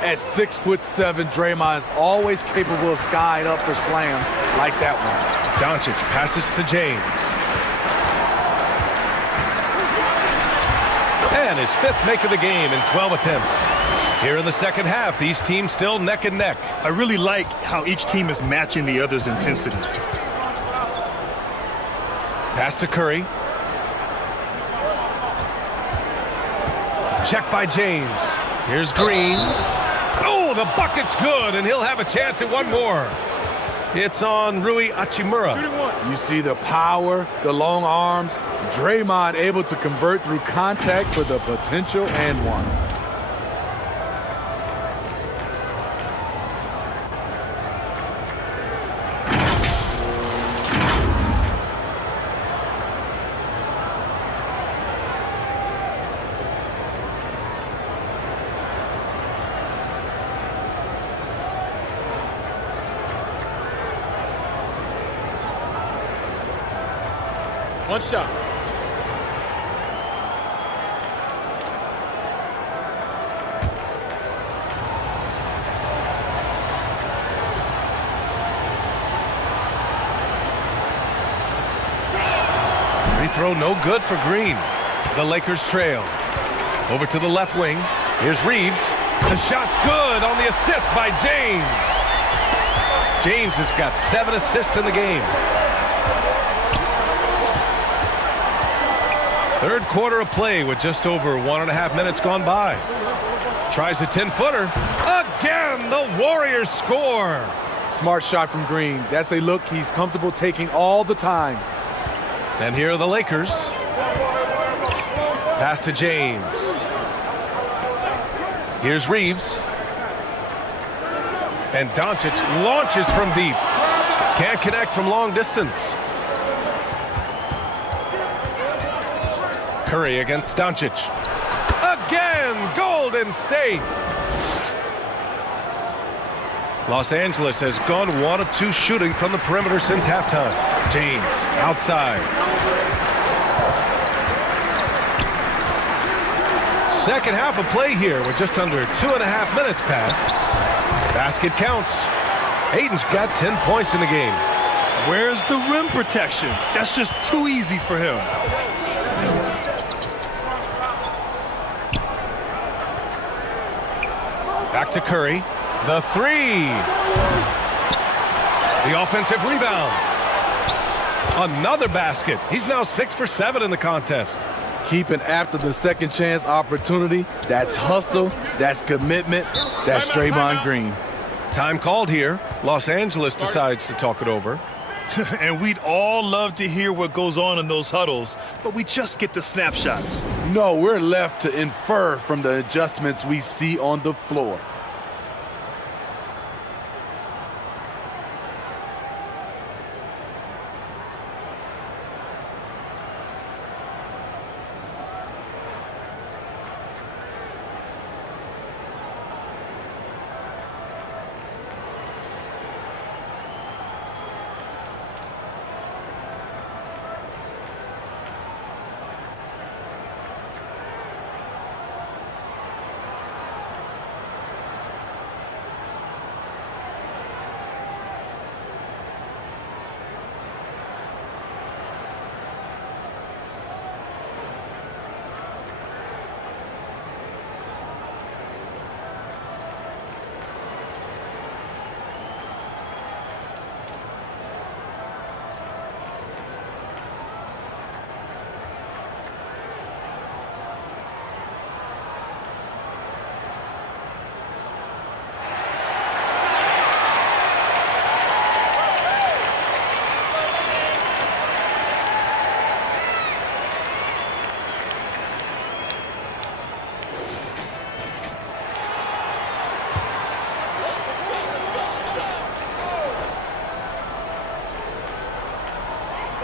At 6'7", Draymond is always capable of skying up for slams like that one. Doncic passes to James. And his 5th make of the game in 12 attempts. Here in the second half, these teams still neck and neck. I really like how each team is matching the other's intensity. Pass to Curry. Check by James. Here's Green. Oh, the bucket's good, and he'll have a chance at one more. It's on Rui Hachimura. You see the power, the long arms. Draymond able to convert through contact for the potential and one. One shot. Free throw no good for Green. The Lakers trail. Over to the left wing. Here's Reeves. The shot's good on the assist by James. James has got 7 assists in the game. Third quarter of play with just over 1.5 minutes gone by. Tries a 10-footer. Again, the Warriors score. Smart shot from Green. That's a look he's comfortable taking all the time. And here are the Lakers. Pass to James. Here's Reeves. And Doncic launches from deep. Can't connect from long distance. Curry against Doncic. Again, Golden State. Los Angeles has gone 1 of 2 shooting from the perimeter since halftime. James outside. Second half of play here with just under 2.5 minutes passed. Basket counts. Ayton's got 10 points in the game. Where's the rim protection? That's just too easy for him. Back to Curry. The three. The offensive rebound. Another basket. He's now 6 for 7 in the contest. Keeping after the second chance opportunity. That's hustle. That's commitment. That's Draymond Green. Time called here. Los Angeles decides to talk it over. And we'd all love to hear what goes on in those huddles, but we just get the snapshots. No, we're left to infer from the adjustments we see on the floor.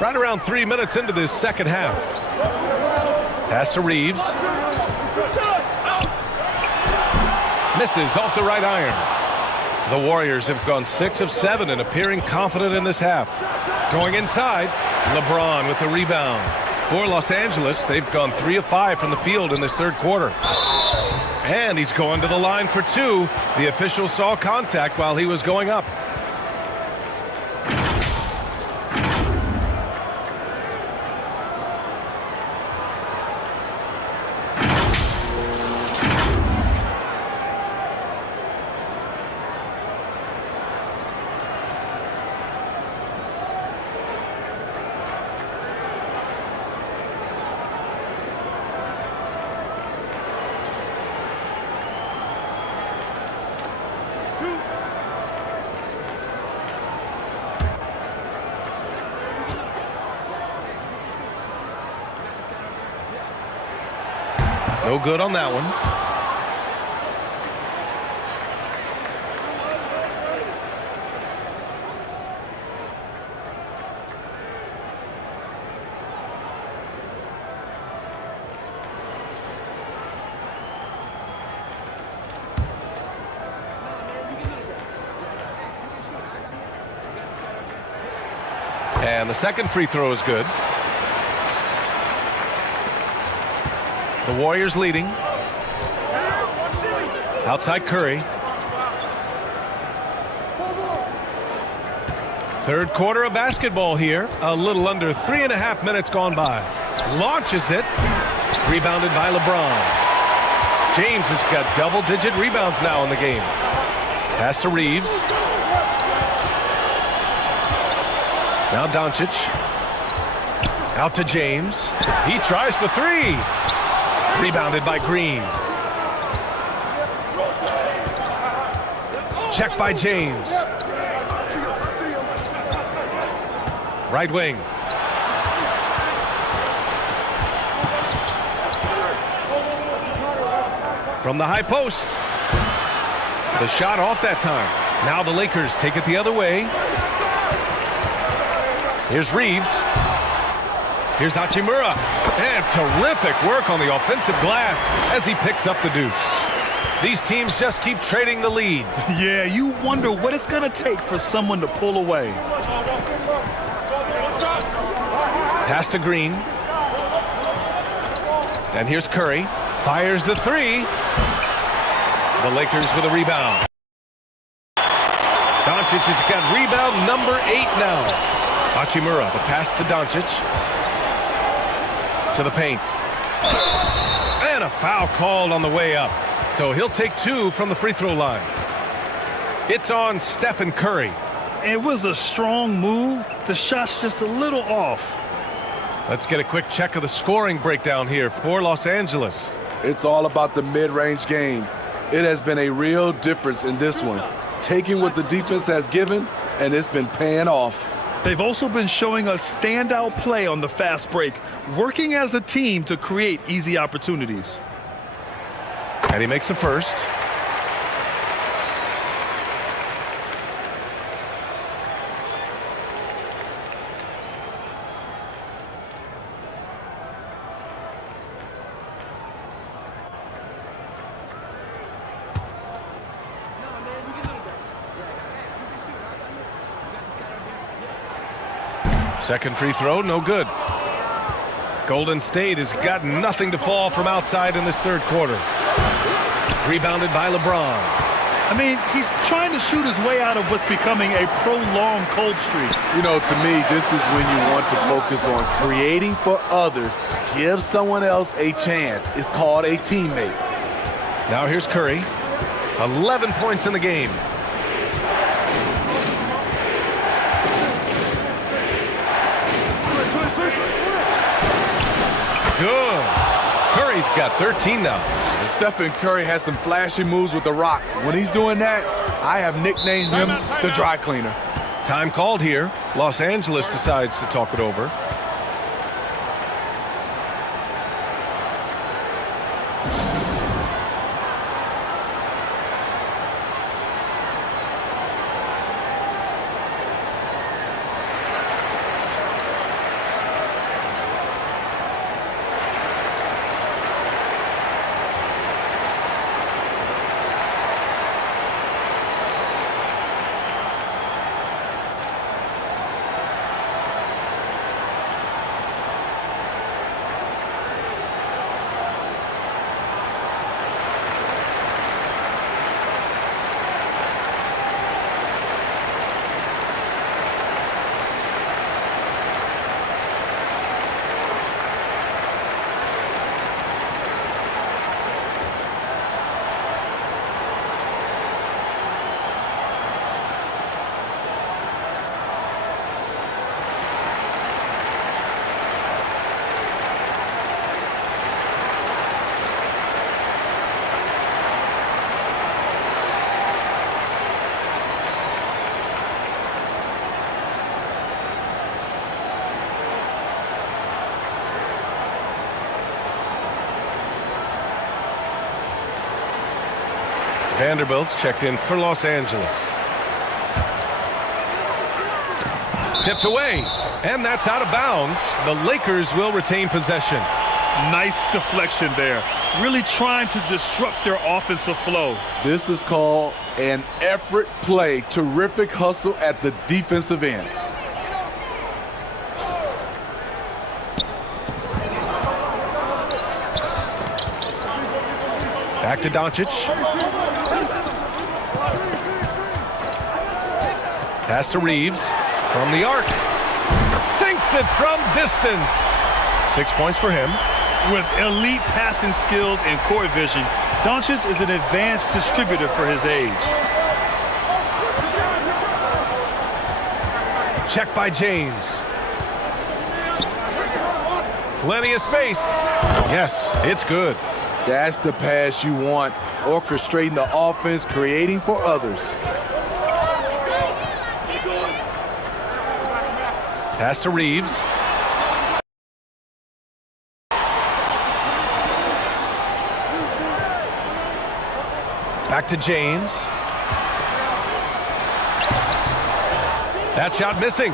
Right around 3 minutes into this second half. Pass to Reeves. Misses off the right iron. The Warriors have gone 6 of 7 and appearing confident in this half. Going inside, LeBron with the rebound. For Los Angeles, they've gone 3 of 5 from the field in this third quarter. And he's going to the line for 2. The official saw contact while he was going up. No good on that one. And the second free throw is good. The Warriors leading. Outside Curry. Third quarter of basketball here. A little under 3.5 minutes gone by. Launches it. Rebounded by LeBron. James has got double-digit rebounds now in the game. Pass to Reeves. Now Doncic. Out to James. He tries for 3. Rebounded by Green. Check by James. Right wing. From the high post. The shot off that time. Now the Lakers take it the other way. Here's Reeves. Here's Hachimura. And terrific work on the offensive glass as he picks up the deuce. These teams just keep trading the lead. Yeah, you wonder what it's going to take for someone to pull away. Pass to Green. And here's Curry. Fires the three. The Lakers with a rebound. Doncic has got rebound number 8 now. Hachimura, the pass to Doncic. To the paint. And a foul called on the way up. So he'll take 2 from the free throw line. It's on Stephen Curry. It was a strong move. The shot's just a little off. Let's get a quick check of the scoring breakdown here for Los Angeles. It's all about the mid-range game. It has been a real difference in this one. Taking what the defense has given, and it's been paying off. They've also been showing us standout play on the fast break, working as a team to create easy opportunities. And he makes the first. Second free throw, no good. Golden State has got nothing to fall from outside in this third quarter. Rebounded by LeBron. I mean, he's trying to shoot his way out of what's becoming a prolonged cold streak. You know, to me, this is when you want to focus on creating for others. Give someone else a chance. It's called a teammate. Now here's Curry. 11 points in the game. Good. Curry's got 13 now. And Stephen Curry has some flashy moves with the rock. When he's doing that, I have nicknamed him the dry cleaner. Time called here. Los Angeles decides to talk it over. Vanderbilt's checked in for Los Angeles. Tipped away, and that's out of bounds. The Lakers will retain possession. Nice deflection there. Really trying to disrupt their offensive flow. This is called an effort play. Terrific hustle at the defensive end. Back to Doncic. Pass to Reeves from the arc. Sinks it from distance. 6 points for him. With elite passing skills and court vision, Doncic is an advanced distributor for his age. Check by James. Plenty of space. Yes, it's good. That's the pass you want. Orchestrating the offense, creating for others. Pass to Reeves. Back to James. That shot missing.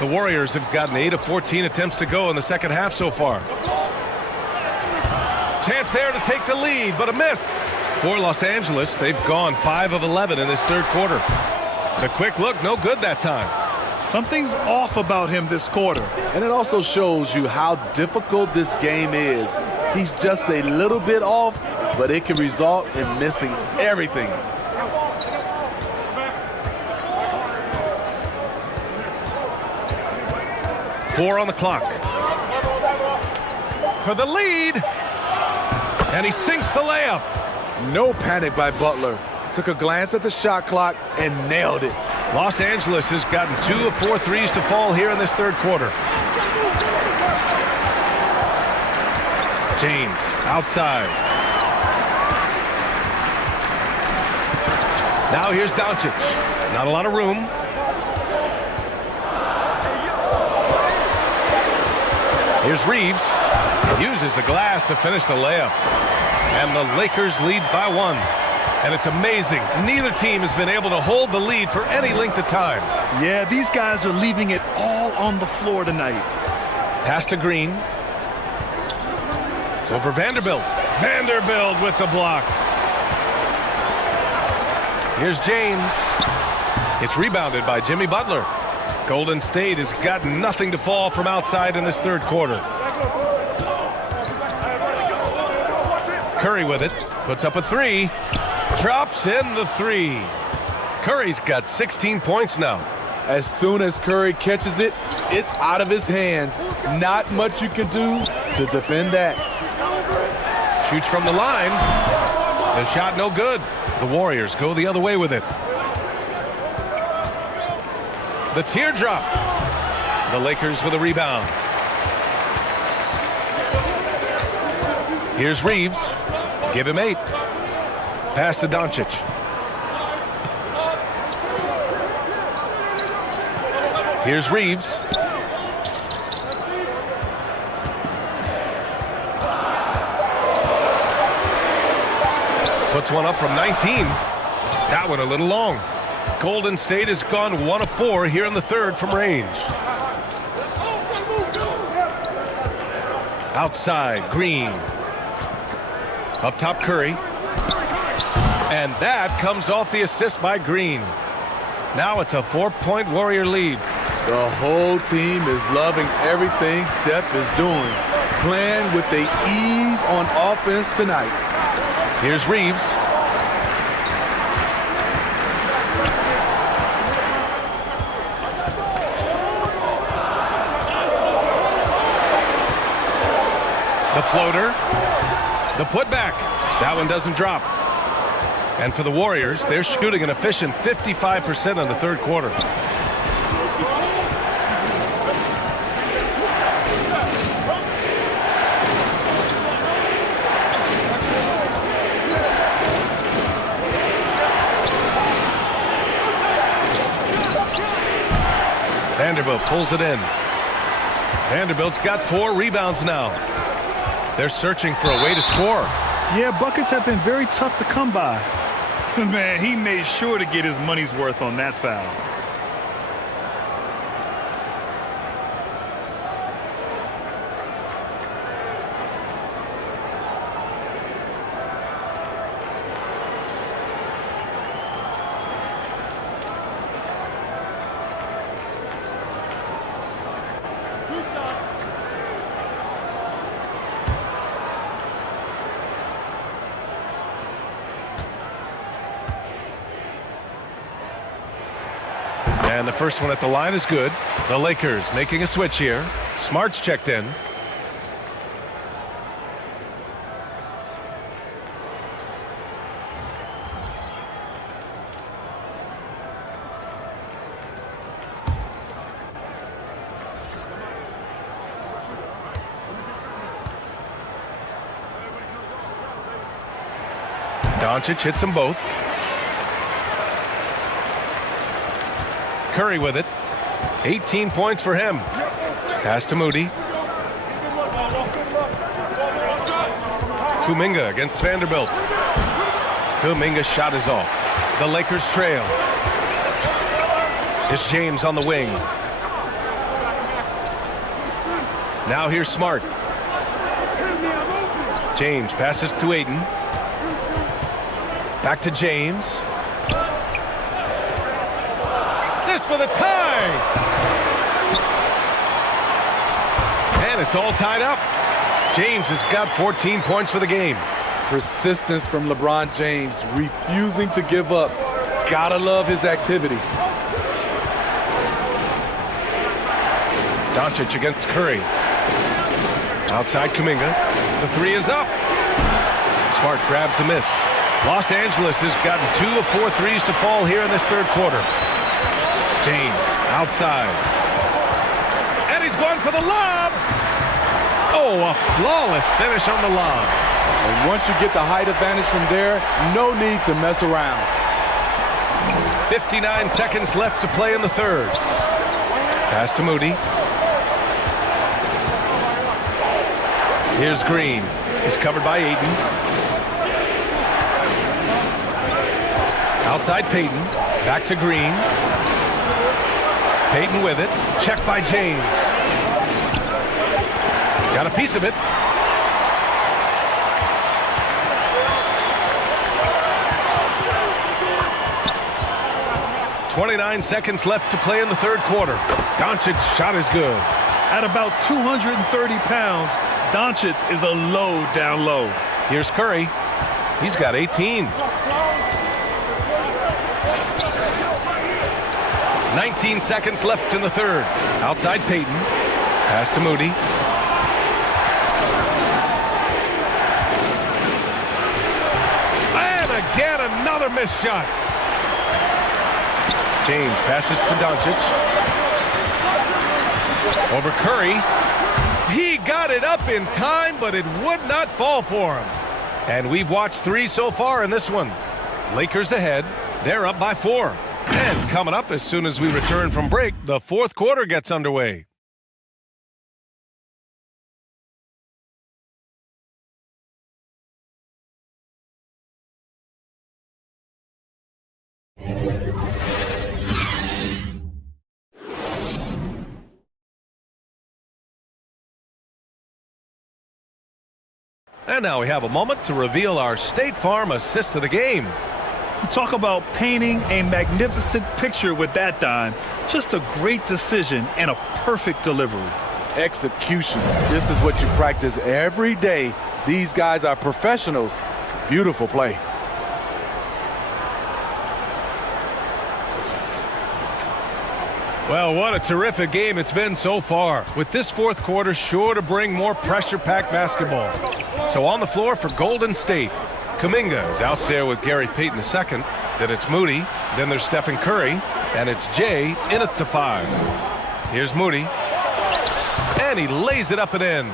The Warriors have gotten 8 of 14 attempts to go in the second half so far. Chance there to take the lead, but a miss. For Los Angeles, they've gone 5 of 11 in this third quarter. The quick look, no good that time. Something's off about him this quarter. And it also shows you how difficult this game is. He's just a little bit off, but it can result in missing everything. Four on the clock. For the lead. And he sinks the layup. No panic by Butler. Took a glance at the shot clock and nailed it. Los Angeles has gotten 2 of 4 threes to fall here in this third quarter. James outside. Now here's Doncic. Not a lot of room. Here's Reeves. Uses the glass to finish the layup. And the Lakers lead by 1. And it's amazing. Neither team has been able to hold the lead for any length of time. Yeah, these guys are leaving it all on the floor tonight. Pass to Green. Over Vanderbilt. Vanderbilt with the block. Here's James. It's rebounded by Jimmy Butler. Golden State has got nothing to fall from outside in this third quarter. Curry with it. Puts up a 3. Drops in the 3. Curry's got 16 points now. As soon as Curry catches it, it's out of his hands. Not much you can do to defend that. Shoots from the line. The shot no good. The Warriors go the other way with it. The teardrop. The Lakers with a rebound. Here's Reeves. Give him 8. Pass to Doncic. Here's Reeves. Puts one up from 19. That one a little long. Golden State has gone 1 of 4 here in the third from range. Outside, Green. Up top, Curry. And that comes off the assist by Green. Now it's a 4-point Warrior lead. The whole team is loving everything Steph is doing. Playing with the ease on offense tonight. Here's Reeves. The floater. The putback. That one doesn't drop. And for the Warriors, they're shooting an efficient 55% in the third quarter. Vanderbilt pulls it in. Vanderbilt's got 4 rebounds now. They're searching for a way to score. Yeah, buckets have been very tough to come by. Man, he made sure to get his money's worth on that foul. And the first one at the line is good. The Lakers making a switch here. Smart's checked in. Doncic hits them both. Curry with it. 18 points for him. Pass to Moody. Kuminga against Vanderbilt. Kuminga's shot is off. The Lakers trail. It's James on the wing. Now here's Smart. James passes to Ayton. Back to James. this for the tie. And it's all tied up. James has got 14 points for the game. Persistence from LeBron James, refusing to give up. Gotta love his activity. Doncic against Curry. Outside Kuminga. The three is up. Smart grabs the miss. Los Angeles has gotten 2 of 4 threes to fall here in this third quarter. James outside. And he's going for the lob. Oh, a flawless finish on the lob. And once you get the height advantage from there, no need to mess around. 59 seconds left to play in the third. Pass to Moody. Here's Green. He's covered by Ayton. Outside Payton. Back to Green. Payton with it. Checked by James. Got a piece of it. .29 seconds left to play in the third quarter. Doncic's shot is good. At about 230 pounds, Doncic is a low down low. Here's Curry. He's got 18. 19 seconds left in the third. Outside Payton. Pass to Moody. And again, another missed shot. James passes to Doncic. Over Curry. He got it up in time, but it would not fall for him. And we've watched 3 so far in this one. Lakers ahead. They're up by 4. And coming up as soon as we return from break, the fourth quarter gets underway. And now we have a moment to reveal our State Farm assist of the game. You talk about painting a magnificent picture with that dime. Just a great decision and a perfect delivery. Execution. This is what you practice every day. These guys are professionals. Beautiful play. Well, what a terrific game it's been so far, with this fourth quarter sure to bring more pressure-packed basketball. So on the floor for Golden State, Kuminga is out there with Gary Payton II. Then it's Moody. Then there's Stephen Curry. And it's Jay in at the 5. Here's Moody. And he lays it up and in.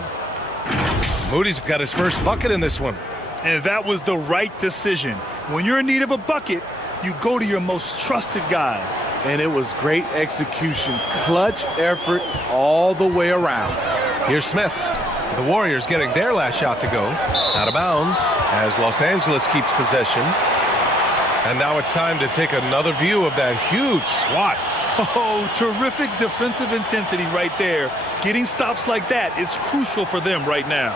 Moody's got his first bucket in this one. And that was the right decision. When you're in need of a bucket, you go to your most trusted guys. And it was great execution. Clutch effort all the way around. Here's Smith. The Warriors getting their last shot to go. Out of bounds as Los Angeles keeps possession. And now it's time to take another view of that huge swat. Oh, terrific defensive intensity right there. Getting stops like that is crucial for them right now.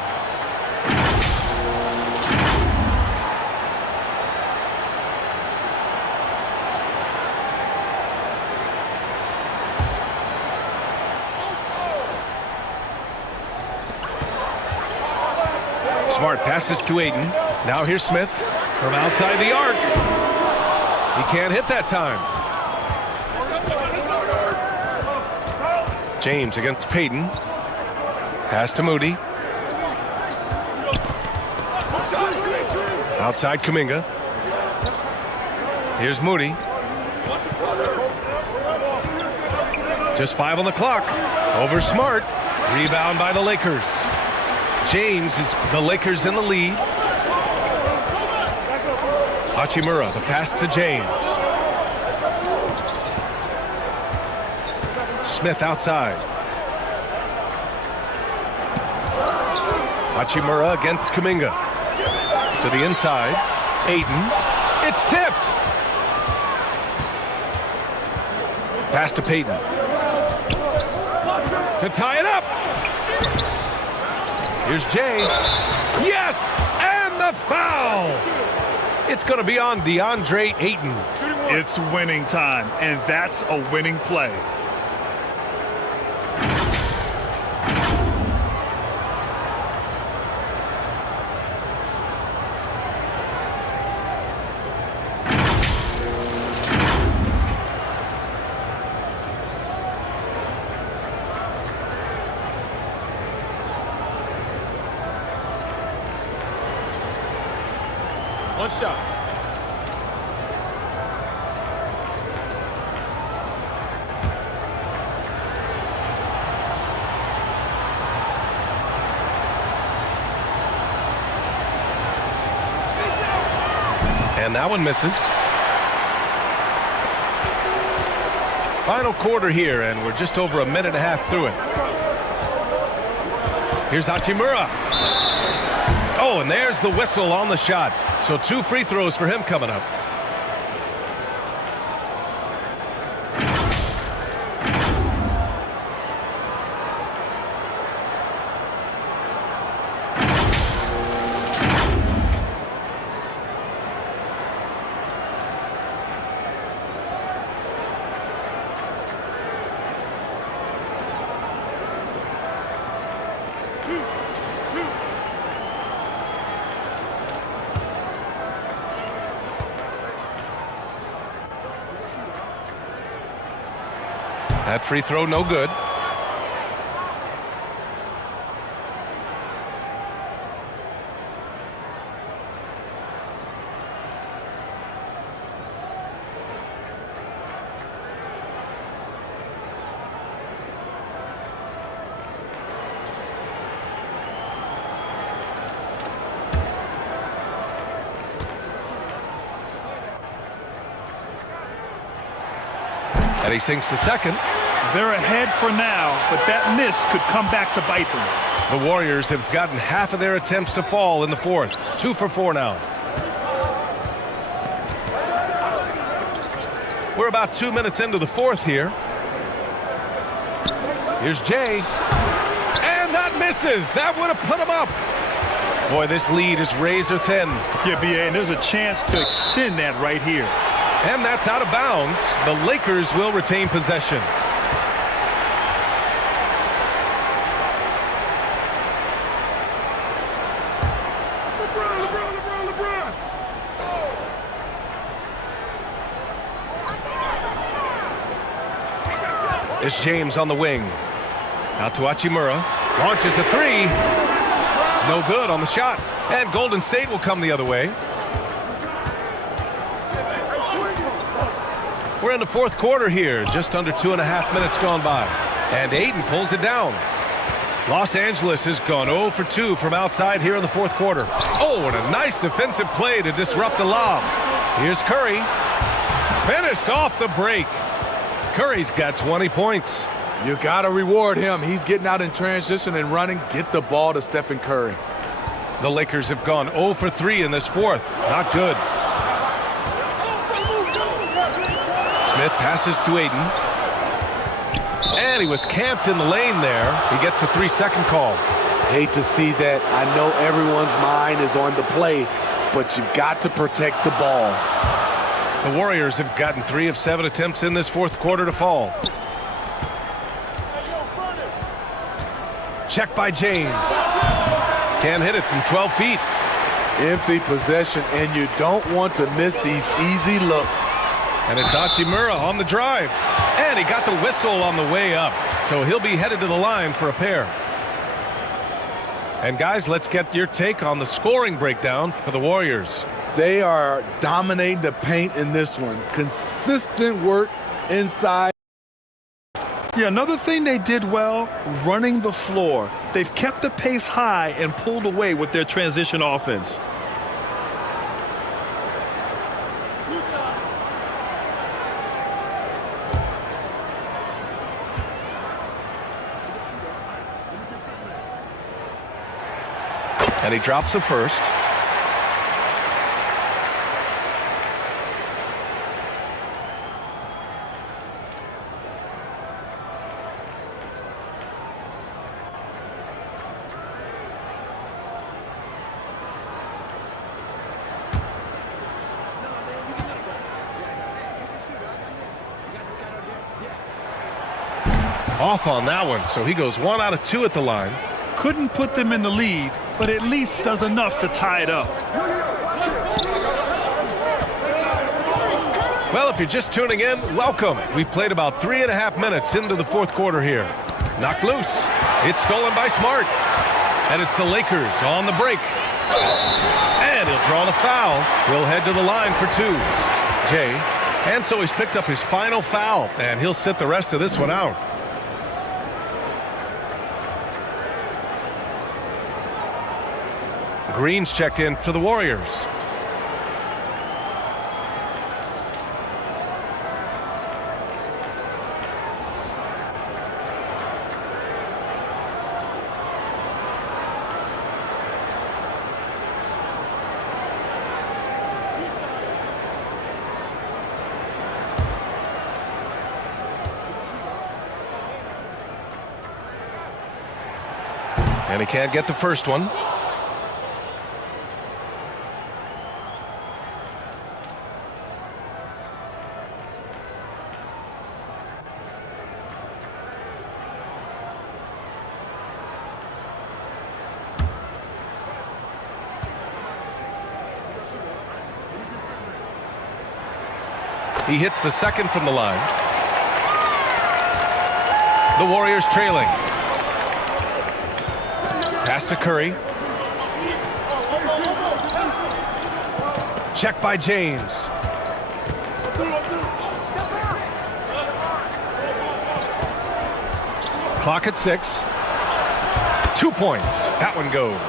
Smart passes to Ayton. Now here's Smith from outside the arc. He can't hit that time. James against Payton. Pass to Moody. Outside Kuminga. Here's Moody. Just 5 on the clock. Over Smart. Rebound by the Lakers. James is the Lakers in the lead. Hachimura, the pass to James. Smith outside. Hachimura against Kuminga. To the inside. Ayton. It's tipped. Pass to Payton. To tie it up. Here's Jay. Yes! And the foul! It's going to be on DeAndre Ayton. It's winning time, and that's a winning play. One shot. And that one misses. Final quarter here, and we're just over a minute and a half through it. Here's Hachimura. Oh, and there's the whistle on the shot. So 2 free throws for him coming up. That free throw no good. And he sinks the second. They're ahead for now, but that miss could come back to bite them. The Warriors have gotten half of their attempts to fall in the fourth. 2 for 4 now. We're about 2 minutes into the fourth here. Here's Jay. And that misses. That would have put him up. Boy, this lead is razor thin. Yeah, B.A., and there's a chance to extend that right here. And that's out of bounds. The Lakers will retain possession. It's James on the wing. Out to Hachimura. Launches a 3. No good on the shot. And Golden State will come the other way. We're in the fourth quarter here. Just under 2.5 minutes gone by. And Ayton pulls it down. Los Angeles has gone 0 for 2 from outside here in the fourth quarter. Oh, and a nice defensive play to disrupt the lob. Here's Curry. Finished off the break. Curry's got 20 points. You got to reward him. He's getting out in transition and running. Get the ball to Stephen Curry. The Lakers have gone 0 for 3 in this fourth. Not good. Smith passes to Ayton. And he was camped in the lane there. He gets a 3-second call. Hate to see that. I know everyone's mind is on the play, but you've got to protect the ball. The Warriors have gotten 3 of 7 attempts in this fourth quarter to fall. Check by James. Can't hit it from 12 feet. Empty possession, and you don't want to miss these easy looks. And it's Hachimura on the drive. And he got the whistle on the way up. So he'll be headed to the line for a pair. And guys, let's get your take on the scoring breakdown for the Warriors. They are dominating the paint in this one. Consistent work inside. Yeah, another thing they did well, running the floor. They've kept the pace high and pulled away with their transition offense. And he drops the first. Off on that one, so he goes 1 out of 2 at the line. Couldn't put them in the lead, but at least does enough to tie it up. Well, if you're just tuning in, welcome. We've played about 3.5 minutes into the fourth quarter here. Knocked loose. It's stolen by Smart. And it's the Lakers on the break. And he'll draw the foul. He'll head to the line for 2. Jay. And so he's picked up his final foul, and he'll sit the rest of this one out. Green's checked in for the Warriors. And he can't get the first one. He hits the second from the line. The Warriors trailing. Pass to Curry. Check by James. Clock at 6. 2 points. That one goes.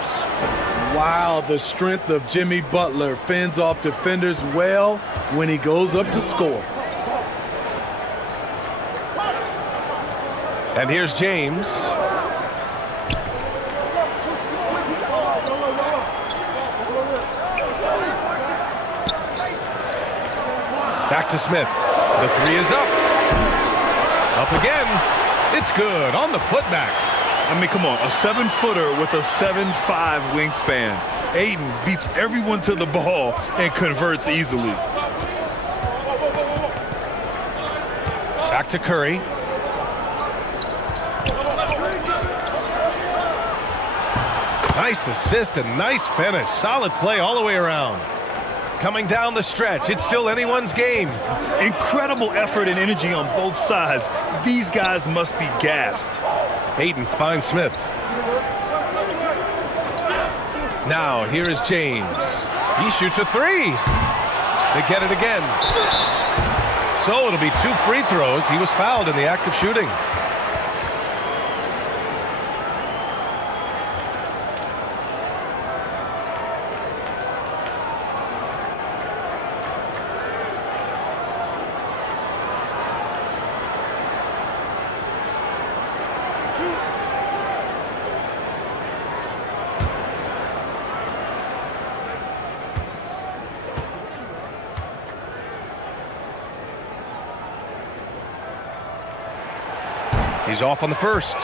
Wow, the strength of Jimmy Butler fends off defenders well when he goes up to score. And here's James. Back to Smith. The 3 is up. Up again. It's good on the putback. I mean, come on, a 7-footer with a 7'5" wingspan. Ayton beats everyone to the ball and converts easily. Back to Curry. Nice assist and nice finish. Solid play all the way around. Coming down the stretch, it's still anyone's game. Incredible effort and energy on both sides. These guys must be gassed. Ayton finds Smith. Now here is James. He shoots a 3. They get it again. So it'll be 2 free throws. He was fouled in the act of shooting. He's off on the first.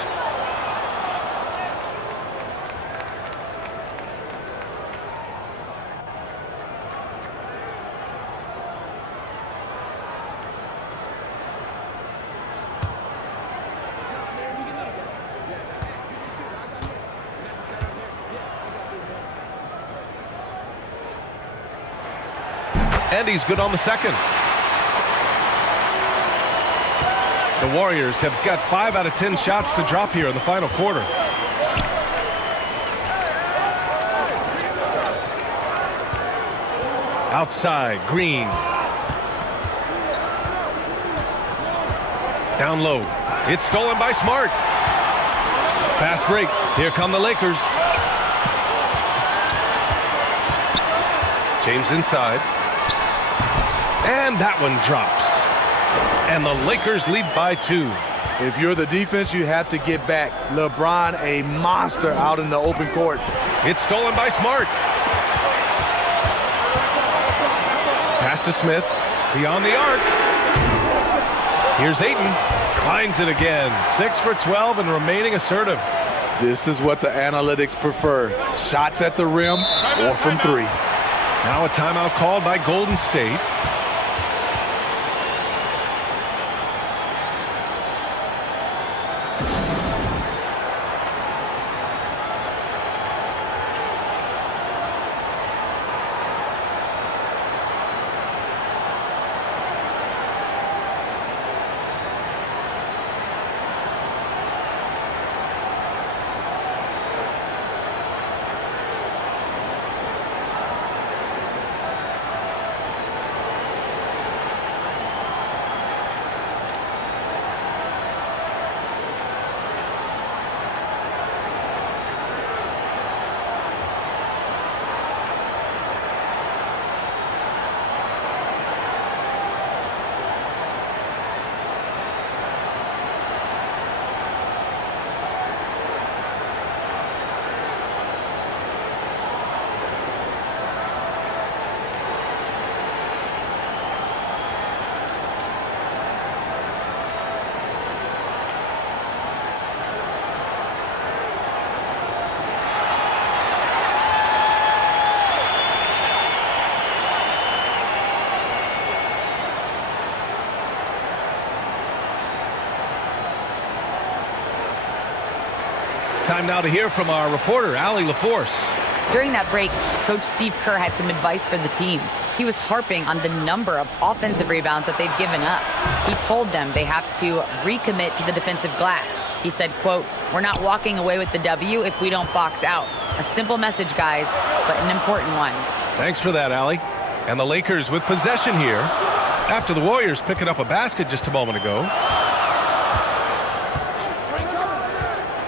And he's good on the second. The Warriors have got 5 out of 10 shots to drop here in the final quarter. Outside, Green. Down low. It's stolen by Smart. Fast break. Here come the Lakers. James inside. And that one drops. And the Lakers lead by 2. If you're the defense, you have to get back. LeBron, a monster out in the open court. It's stolen by Smart. Pass to Smith. Beyond the arc. Here's Ayton. Finds it again. 6 for 12 and remaining assertive. This is what the analytics prefer. Shots at the rim or from 3. Now a timeout called by Golden State. Time now to hear from our reporter, Allie LaForce. During that break, Coach Steve Kerr had some advice for the team. He was harping on the number of offensive rebounds that they've given up. He told them they have to recommit to the defensive glass. He said, quote, "We're not walking away with the W if we don't box out." A simple message, guys, but an important one. Thanks for that, Allie. And the Lakers with possession here after the Warriors picking up a basket just a moment ago.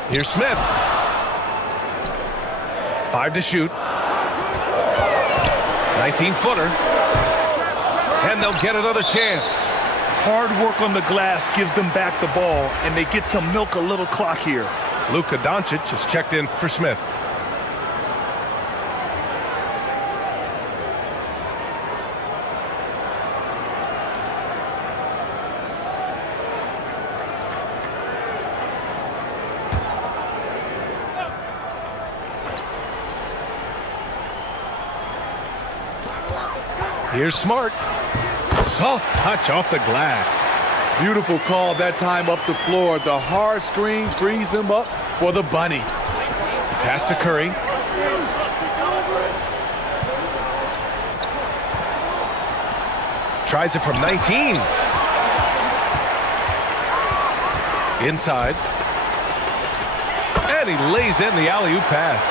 Here's Smith. 5 to shoot. 19-footer. And they'll get another chance. Hard work on the glass gives them back the ball, and they get to milk a little clock here. Luka Doncic is checked in for Smith. Here's Smart. Soft touch off the glass. Beautiful call that time up the floor. The hard screen frees him up for the bunny. Pass to Curry. Tries it from 19. Inside. And he lays in the alley-oop pass.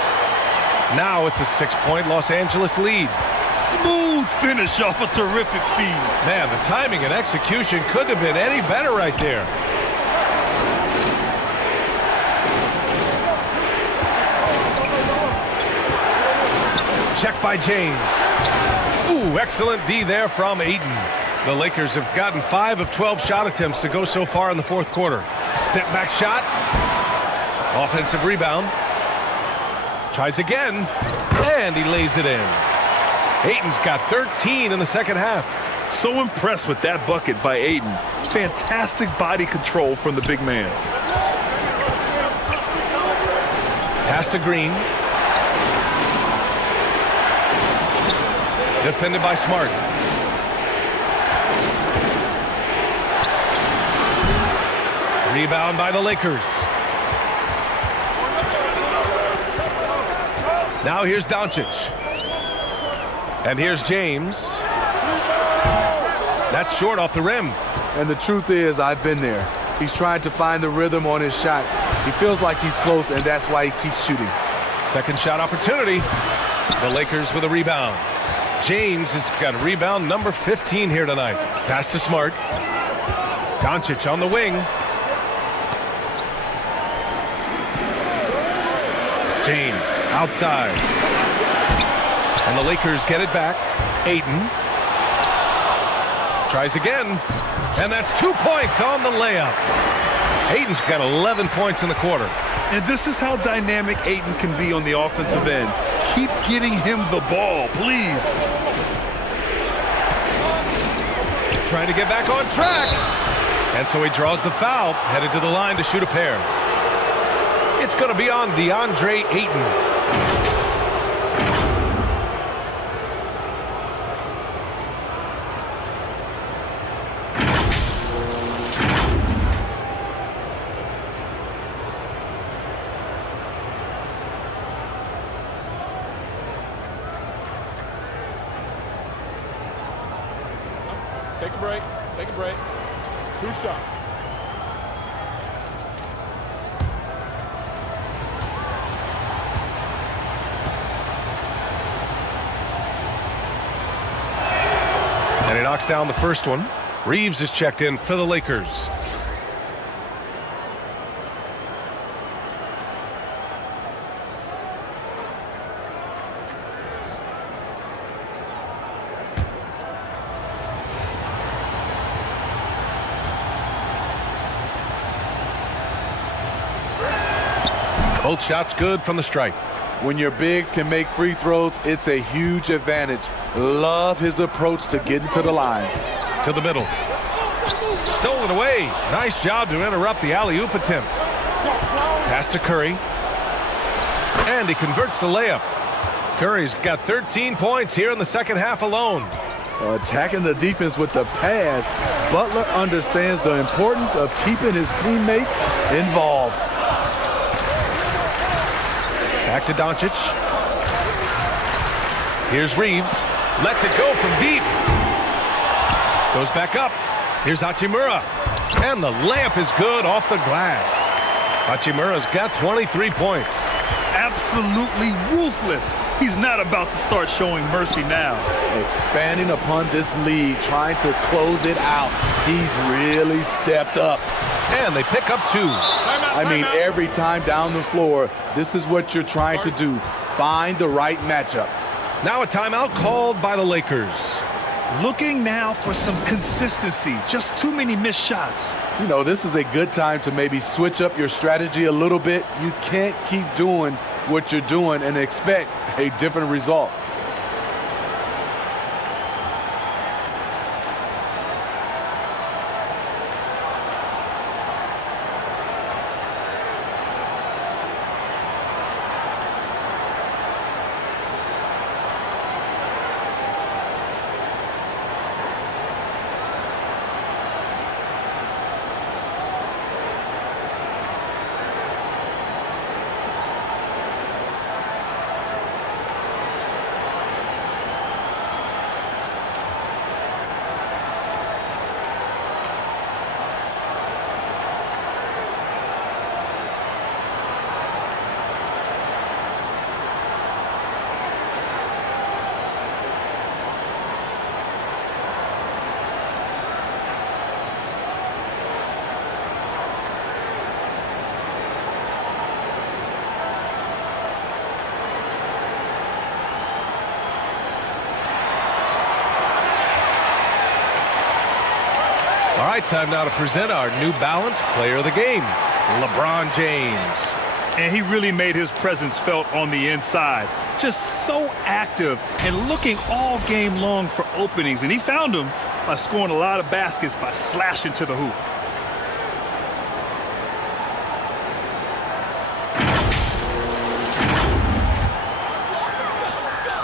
Now it's a 6-point Los Angeles lead. Smooth finish off a terrific feed. Man, the timing and execution couldn't have been any better right there. Check by James. Ooh, excellent D there from Ayton. The Lakers have gotten 5 of 12 shot attempts to go so far in the fourth quarter. Step back shot. Offensive rebound. Tries again. And he lays it in. Ayton's got 13 in the second half. So impressed with that bucket by Ayton. Fantastic body control from the big man. Pass to Green. Defended by Smart. Rebound by the Lakers. Now here's Doncic. And here's James. That's short off the rim. And the truth is, I've been there. He's trying to find the rhythm on his shot. He feels like he's close, and that's why he keeps shooting. Second shot opportunity. The Lakers with a rebound. James has got rebound number 15 here tonight. Pass to Smart. Doncic on the wing. James outside. And the Lakers get it back. Ayton. Tries again. And that's 2 points on the layup. Ayton's got 11 points in the quarter. And this is how dynamic Ayton can be on the offensive end. Keep getting him the ball, please. Trying to get back on track. And so he draws the foul, headed to the line to shoot a pair. It's going to be on DeAndre Ayton. Take a break. Take a break. 2 shots. And he knocks down the first one. Reeves is checked in for the Lakers. Both shots good from the stripe. When your bigs can make free throws, it's a huge advantage. Love his approach to getting to the line. To the middle. Stolen away. Nice job to interrupt the alley-oop attempt. Pass to Curry. And he converts the layup. Curry's got 13 points here in the second half alone. Attacking the defense with the pass, Butler understands the importance of keeping his teammates involved. Back to Doncic. Here's Reeves. Lets it go from deep. Goes back up. Here's Hachimura. And the layup is good off the glass. Hachimura's got 23 points. Absolutely ruthless. He's not about to start showing mercy now. Expanding upon this lead, trying to close it out. He's really stepped up. And they pick up 2. I mean, every time down the floor, this is what you're trying to do. Find the right matchup. Now a timeout called by the Lakers. Looking now for some consistency. Just too many missed shots. You know, this is a good time to maybe switch up your strategy a little bit. You can't keep doing what you're doing and expect a different result. All right, time now to present our New Balance Player of the Game, LeBron James. And he really made his presence felt on the inside. Just so active and looking all game long for openings. And he found them by scoring a lot of baskets by slashing to the hoop.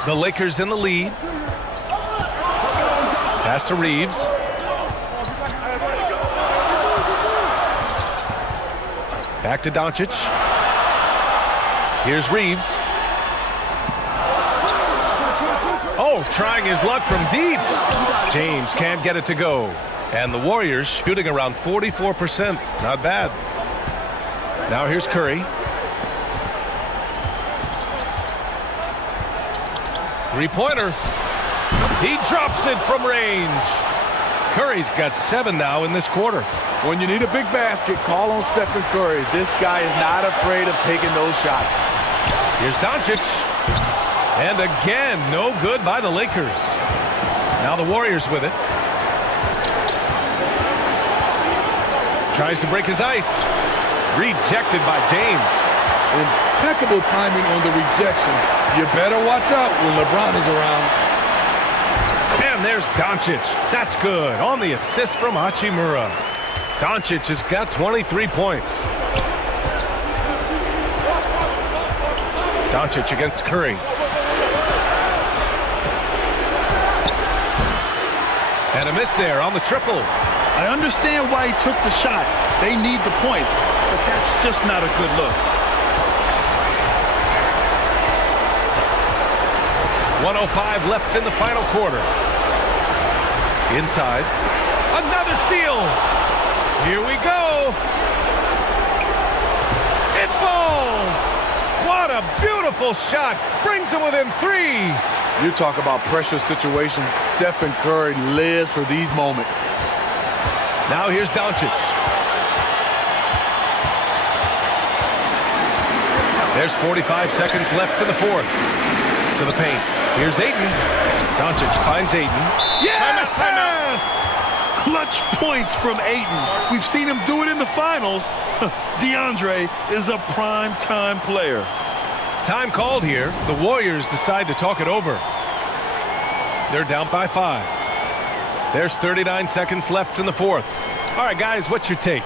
The Lakers in the lead. Pass to Reeves. Back to Doncic. Here's Reeves. Oh, trying his luck from deep. James can't get it to go. And the Warriors shooting around 44%. Not bad. Now here's Curry. Three-pointer. He drops it from range. Curry's got 7 now in this quarter. When you need a big basket, call on Stephen Curry. This guy is not afraid of taking those shots. Here's Doncic. And again, no good by the Lakers. Now the Warriors with it. Tries to break his ice. Rejected by James. Impeccable timing on the rejection. You better watch out when LeBron is around. And there's Doncic. That's good on the assist from Hachimura. Doncic has got 23 points. Doncic against Curry. And a miss there on the triple. I understand why he took the shot. They need the points, but that's just not a good look. 1:05 left in the final quarter. Inside. Another steal. Here we go. It falls. What a beautiful shot. Brings him within 3. You talk about pressure situation. Stephen Curry lives for these moments. Now here's Doncic. There's 45 seconds left in the fourth. To the paint. Here's Ayton. Doncic finds Ayton. Yeah! Timeout. Clutch points from Ayton. We've seen him do it in the finals. DeAndre is a prime-time player. Time called here. The Warriors decide to talk it over. They're down by 5. There's 39 seconds left in the fourth. All right, guys, what's your take?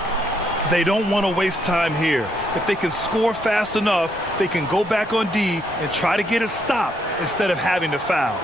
They don't want to waste time here. If they can score fast enough, they can go back on D and try to get a stop instead of having to foul.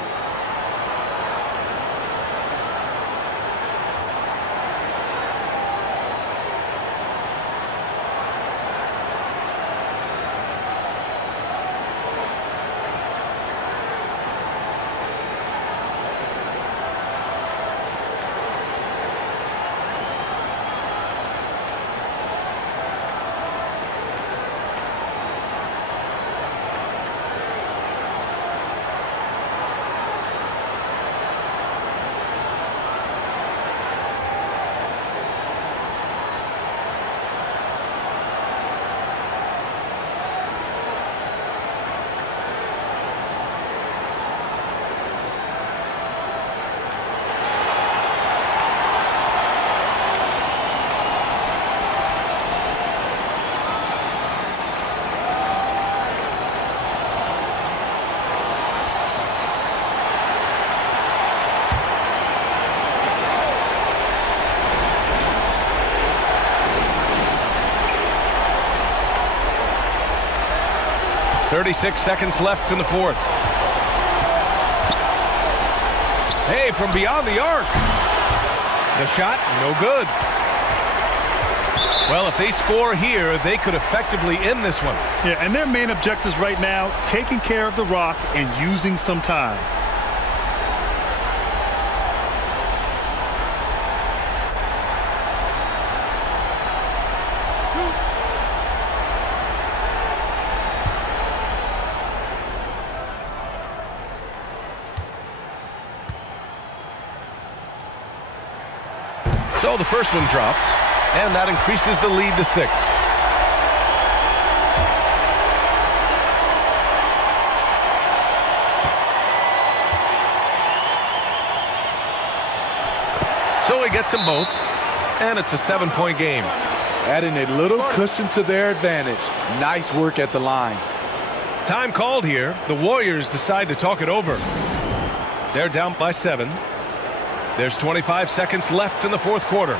36 seconds left in the fourth. Hey, from beyond the arc. The shot, no good. Well, if they score here, they could effectively end this one. Yeah, and their main objectives right now, taking care of the rock and using some time. So the first one drops, and that increases the lead to 6. So he gets them both, and it's a 7-point game. Adding a little cushion to their advantage. Nice work at the line. Time called here. The Warriors decide to talk it over. They're down by 7. There's 25 seconds left in the fourth quarter.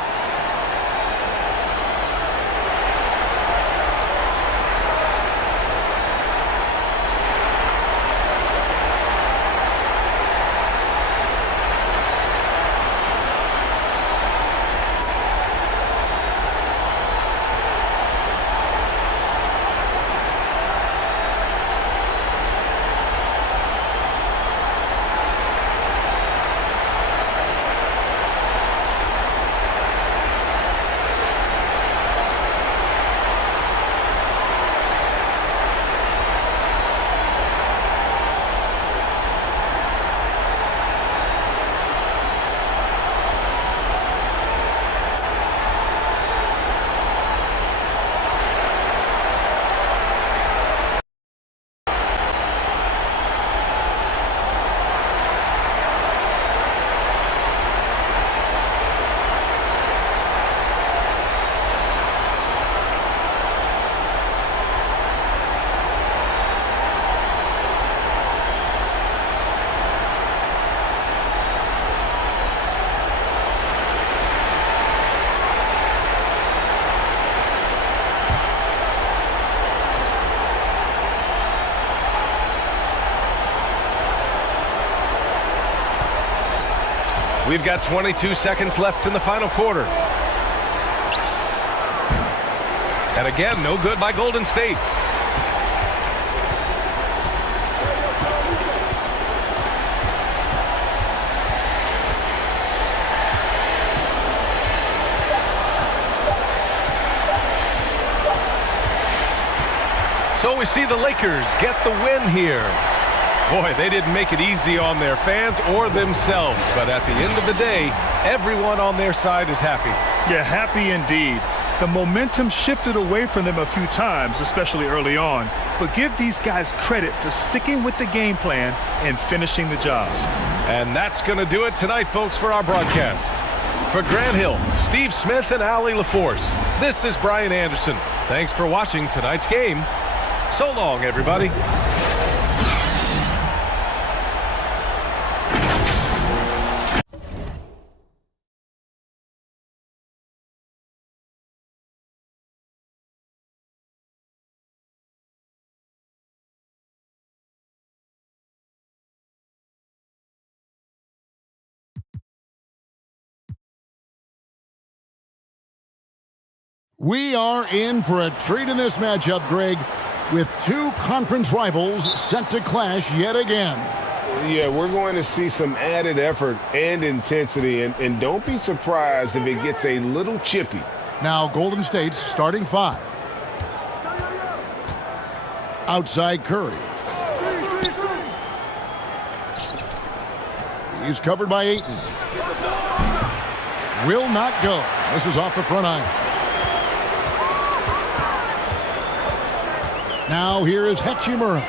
We've got 22 seconds left in the final quarter. And again, no good by Golden State. So we see the Lakers get the win here. Boy, they didn't make it easy on their fans or themselves, but at the end of the day, everyone on their side is happy. Yeah, happy indeed. The momentum shifted away from them a few times, especially early on, but give these guys credit for sticking with the game plan and finishing the job. And that's going to do it tonight, folks, for our broadcast. For Grant Hill, Steve Smith, and Allie LaForce, this is Brian Anderson. Thanks for watching tonight's game. So long, everybody. We are in for a treat in this matchup, Greg, with two conference rivals set to clash yet again. Yeah, we're going to see some added effort and intensity, and don't be surprised if it gets a little chippy. Now Golden State's starting 5. Outside Curry. He's covered by Ayton. Will not go. This is off the front iron. Now here is Hachimura.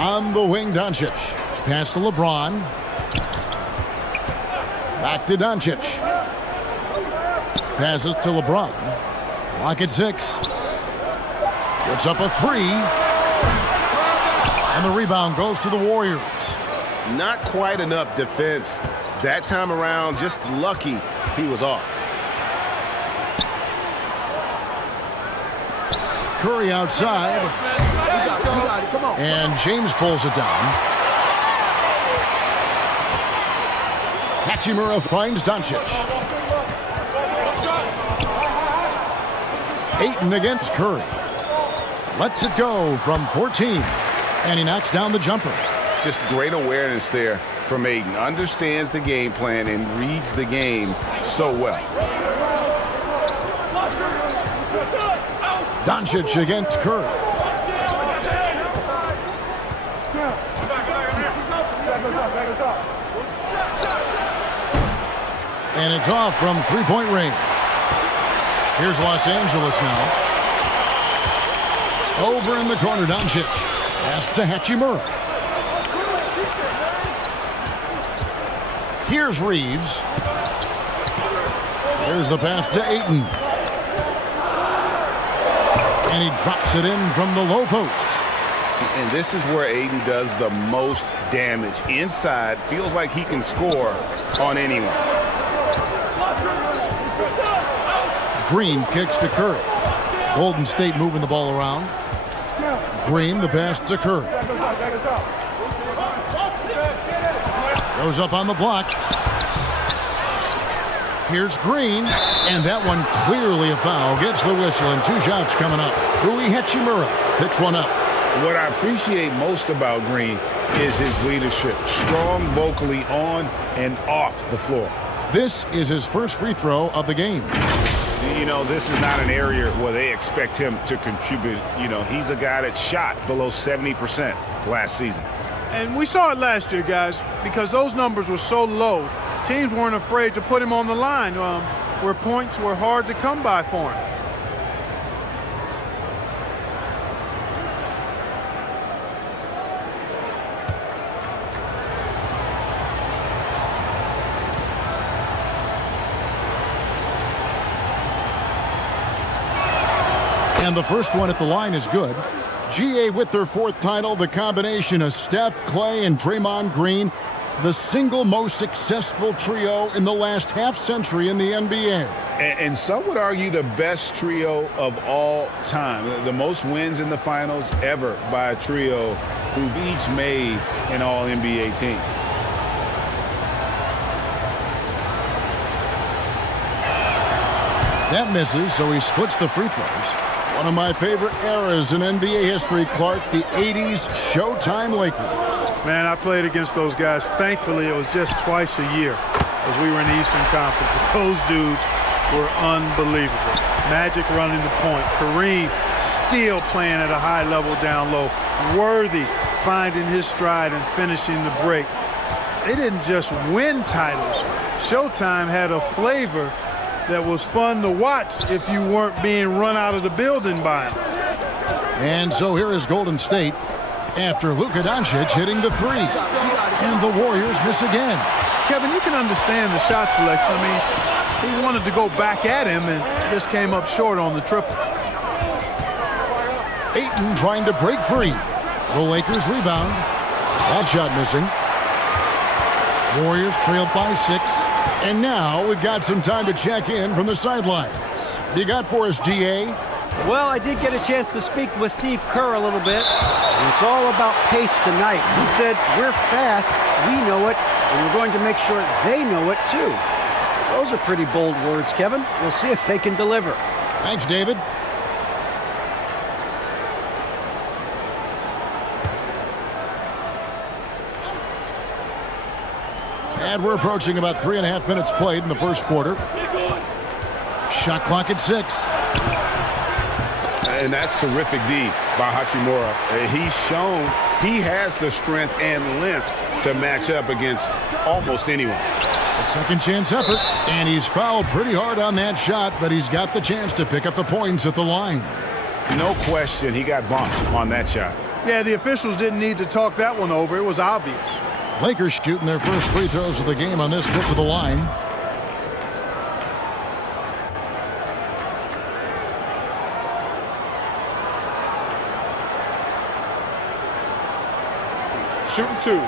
On the wing, Doncic. Pass to LeBron. Back to Doncic. Passes to LeBron. Clock at 6. Puts up a 3. And the rebound goes to the Warriors. Not quite enough defense. That time around, just lucky he was off. Curry outside. And James pulls it down. Hachimura finds Doncic. Ayton against Curry. Lets it go from 14. And he knocks down the jumper. Just great awareness there from Ayton. Understands the game plan and reads the game so well. Doncic against Curry. And it's off from three-point range. Here's Los Angeles now. Over in the corner, Doncic. Pass to Hachimura. Here's Reeves. There's the pass to Ayton. And he drops it in from the low post. And this is where Ayton does the most damage. Inside, feels like he can score on anyone. Green kicks to Curry. Golden State moving the ball around. Green, the pass to Curry. Goes up on the block. Here's Green, and that one clearly a foul. Gets the whistle, and 2 shots coming up. Rui Hachimura picks one up. What I appreciate most about Green is his leadership. Strong vocally on and off the floor. This is his first free throw of the game. You know, this is not an area where they expect him to contribute. You know, he's a guy that shot below 70% last season. And we saw it last year, guys, because those numbers were so low. Teams weren't afraid to put him on the line where points were hard to come by for him. And the first one at the line is good. GA with their 4th title, the combination of Steph, Clay, and Draymond Green, the single most successful trio in the last half-century in the NBA. And some would argue the best trio of all time. The most wins in the finals ever by a trio who've each made an All-NBA team. That misses, so he splits the free throws. One of my favorite eras in NBA history, Clark, the 80s Showtime Lakers. Man, I played against those guys. Thankfully, it was just twice a year as we were in the Eastern Conference. But those dudes were unbelievable. Magic running the point. Kareem still playing at a high level down low. Worthy finding his stride and finishing the break. They didn't just win titles. Showtime had a flavor that was fun to watch if you weren't being run out of the building by him. And so here is Golden State after Luka Doncic hitting the 3. And the Warriors miss again. Kevin, you can understand the shot selection. I mean, he wanted to go back at him and just came up short on the triple. Ayton trying to break free. The Lakers rebound. That shot missing. Warriors trailed by 6. And now we've got some time to check in from the sidelines. You got for us, DA? Well, I did get a chance to speak with Steve Kerr a little bit. And it's all about pace tonight. He said, we're fast, we know it, and we're going to make sure they know it too. Those are pretty bold words, Kevin. We'll see if they can deliver. Thanks, David. And we're approaching about 3.5 minutes played in the first quarter. Shot clock at 6. And that's terrific D by Hachimura. He's shown he has the strength and length to match up against almost anyone. A second chance effort, and he's fouled pretty hard on that shot, but he's got the chance to pick up the points at the line. No question, he got bumped on that shot. Yeah, the officials didn't need to talk that one over. It was obvious. Lakers shooting their first free throws of the game on this trip to the line. Shooting 2.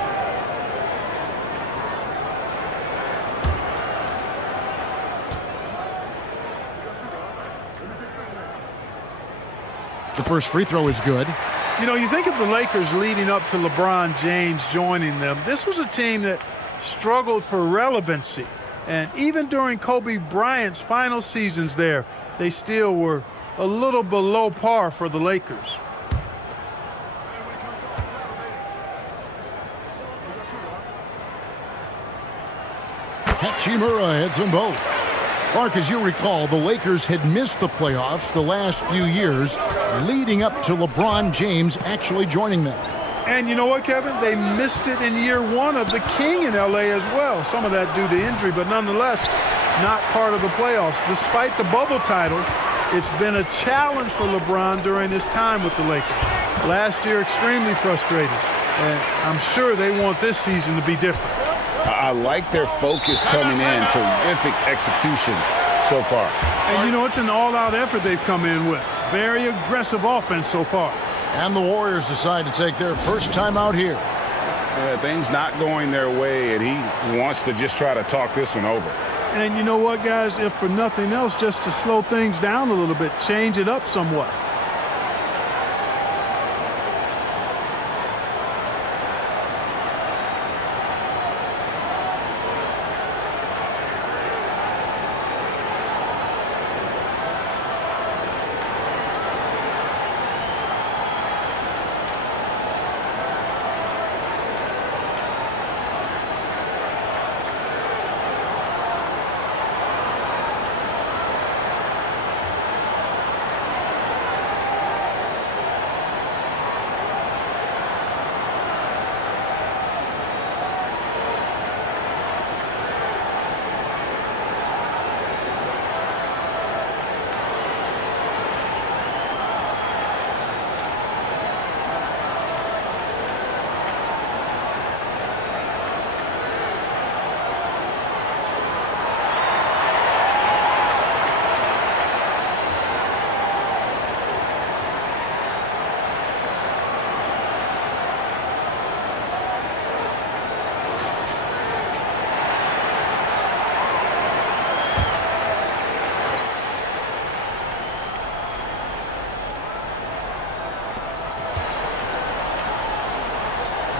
The first free throw is good. You know, you think of the Lakers leading up to LeBron James joining them. This was a team that struggled for relevancy. And even during Kobe Bryant's final seasons there, they still were a little below par for the Lakers. Hachimura hits them both. Clark, as you recall, the Lakers had missed the playoffs the last few years, leading up to LeBron James actually joining them. And you know what, Kevin? They missed it in year one of the King in L.A. as well. Some of that due to injury, but nonetheless, not part of the playoffs. Despite the bubble title, it's been a challenge for LeBron during his time with the Lakers. Last year, extremely frustrating. And I'm sure they want this season to be different. I like their focus coming in. Terrific execution so far. And, you know, it's an all-out effort they've come in with. Very aggressive offense so far. And the Warriors decide to take their first time out here. Things not going their way, and he wants to just try to talk this one over. And you know what, guys? If for nothing else, just to slow things down a little bit, change it up somewhat.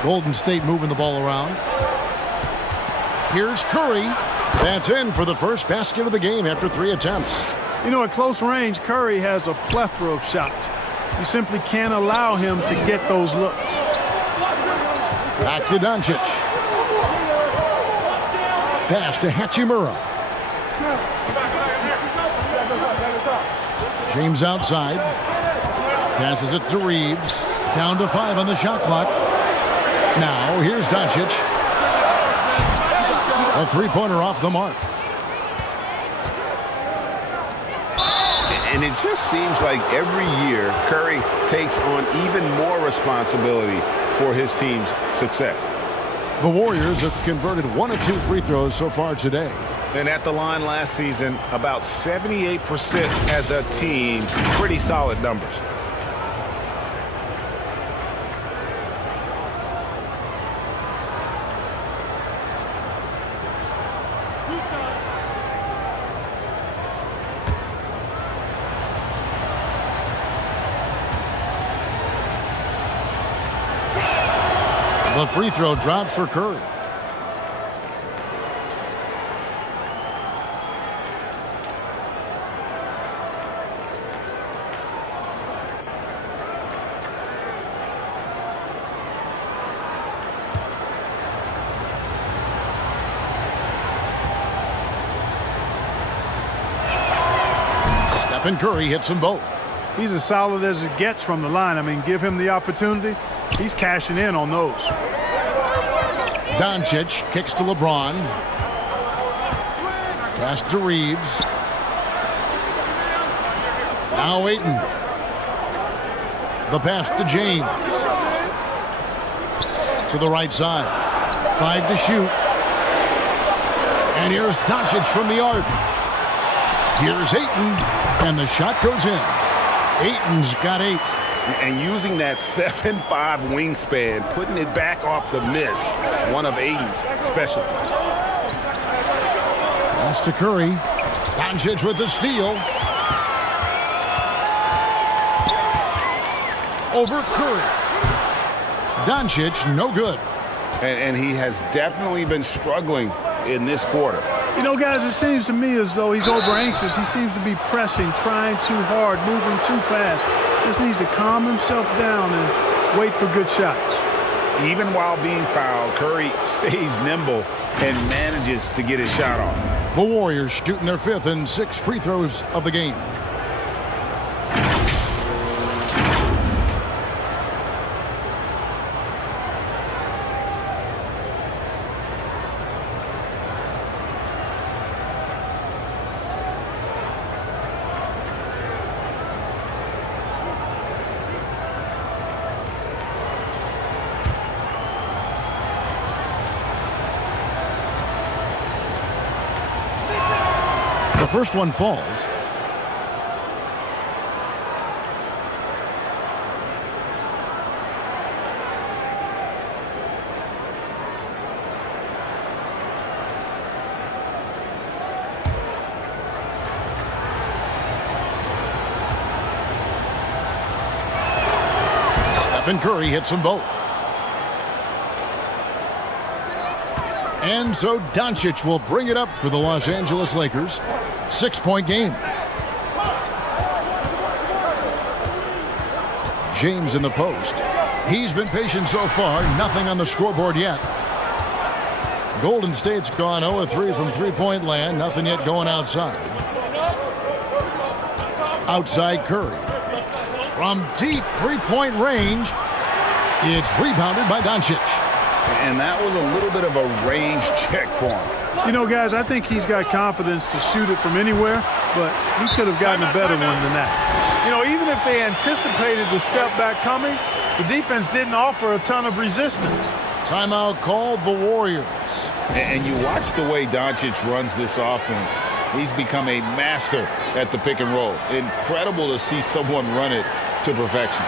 Golden State moving the ball around. Here's Curry. That's in for the first basket of the game after 3 attempts. You know, at close range, Curry has a plethora of shots. You simply can't allow him to get those looks. Back to Doncic. Pass to Hachimura. James outside. Passes it to Reeves. Down to 5 on the shot clock. Now, here's Doncic. A three-pointer off the mark. And it just seems like every year Curry takes on even more responsibility for his team's success. The Warriors have converted 1 of 2 free throws so far today. And at the line last season, about 78% as a team. Pretty solid numbers. The free throw drops for Curry. Stephen Curry hits them both. He's as solid as it gets from the line. I mean, give him the opportunity. He's cashing in on those. Doncic kicks to LeBron. Pass to Reeves. Now Ayton. The pass to James. To the right side. 5 to shoot. And here's Doncic from the arc. Here's Ayton. And the shot goes in. Ayton's got 8. And using that 7'5" wingspan, putting it back off the miss, one of Ayton's specialties. Pass to Curry. Doncic with the steal. over Curry. Doncic, no good. And he has definitely been struggling in this quarter. You know, guys, it seems to me as though he's over anxious. He seems to be pressing, trying too hard, moving too fast. Just needs to calm himself down and wait for good shots. Even while being fouled, Curry stays nimble and manages to get his shot off. The Warriors shooting their 5th and 6th free throws of the game. The first one falls. Stephen Curry hits them both. And so Doncic will bring it up for the Los Angeles Lakers. 6-point game. James in the post. He's been patient so far. Nothing on the scoreboard yet. Golden State's gone 0-3 from three-point land. Nothing yet going outside. Outside Curry. From deep three-point range. It's rebounded by Doncic. And that was a little bit of a range check for him. You know, guys, I think he's got confidence to shoot it from anywhere, but he could have gotten a better one than that. You know, even if they anticipated the step back coming, the defense didn't offer a ton of resistance. Timeout called the Warriors. And you watch the way Doncic runs this offense. He's become a master at the pick and roll. Incredible to see someone run it to perfection.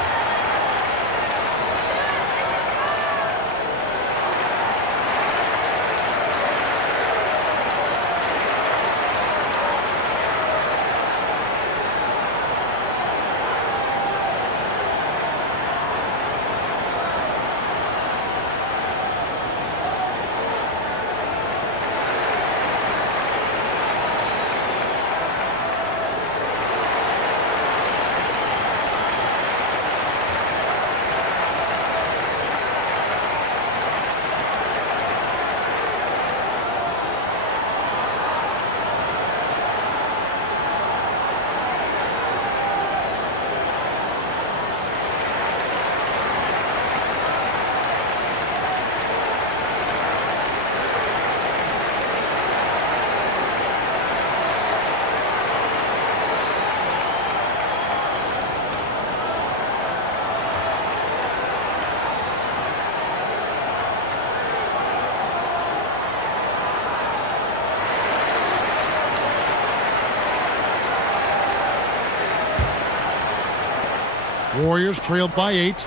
Warriors trailed by 8.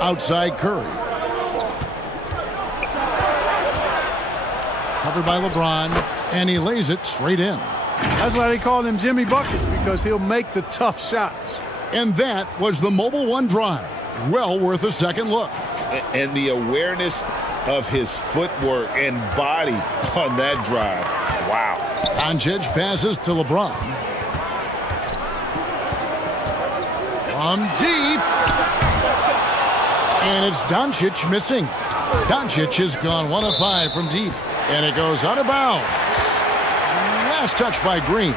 Outside Curry. Covered by LeBron, and he lays it straight in. That's why they call him Jimmy Buckets, because he'll make the tough shots. And that was the Mobile One drive. Well worth a second look. And the awareness of his footwork and body on that drive. Wow. Doncic passes to LeBron. From deep. And it's Doncic missing. Doncic has gone 1 of 5 from deep. And it goes out of bounds. Last touch by Green.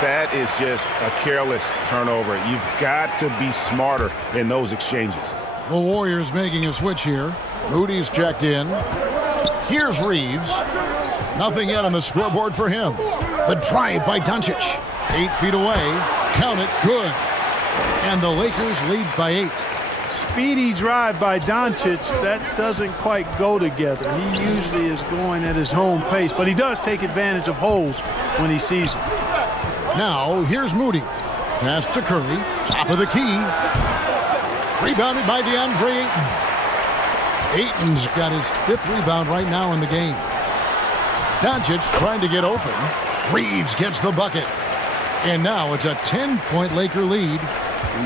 That is just a careless turnover. You've got to be smarter in those exchanges. The Warriors making a switch here. Moody's checked in. Here's Reeves. Nothing yet on the scoreboard for him. The drive by Doncic. 8 feet away. Count it. Good. And the Lakers lead by 8. Speedy drive by Doncic, that doesn't quite go together. He usually is going at his home pace, but he does take advantage of holes when he sees them. Now, here's Moody. Pass to Curry. Top of the key. Rebounded by DeAndre Ayton. Ayton's got his 5th rebound right now in the game. Doncic trying to get open. Reeves gets the bucket. And now it's a 10-point Laker lead.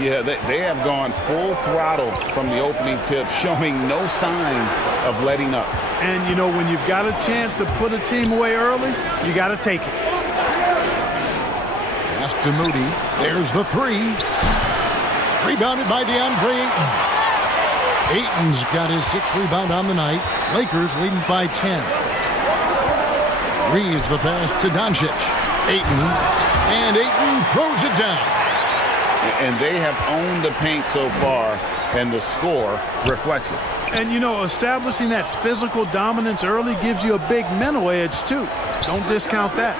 Yeah, they have gone full throttle from the opening tip, showing no signs of letting up. And, you know, when you've got a chance to put a team away early, you got to take it. Pass to Moody. There's the three. Rebounded by DeAndre Ayton. Ayton's got his 6th rebound on the night. Lakers leading by 10. Reeves the pass to Doncic. Ayton. And Ayton throws it down. And they have owned the paint so far, and the score reflects it. And, you know, establishing that physical dominance early gives you a big mental edge, too. Don't discount that.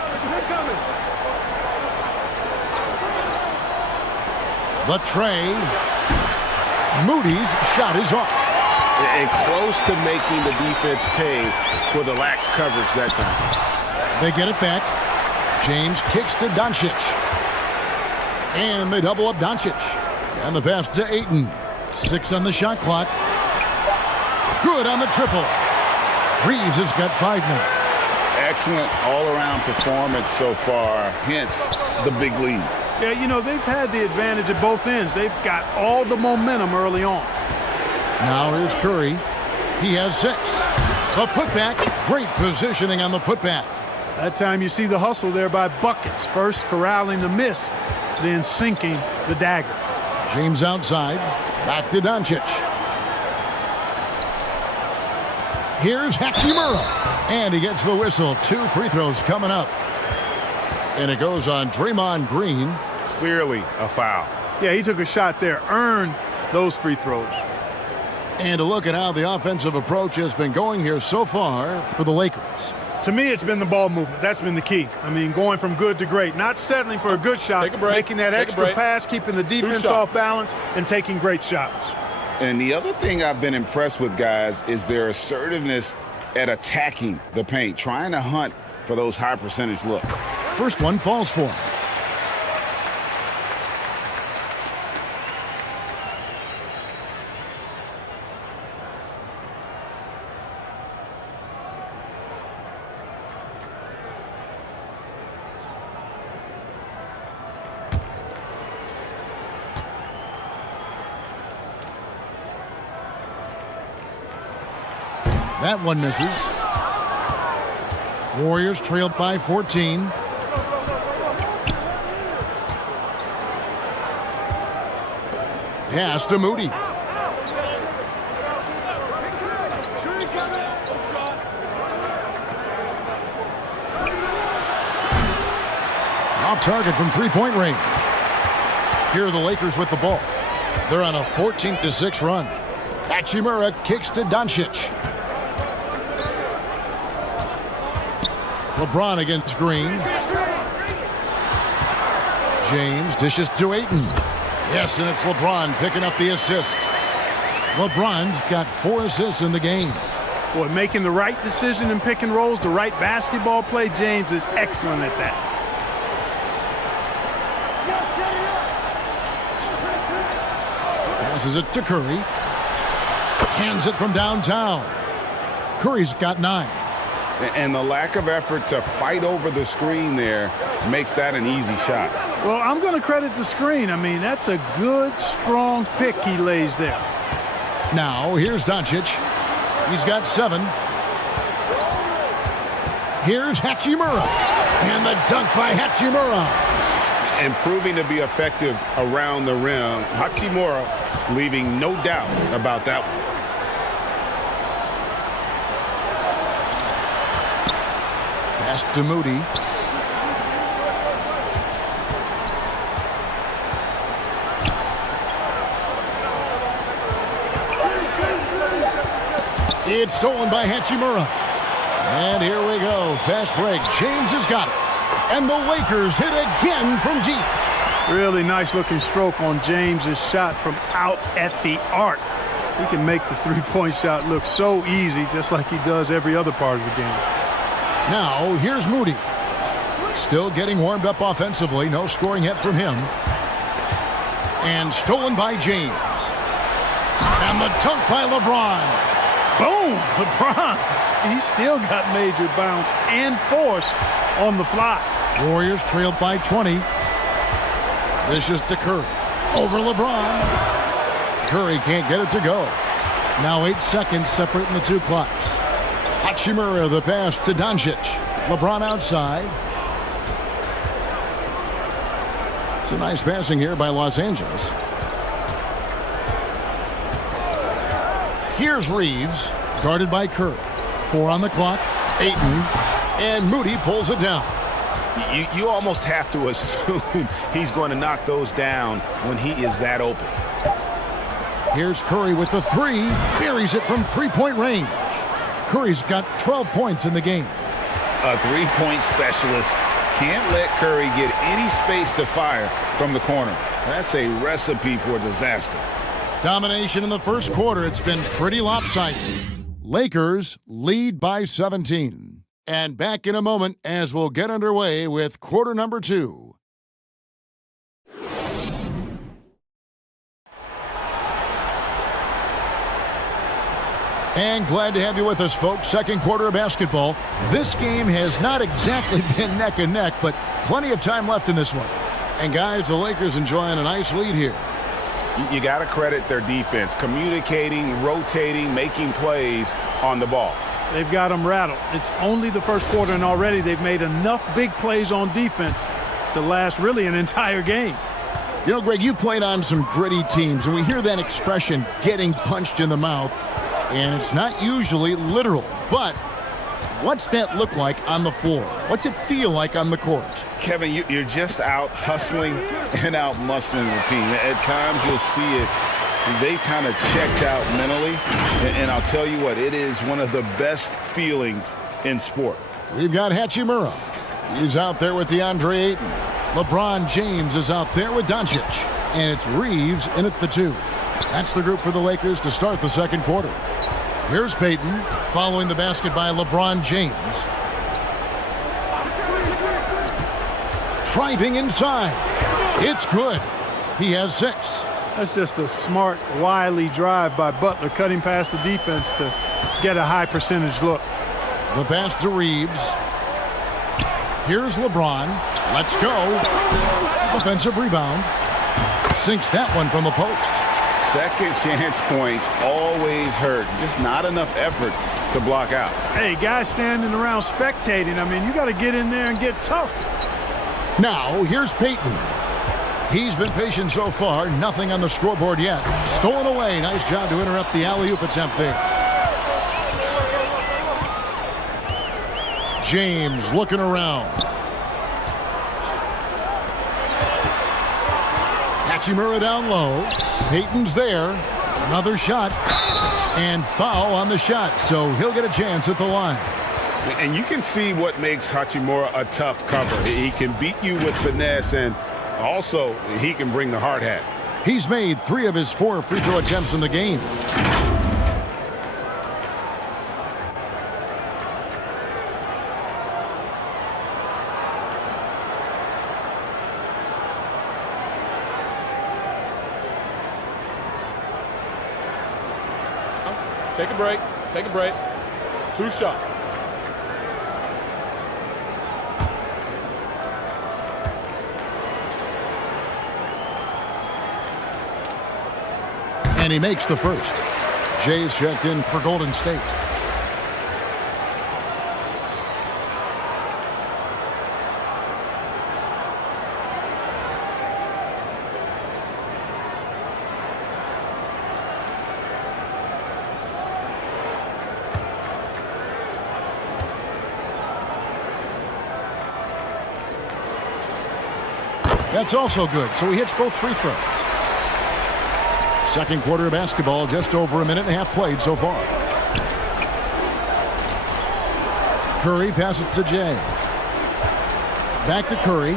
The tray. Moody's shot is off. And close to making the defense pay for the lax coverage that time. They get it back. James kicks to Doncic. And they double up Doncic. And the pass to Ayton. 6 on the shot clock. Good on the triple. Reeves has got 5 now. Excellent all-around performance so far, hence the big lead. Yeah, you know, they've had the advantage at both ends. They've got all the momentum early on. Now here's Curry. He has 6. The putback. Great positioning on the putback. That time you see the hustle there by buckets. First corralling the miss, then sinking the dagger. James outside. Back to Doncic. Here's Hachimura. And he gets the whistle. 2 free throws coming up. And it goes on Draymond Green. Clearly a foul. Yeah, he took a shot there. Earned those free throws. And a look at how the offensive approach has been going here so far for the Lakers. To me, it's been the ball movement. That's been the key. I mean, going from good to great. Not settling for a good shot, making that extra pass, keeping the defense off balance, and taking great shots. And the other thing I've been impressed with, guys, is their assertiveness at attacking the paint, trying to hunt for those high percentage looks. First one falls for him. That one misses. Warriors trailed by 14. Pass to Moody. Off target from three-point range. Here are the Lakers with the ball. They're on a 14-6 run. Hachimura kicks to Doncic. LeBron against Green. James dishes to Ayton. Yes, and it's LeBron picking up the assist. LeBron's got 4 assists in the game. Boy, making the right decision in pick and rolls, the right basketball play, James is excellent at that. Passes it to Curry. Cans it from downtown. Curry's got 9. And the lack of effort to fight over the screen there makes that an easy shot. Well, I'm going to credit the screen. I mean, that's a good, strong pick he lays there. Now, here's Doncic. He's got 7. Here's Hachimura. And the dunk by Hachimura. And proving to be effective around the rim. Hachimura leaving no doubt about that one. Pass to Moody. It's stolen by Hachimura. And here we go. Fast break. James has got it. And the Lakers hit again from deep. Really nice looking stroke on James's shot from out at the arc. He can make the three-point shot look so easy, just like he does every other part of the game. Now, here's Moody. Still getting warmed up offensively. No scoring yet from him. And stolen by James. And the dunk by LeBron. Boom! LeBron. He's still got major bounce and force on the fly. Warriors trailed by 20. This is to Curry. Over LeBron. Curry can't get it to go. Now 8 seconds separating the two clocks. Hachimura the pass to Doncic. LeBron outside. It's a nice passing here by Los Angeles. Here's Reeves, guarded by Curry. 4 on the clock. Ayton, and Moody pulls it down. You almost have to assume he's going to knock those down when he is that open. Here's Curry with the 3. Buries it from three-point range. Curry's got 12 points in the game. A three-point specialist can't let Curry get any space to fire from the corner. That's a recipe for disaster. Domination in the first quarter. It's been pretty lopsided. Lakers lead by 17. And back in a moment as we'll get underway with quarter number 2. And glad to have you with us, folks. Second quarter of basketball. This game has not exactly been neck and neck, but plenty of time left in this one. And guys, the Lakers enjoying a nice lead here. You got to credit their defense, communicating, rotating, making plays on the ball. They've got them rattled. It's only the first quarter, and already they've made enough big plays on defense to last really an entire game. You know, Greg, you played on some gritty teams, and we hear that expression, getting punched in the mouth, and it's not usually literal. But what's that look like on the floor? What's it feel like on the court? Kevin, you're just out hustling and out muscling the team. At times you'll see it. They kind of checked out mentally, and I'll tell you what, it is one of the best feelings in sport. We've got Hachimura. He's out there with DeAndre Ayton. LeBron James is out there with Doncic. And it's Reeves in at the 2. That's the group for the Lakers to start the second quarter. Here's Payton following the basket by LeBron James. Driving inside. It's good. He has 6. That's just a smart, wily drive by Butler, cutting past the defense to get a high percentage look. The pass to Reeves. Here's LeBron. Let's go. Offensive rebound. Sinks that one from the post. Second chance points always hurt. Just not enough effort to block out. Hey, guys standing around spectating. I mean, you got to get in there and get tough. Now, here's Payton. He's been patient so far. Nothing on the scoreboard yet. Stolen away. Nice job to interrupt the alley-oop attempt there. James looking around. Hachimura down low. Payton's there. Another shot. And foul on the shot. So he'll get a chance at the line. And you can see what makes Hachimura a tough cover. He can beat you with finesse, and also he can bring the hard hat. He's made 3 of his 4 free throw attempts in the game. Take a break. Take a break. 2 shots. And he makes the first. Jay's checked in for Golden State. That's also good, so he hits both free throws. Second quarter of basketball, just over a minute and a half played so far. Curry passes to Jay. Back to Curry.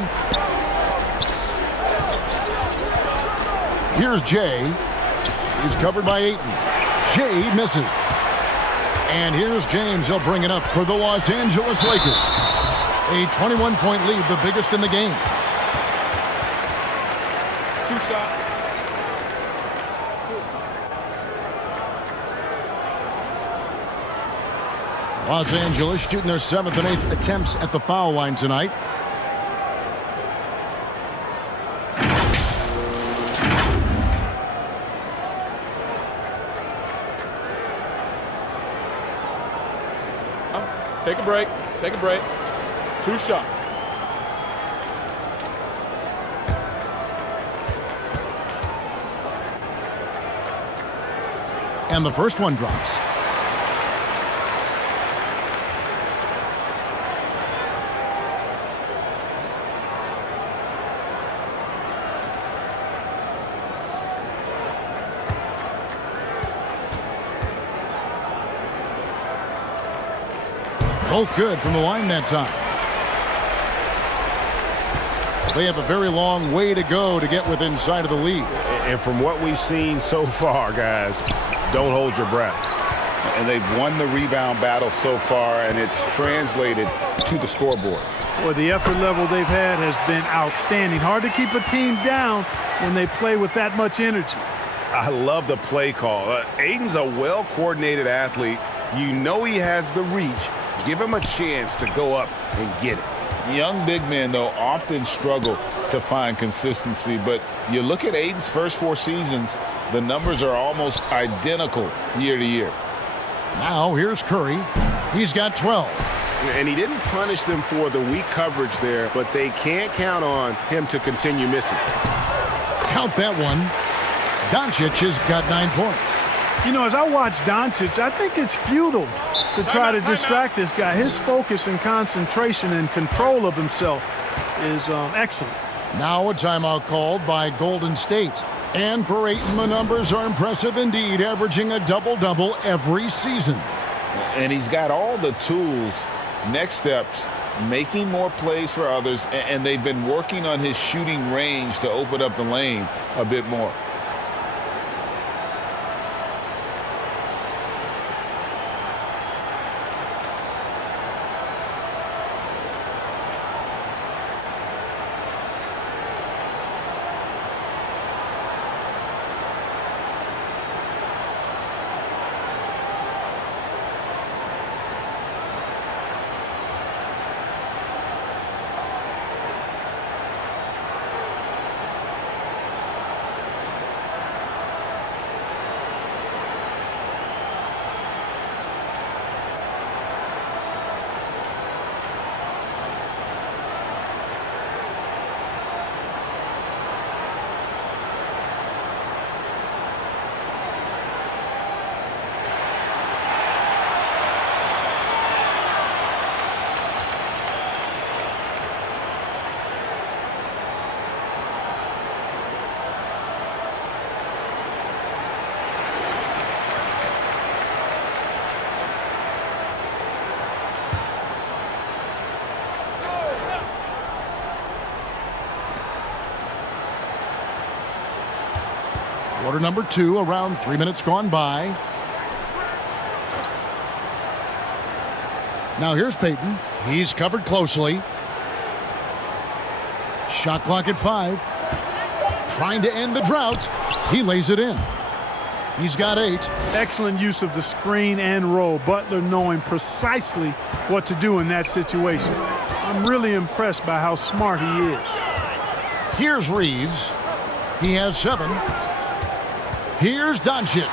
Here's Jay. He's covered by Ayton. Jay misses. And here's James. He'll bring it up for the Los Angeles Lakers. A 21-point lead, the biggest in the game. 2 shots. Los Angeles shooting their 7th and 8th attempts at the foul line tonight. Take a break. Take a break. 2 shots. And the first one drops. Both good from the line that time. They have a very long way to go to get within sight of the lead. And from what we've seen so far, guys, don't hold your breath. And they've won the rebound battle so far, and it's translated to the scoreboard. Well, the effort level they've had has been outstanding. Hard to keep a team down when they play with that much energy. I love the play call. Aiden's a well-coordinated athlete. You know he has the reach. Give him a chance to go up and get it. Young big men, though, often struggle to find consistency, but you look at Aiden's first 4 seasons, the numbers are almost identical year to year. Now here's Curry. He's got 12. And he didn't punish them for the weak coverage there, but they can't count on him to continue missing. Count that one. Doncic has got 9 points. You know, as I watch Doncic, I think it's futile to try to distract this guy. His focus and concentration and control of himself is excellent. Now a timeout called by Golden State. And for Ayton, the numbers are impressive indeed, averaging a double-double every season. And he's got all the tools. Next steps, making more plays for others, and they've been working on his shooting range to open up the lane a bit more. Quarter number 2, around 3 minutes gone by. Now here's Payton. He's covered closely. Shot clock at 5. Trying to end the drought. He lays it in. He's got 8. Excellent use of the screen and roll. Butler knowing precisely what to do in that situation. I'm really impressed by how smart he is. Here's Reeves. He has 7. Here's Doncic.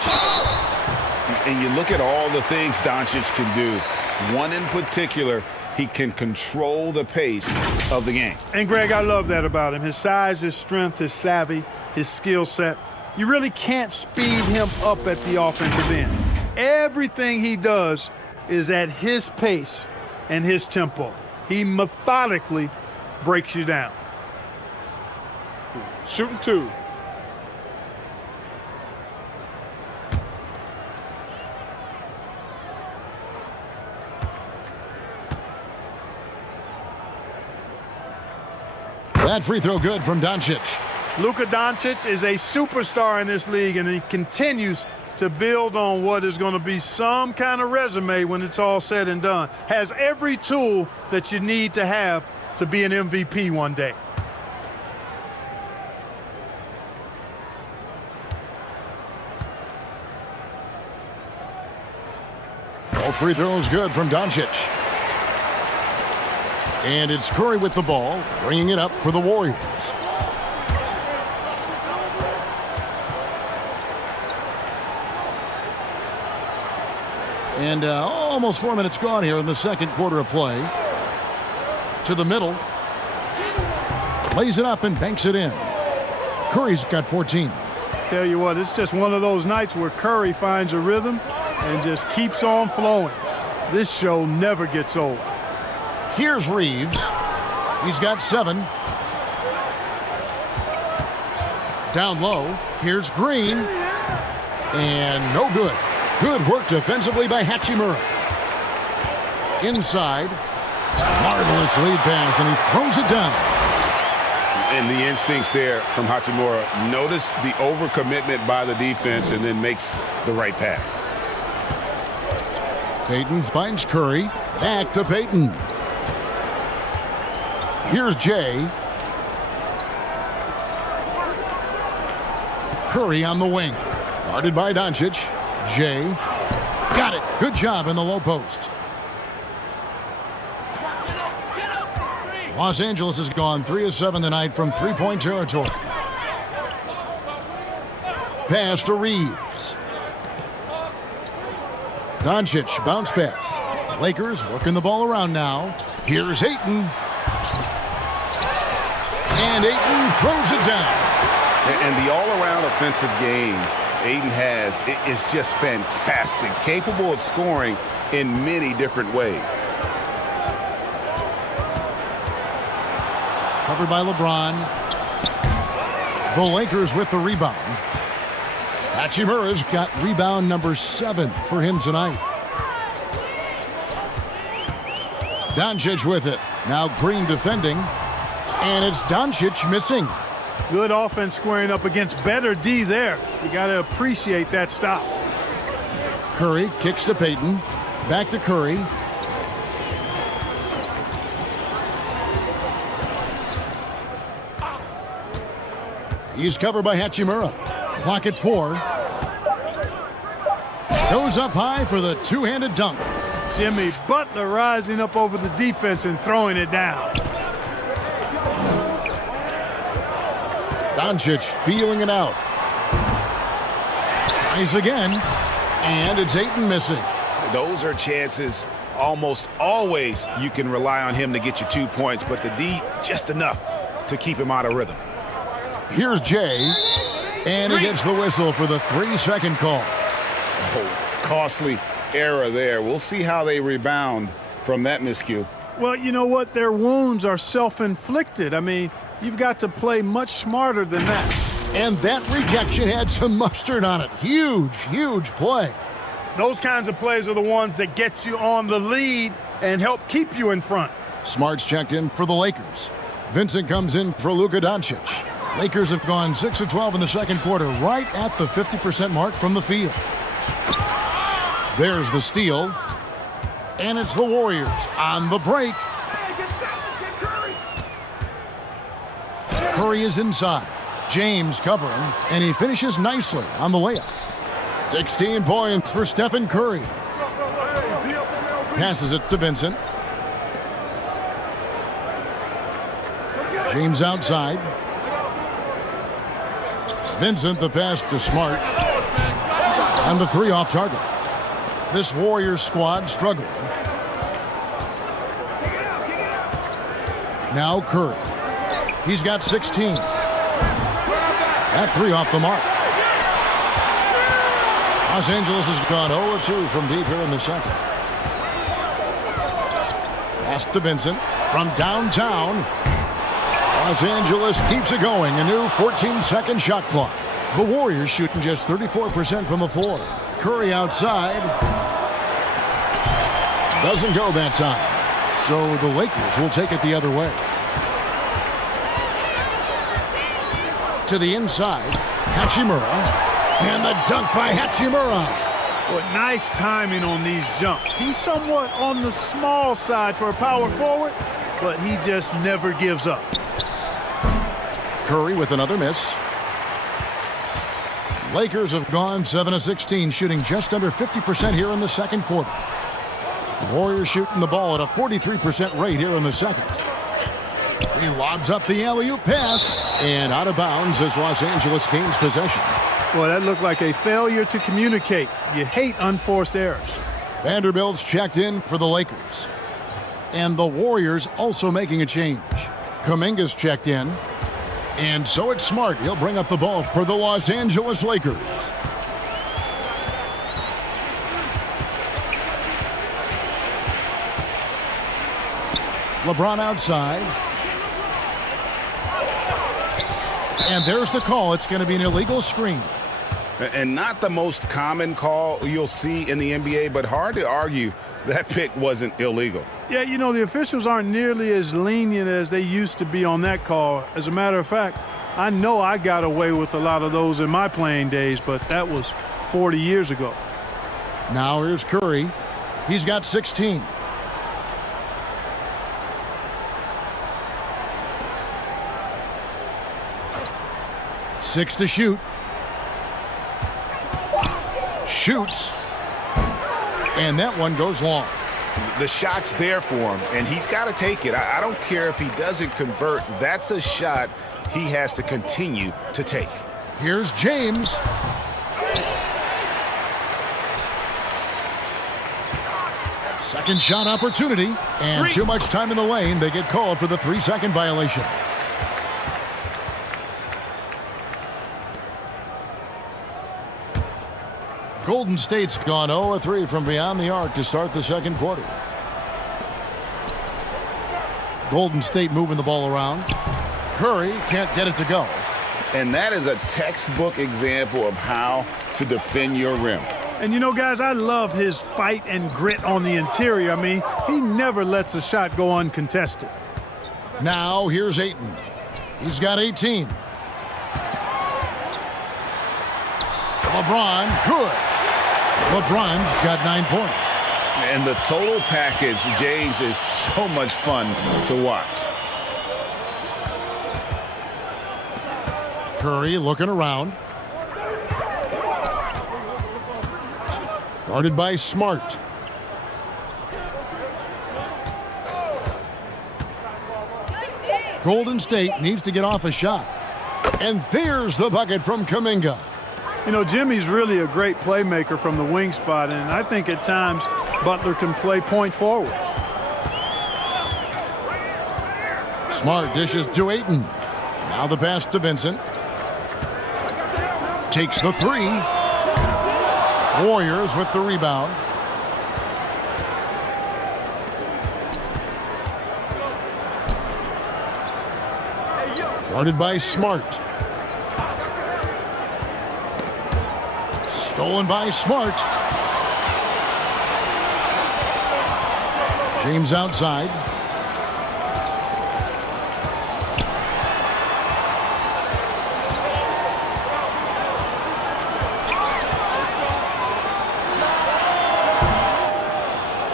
And you look at all the things Doncic can do. One in particular, he can control the pace of the game. And, Greg, I love that about him. His size, his strength, his savvy, his skill set. You really can't speed him up at the offensive end. Everything he does is at his pace and his tempo. He methodically breaks you down. Shooting 2. That free throw good from Doncic. Luka Doncic is a superstar in this league, and he continues to build on what is going to be some kind of resume when it's all said and done. Has every tool that you need to have to be an MVP one day. All free throws good from Doncic. And it's Curry with the ball, bringing it up for the Warriors. And Almost 4 minutes gone here in the second quarter of play. To the middle. Lays it up and banks it in. Curry's got 14. Tell you what, it's just one of those nights where Curry finds a rhythm and just keeps on flowing. This show never gets old. Here's Reeves. He's got 7. Down low. Here's Green. And no good. Good work defensively by Hachimura. Inside. Marvelous lead pass, and he throws it down. And the instincts there from Hachimura. Notice the overcommitment by the defense and then makes the right pass. Payton finds Curry. Back to Payton. Here's Jay. Curry on the wing. Guarded by Doncic. Jay. Got it. Good job in the low post. Los Angeles has gone 3 of 7 tonight from three-point territory. Pass to Reeves. Doncic, bounce pass. Lakers working the ball around now. Here's Ayton. And Ayton throws it down. And the all-around offensive game Ayton has is just fantastic. Capable of scoring in many different ways. Covered by LeBron. The Lakers with the rebound. Hachimura's got rebound number 7 for him tonight. Doncic with it. Now Green defending. And it's Doncic missing. Good offense squaring up against better D there. You got to appreciate that stop. Curry kicks to Payton. Back to Curry. He's covered by Hachimura. Clock at 4. Goes up high for the two-handed dunk. Jimmy Butler rising up over the defense and throwing it down. Doncic feeling it out. Tries again. And it's Ayton missing. Those are chances almost always you can rely on him to get you 2 points, but the D just enough to keep him out of rhythm. Here's Jay, and he gets the whistle for the 3-second call. Oh, costly error there. We'll see how they rebound from that miscue. Well, you know what? Their wounds are self-inflicted. I mean, you've got to play much smarter than that. And that rejection had some mustard on it. Huge, huge play. Those kinds of plays are the ones that get you on the lead and help keep you in front. Smart's checked in for the Lakers. Vincent comes in for Luka Doncic. Lakers have gone 6 of 12 in the second quarter, right at the 50% mark from the field. There's the steal. And it's the Warriors on the break. Curry is inside. James covering, and he finishes nicely on the layup. 16 points for Stephen Curry. Passes it to Vincent. James outside. Vincent the pass to Smart. And the 3 off target. This Warriors squad struggling. Now Curry. He's got 16. That 3 off the mark. Los Angeles has gone 0-2 from deep here in the second. Pass to Vincent from downtown. Los Angeles keeps it going. A new 14-second shot clock. The Warriors shooting just 34% from the floor. Curry outside. Doesn't go that time. So the Lakers will take it the other way. To the inside. Hachimura. And the dunk by Hachimura. Well, nice timing on these jumps. He's somewhat on the small side for a power forward, but he just never gives up. Curry with another miss. Lakers have gone 7 of 16, shooting just under 50% here in the second quarter. The Warriors shooting the ball at a 43% rate here in the second. He lobs up the alley-oop pass, and out of bounds as Los Angeles gains possession. Well, that looked like a failure to communicate. You hate unforced errors. Vanderbilt's checked in for the Lakers. And the Warriors also making a change. Kuminga's checked in. And so it's Smart. He'll bring up the ball for the Los Angeles Lakers. LeBron outside. And there's the call. It's going to be an illegal screen. And not the most common call you'll see in the NBA, but hard to argue that pick wasn't illegal. Yeah, you know, the officials aren't nearly as lenient as they used to be on that call. As a matter of fact, I know I got away with a lot of those in my playing days, but that was 40 years ago. Now here's Curry. He's got 16. Six to shoot. Shoots. And that one goes long. The shot's there for him, and he's got to take it. I don't care if he doesn't convert. That's a shot he has to continue to take. Here's James. Second shot opportunity. And too much time in the lane. They get called for the 3-second violation. Golden State's gone 0-3 from beyond the arc to start the second quarter. Golden State moving the ball around. Curry can't get it to go. And that is a textbook example of how to defend your rim. And you know, guys, I love his fight and grit on the interior. I mean, he never lets a shot go uncontested. Now here's Ayton. He's got 18. LeBron, good. LeBron's got 9 points. And the total package, James, is so much fun to watch. Curry looking around. Guarded by Smart. Golden State needs to get off a shot. And there's the bucket from Kuminga. You know, Jimmy's really a great playmaker from the wing spot, and I think at times Butler can play point forward. Smart dishes to Ayton. Now the pass to Vincent. Takes the three. Warriors with the rebound. Guarded by Smart. Stolen by Smart. James outside.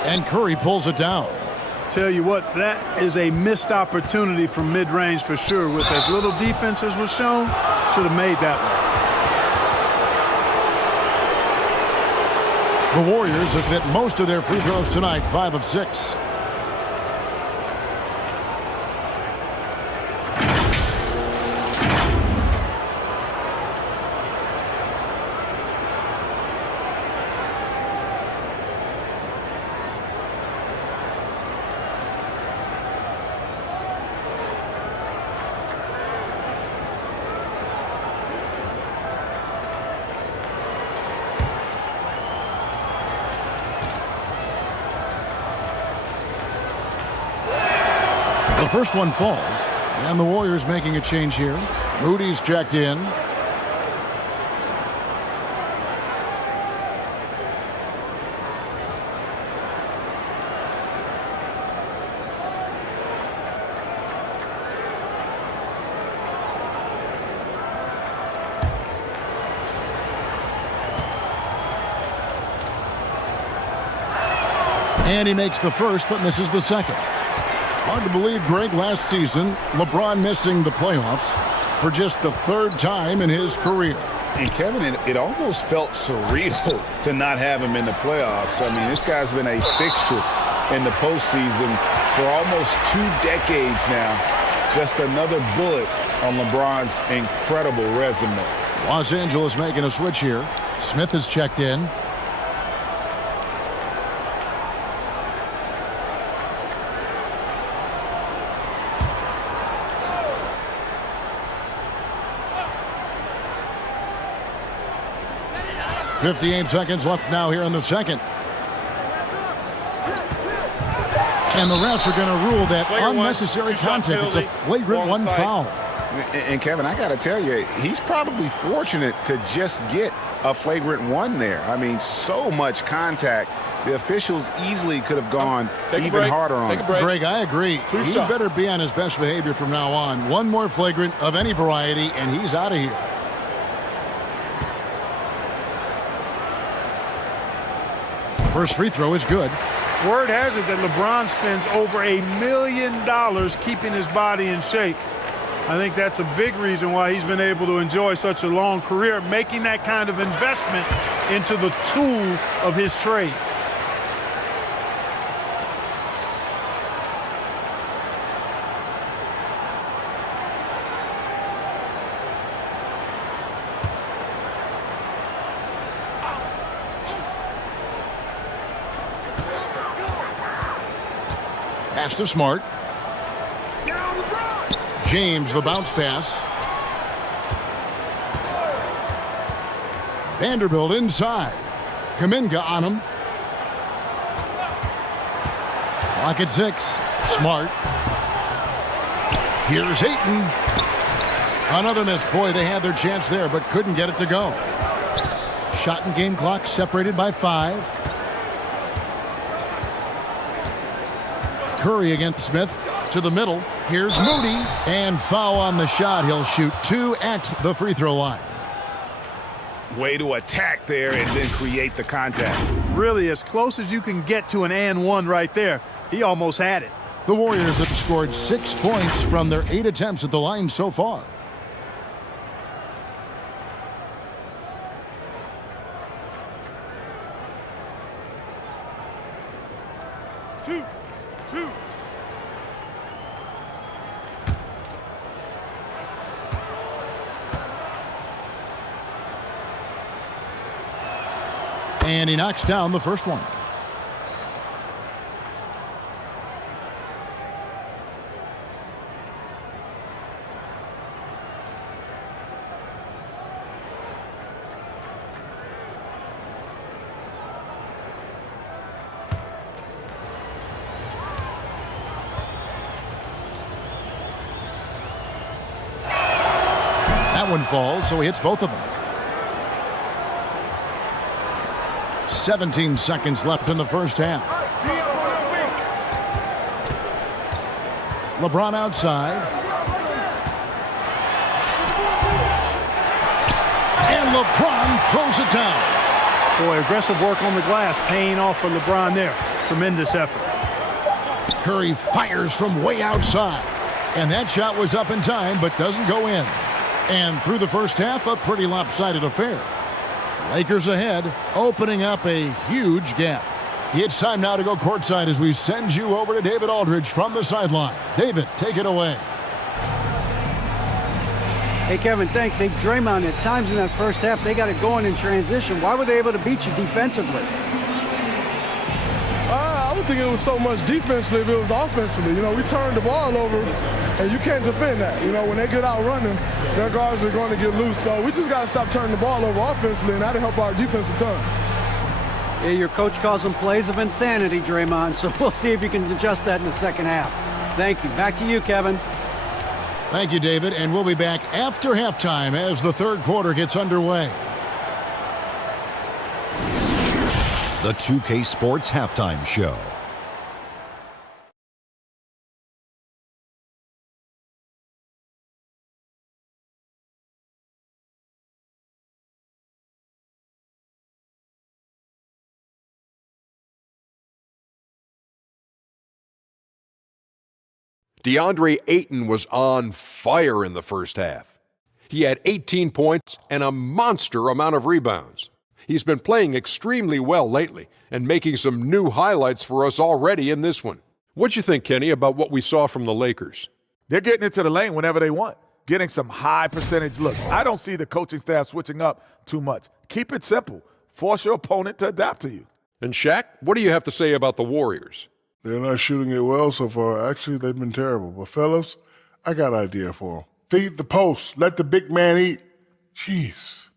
And Curry pulls it down. Tell you what, that is a missed opportunity from mid-range for sure. With as little defense as was shown, should have made that one. The Warriors have hit most of their free throws tonight, 5 of 6. The first one falls, and the Warriors making a change here. Moody's checked in. And he makes the first, but misses the second. Hard to believe, Greg, last season, LeBron missing the playoffs for just the third time in his career. And Kevin, it almost felt surreal to not have him in the playoffs. I mean, this guy's been a fixture in the postseason for almost 2 decades now. Just another bullet on LeBron's incredible resume. Los Angeles making a switch here. Smith is checked in. 58 seconds left now here in the second. And the refs are going to rule that unnecessary contact. It's a flagrant one foul. And Kevin, I got to tell you, he's probably fortunate to just get a flagrant one there. I mean, so much contact. The officials easily could have gone even harder on him. Greg, I agree. He better be on his best behavior from now on. One more flagrant of any variety, and he's out of here. First free throw is good. Word has it that LeBron spends over $1 million keeping his body in shape. I think that's a big reason why he's been able to enjoy such a long career, making that kind of investment into the tool of his trade. Pass to Smart. James, the bounce pass. Vanderbilt inside. Kuminga on him. Clock at 6. Smart. Here's Ayton. Another miss. Boy, they had their chance there, but couldn't get it to go. Shot and game clock separated by 5. Curry against Smith to the middle. Here's Moody, and foul on the shot. He'll shoot 2 at the free throw line. Way to attack there and then create the contact. Really as close as you can get to an and one right there. He almost had it. The Warriors have scored 6 points from their 8 attempts at the line so far. Two. And he knocks down the first one. That one falls, so he hits both of them. 17 seconds left in the first half. LeBron outside. And LeBron throws it down. Boy, aggressive work on the glass, paying off for LeBron there. Tremendous effort. Curry fires from way outside. And that shot was up in time, but doesn't go in. And through the first half, a pretty lopsided affair. Lakers ahead, opening up a huge gap. It's time now to go courtside as we send you over to David Aldridge from the sideline. David, take it away. Hey, Kevin, thanks. Hey, Draymond, at times in that first half, they got it going in transition. Why were they able to beat you defensively? I don't think it was so much defensively, but it was offensively. You know, we turned the ball over, and you can't defend that. You know, when they get out running, their guards are going to get loose. So we just got to stop turning the ball over offensively, and that'll help our defense a ton. Yeah, your coach calls them plays of insanity, Draymond, so we'll see if you can adjust that in the second half. Thank you. Back to you, Kevin. Thank you, David, and we'll be back after halftime as the third quarter gets underway. The 2K Sports Halftime Show. DeAndre Ayton was on fire in the first half. He had 18 points and a monster amount of rebounds. He's been playing extremely well lately and making some new highlights for us already in this one. What'd you think, Kenny, about what we saw from the Lakers? They're getting into the lane whenever they want, getting some high percentage looks. I don't see the coaching staff switching up too much. Keep it simple. Force your opponent to adapt to you. And Shaq, what do you have to say about the Warriors? They're not shooting it well so far. Actually, they've been terrible. But, fellas, I got an idea for them. Feed the post. Let the big man eat. Jeez.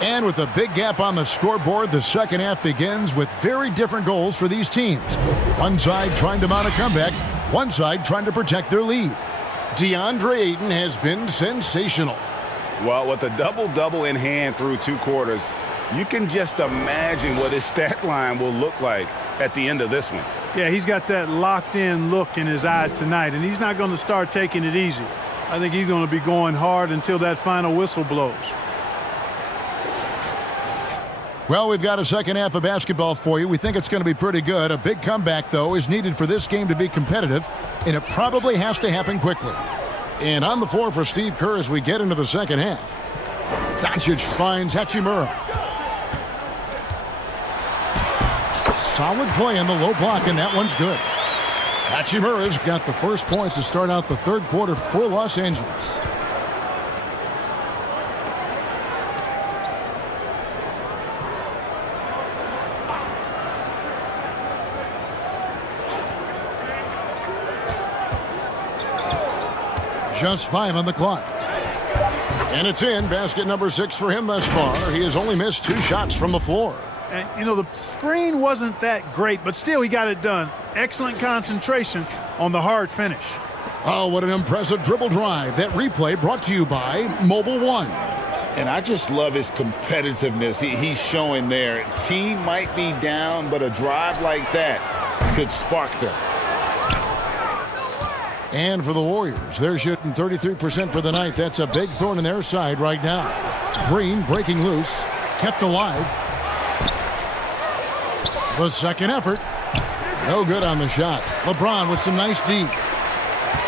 And with a big gap on the scoreboard, the second half begins with very different goals for these teams. One side trying to mount a comeback, one side trying to protect their lead. DeAndre Ayton has been sensational. Well, with a double-double in hand through 2 quarters, you can just imagine what his stat line will look like at the end of this one. Yeah, he's got that locked-in look in his eyes tonight, and he's not going to start taking it easy. I think he's going to be going hard until that final whistle blows. Well, we've got a second half of basketball for you. We think it's going to be pretty good. A big comeback, though, is needed for this game to be competitive, and it probably has to happen quickly. And on the floor for Steve Kerr as we get into the second half. Doncic finds Hachimura. Solid play on the low block, and that one's good. Hachimura's got the first points to start out the third quarter for Los Angeles. Just 5 on the clock. And it's in. Basket number 6 for him thus far. He has only missed 2 shots from the floor. And, you know, the screen wasn't that great, but still he got it done. Excellent concentration on the hard finish. Oh, what an impressive dribble drive. That replay brought to you by Mobile One. And I just love his competitiveness he's showing there. Team might be down, but a drive like that could spark them. And for the Warriors, they're shooting 33% for the night. That's a big thorn in their side right now. Green breaking loose, kept alive. The second effort, no good on the shot. LeBron with some nice D.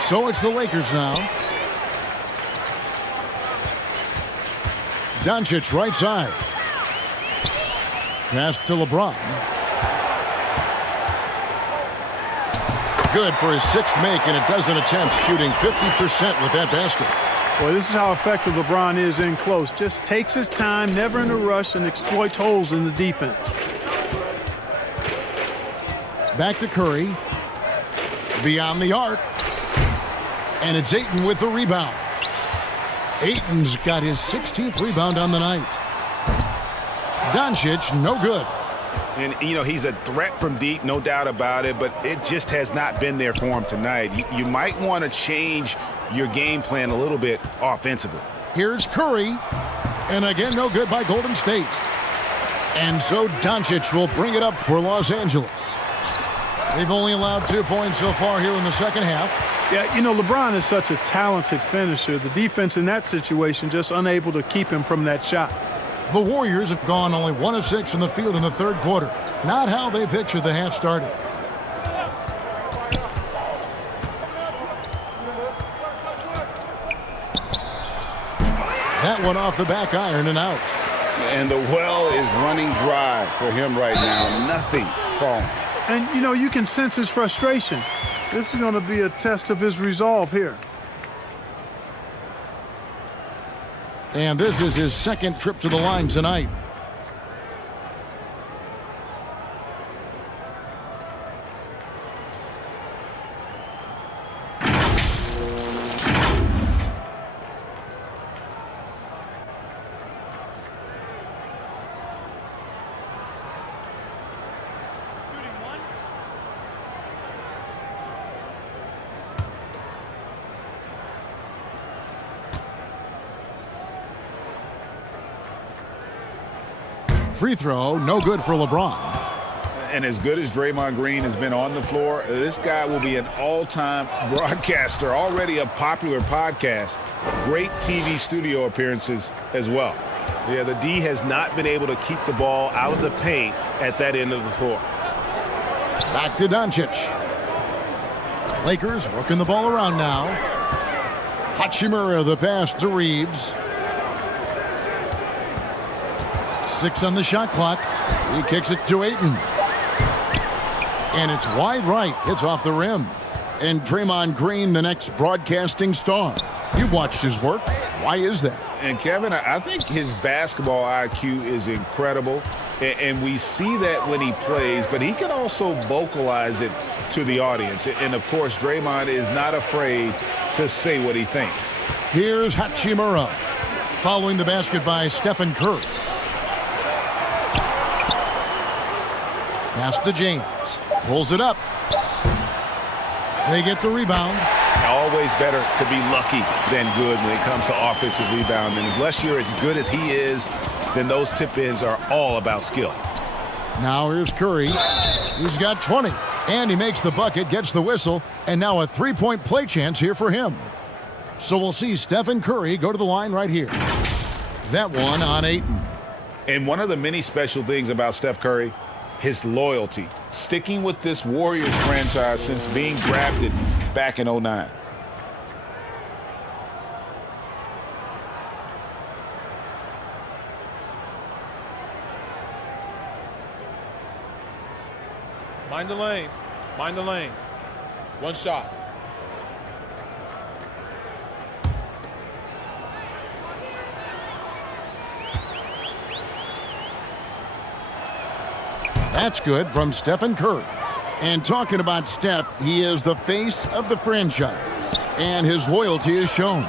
So it's the Lakers now. Doncic right side. Pass to LeBron. Good for his 6th make, and a dozen attempts, shooting 50% with that basket. Boy, this is how effective LeBron is in close. Just takes his time, never in a rush, and exploits holes in the defense. Back to Curry. Beyond the arc. And it's Ayton with the rebound. Ayton's got his 16th rebound on the night. Doncic, no good. And, you know, he's a threat from deep, no doubt about it, but it just has not been there for him tonight. You might want to change your game plan a little bit offensively. Here's Curry. And again, no good by Golden State. And so Doncic will bring it up for Los Angeles. They've only allowed 2 points so far here in the second half. Yeah, you know, LeBron is such a talented finisher. The defense in that situation just unable to keep him from that shot. The Warriors have gone only 1 of 6 from the field in the third quarter. Not how they pictured the half started. That one off the back iron and out. And the well is running dry for him right now. Nothing falling. And, you know, you can sense his frustration. This is going to be a test of his resolve here. And this is his 2nd trip to the line tonight. Free throw, no good for LeBron. And as good as Draymond Green has been on the floor, this guy will be an all-time broadcaster, already a popular podcast. Great TV studio appearances as well. Yeah, the D has not been able to keep the ball out of the paint at that end of the floor. Back to Doncic. Lakers working the ball around now. Hachimura the pass to Reeves. 6 on the shot clock. He kicks it to Ayton. And it's wide right. It's off the rim. And Draymond Green, the next broadcasting star. You've watched his work. Why is that? And Kevin, I think his basketball IQ is incredible. And we see that when he plays, but he can also vocalize it to the audience. And of course, Draymond is not afraid to say what he thinks. Here's Hachimura. Following the basket by Stephen Curry. Pass to James. Pulls it up. They get the rebound. Always better to be lucky than good when it comes to offensive rebound. And unless you're as good as he is, then those tip-ins are all about skill. Now here's Curry. He's got 20. And he makes the bucket, gets the whistle, and now a three-point play chance here for him. So we'll see Stephen Curry go to the line right here. That one on Ayton. And one of the many special things about Steph Curry, his loyalty. Sticking with this Warriors franchise since being drafted back in 2009. Mind the lanes. Mind the lanes. One shot. That's good from Stephen Curry. And talking about Steph, he is the face of the franchise, and his loyalty is shown.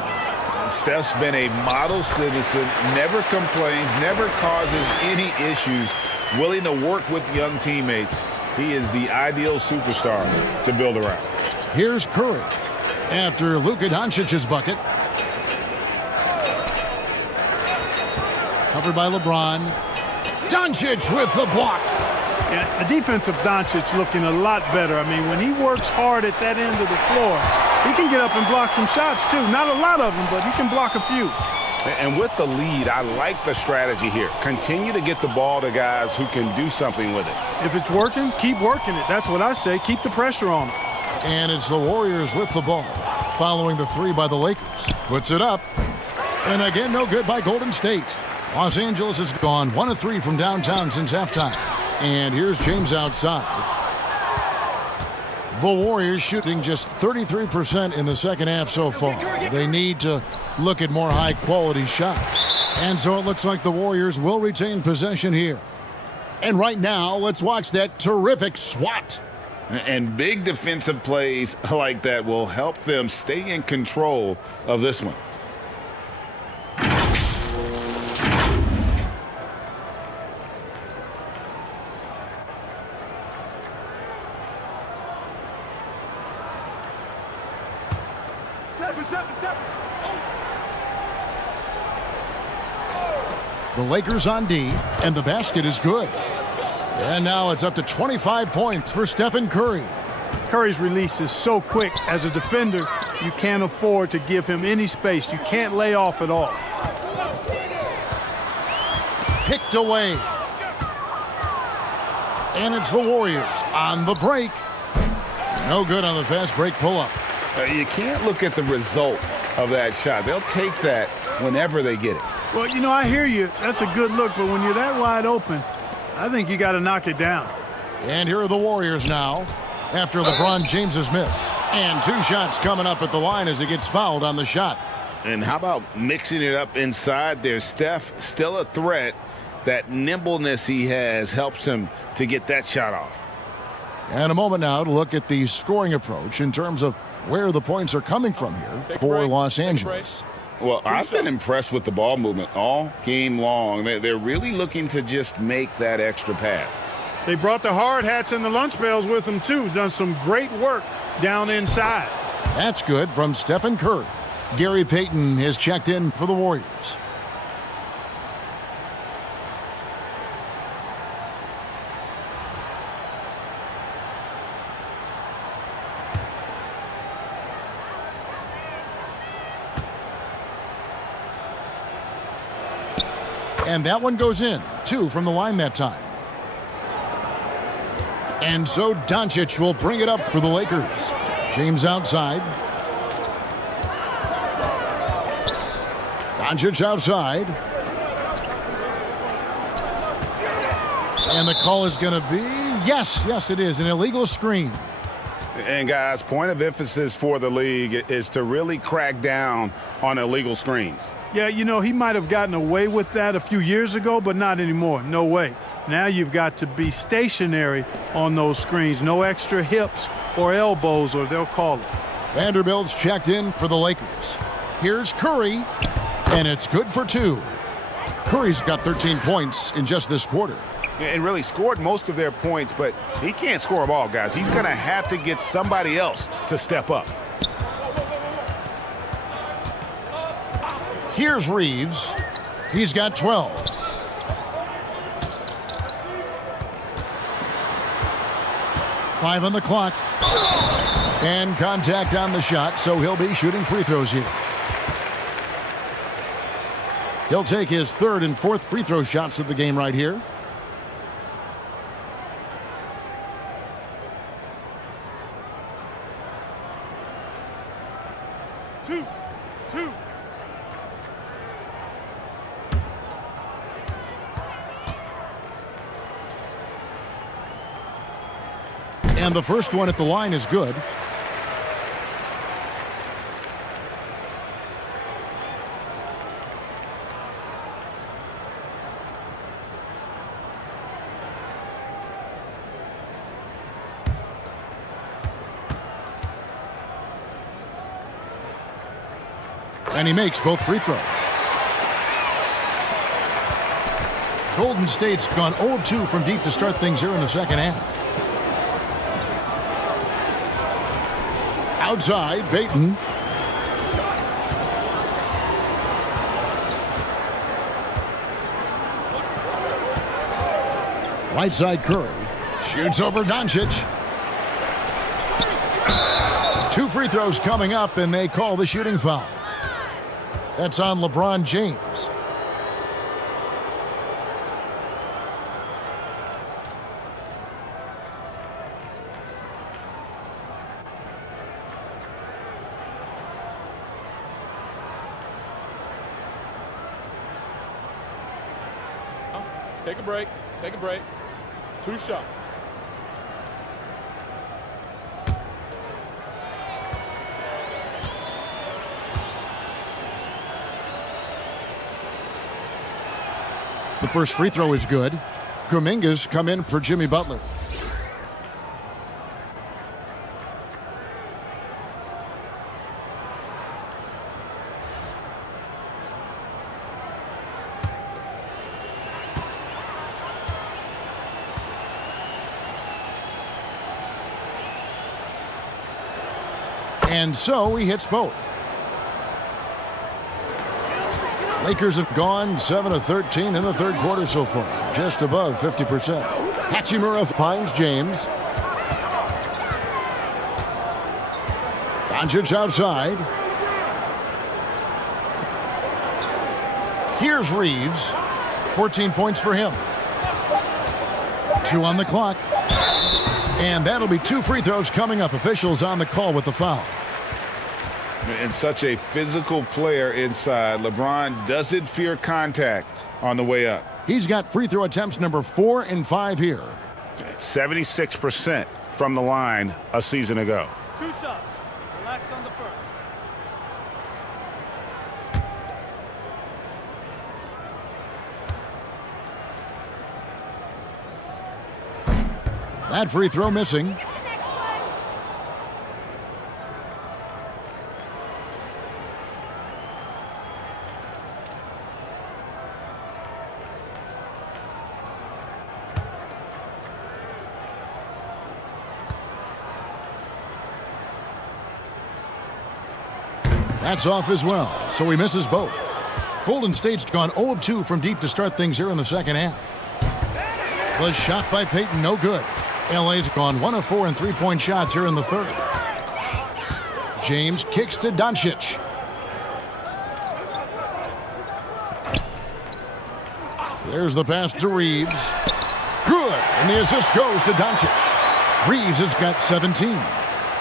Steph's been a model citizen, never complains, never causes any issues, willing to work with young teammates. He is the ideal superstar to build around. Here's Curry after Luka Doncic's bucket. Covered by LeBron. Doncic with the block. Yeah, the defense of Doncic looking a lot better. I mean, when he works hard at that end of the floor, he can get up and block some shots too. Not a lot of them, but he can block a few. And with the lead, I like the strategy here. Continue to get the ball to guys who can do something with it. If it's working, keep working it. That's what I say. Keep the pressure on them. And it's the Warriors with the ball. Following the three by the Lakers. Puts it up. And again, no good by Golden State. Los Angeles has gone 1 of 3 from downtown since halftime. And here's James outside. The Warriors shooting just 33% in the second half so far. They need to look at more high-quality shots. And so it looks like the Warriors will retain possession here. And right now, let's watch that terrific swat. And big defensive plays like that will help them stay in control of this one. The Lakers on D, and the basket is good. And now it's up to 25 points for Stephen Curry. Curry's release is so quick. As a defender, you can't afford to give him any space. You can't lay off at all. Picked away. And it's the Warriors on the break. No good on the fast break pull-up. You can't look at the result of that shot. They'll take that whenever they get it. Well, you know, I hear you. That's a good look, but when you're that wide open, I think you got to knock it down. And here are the Warriors now after LeBron James's miss. And 2 shots coming up at the line as he gets fouled on the shot. And how about mixing it up inside there? Steph still a threat. That nimbleness he has helps him to get that shot off. And a moment now to look at the scoring approach in terms of where the points are coming from here for Los Angeles. Well, I've been impressed with the ball movement all game long. They're really looking to just make that extra pass. They brought the hard hats and the lunch pails with them, too. Done some great work down inside. That's good from Stephen Curry. Gary Payton has checked in for the Warriors. And that one goes in. 2 from the line that time. And so Doncic will bring it up for the Lakers. James outside. Doncic outside. And the call is going to be, yes, it is, an illegal screen. And guys, point of emphasis for the league is to really crack down on illegal screens. Yeah, you know, he might have gotten away with that a few years ago, but not anymore. No way. Now you've got to be stationary on those screens. No extra hips or elbows, or they'll call it. Vanderbilt's checked in for the Lakers. Here's Curry, and it's good for 2. Curry's got 13 points in just this quarter. and really scored most of their points, but he can't score them all, guys. He's going to have to get somebody else to step up. Here's Reeves. He's got 12. Five on the clock. And contact on the shot, so he'll be shooting free throws here. He'll take his third and fourth free throw shots of the game right here. Two. And the first one at the line is good. And he makes both free throws. Golden State's gone 0 of 2 from deep to start things here in the second half. Outside, Payton. Right side, Curry. Shoots over Doncic. 2 free throws coming up, and they call the shooting foul. That's on LeBron James. Take a break. Take a break. 2 shots. The first free throw is good. Kuminga's come in for Jimmy Butler. And so he hits both. Lakers have gone 7 of 13 in the third quarter so far, just above 50%. Hachimura finds James. Doncic outside. Here's Reeves. 14 points for him. 2 on the clock. And that'll be 2 free throws coming up. Officials on the call with the foul. And such a physical player inside. LeBron doesn't fear contact on the way up. He's got free throw attempts number 4 and 5 here. 76% from the line a season ago. 2 shots. Relax on the first. That free throw missing. That's off as well, so he misses both. Golden State's gone 0 of 2 from deep to start things here in the second half. The shot by Payton, no good. LA's gone 1 of 4 in three-point shots here in the third. James kicks to Doncic. There's the pass to Reeves. Good, and the assist goes to Doncic. Reeves has got 17.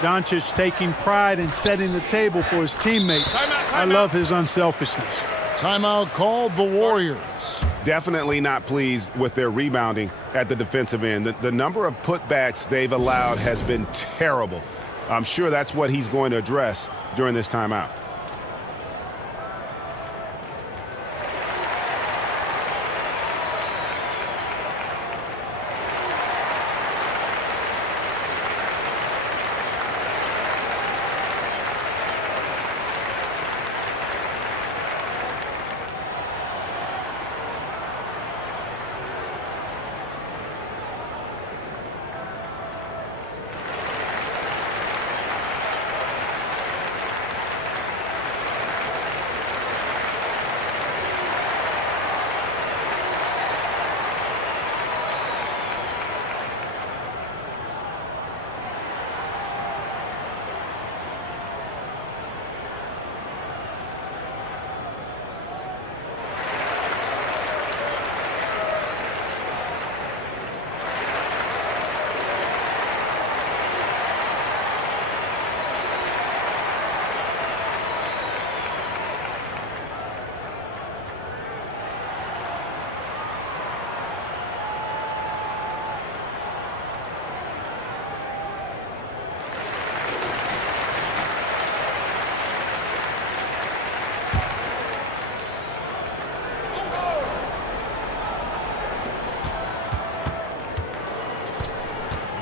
Doncic taking pride in setting the table for his teammates. I love his unselfishness. Timeout called the Warriors. Definitely not pleased with their rebounding at the defensive end. The number of putbacks they've allowed has been terrible. I'm sure that's what he's going to address during this timeout.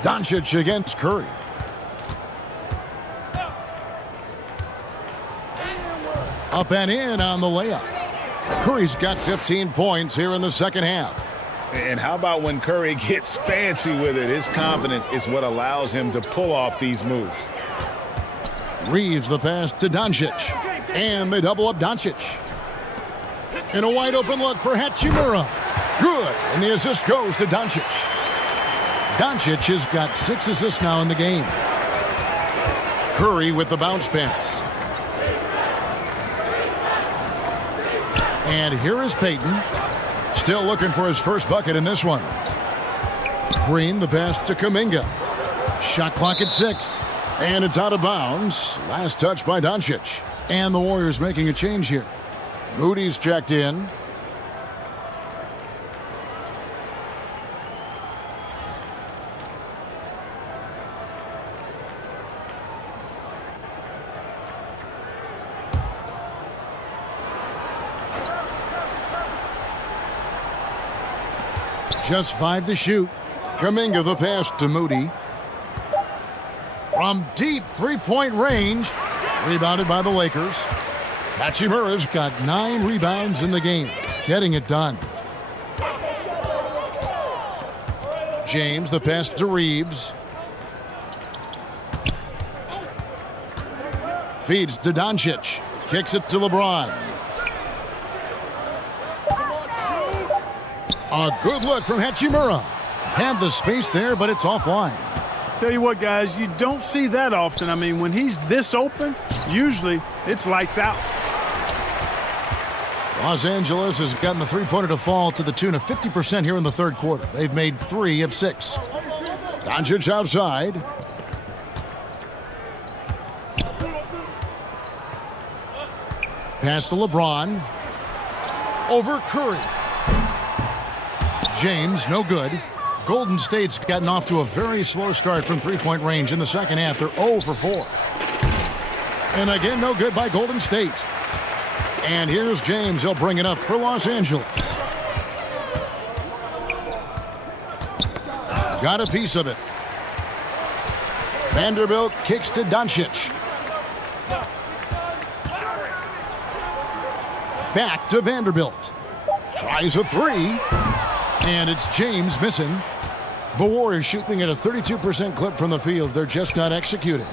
Doncic against Curry. Up and in on the layup. Curry's got 15 points here in the second half. And how about when Curry gets fancy with it? His confidence is what allows him to pull off these moves. Reeves the pass to Doncic. And they double up Doncic. And a wide open look for Hachimura. Good. And the assist goes to Doncic. Doncic has got 6 assists now in the game. Curry with the bounce pass. And here is Payton. Still looking for his first bucket in this one. Green the pass to Kuminga. Shot clock at 6. And it's out of bounds. Last touch by Doncic. And the Warriors making a change here. Moody's checked in. Just 5 to shoot. Kuminga the pass to Moody. From deep three-point range. Rebounded by the Lakers. Hachimura's got 9 rebounds in the game. Getting it done. James the pass to Reeves. Feeds to Doncic. Kicks it to LeBron. A good look from Hachimura. Had the space there, but it's offline. Tell you what, guys, you don't see that often. I mean, when he's this open, usually it's lights out. Los Angeles has gotten the three-pointer to fall to the tune of 50% here in the third quarter. They've made 3 of 6. Doncic outside. Pass to LeBron. Over Curry. James, no good. Golden State's gotten off to a very slow start from three-point range in the second half. They're 0 for 4. And again, no good by Golden State. And here's James. He'll bring it up for Los Angeles. Got a piece of it. Vanderbilt kicks to Doncic. Back to Vanderbilt. Tries a 3. And it's James missing. The Warriors shooting at a 32% clip from the field. They're just not executing.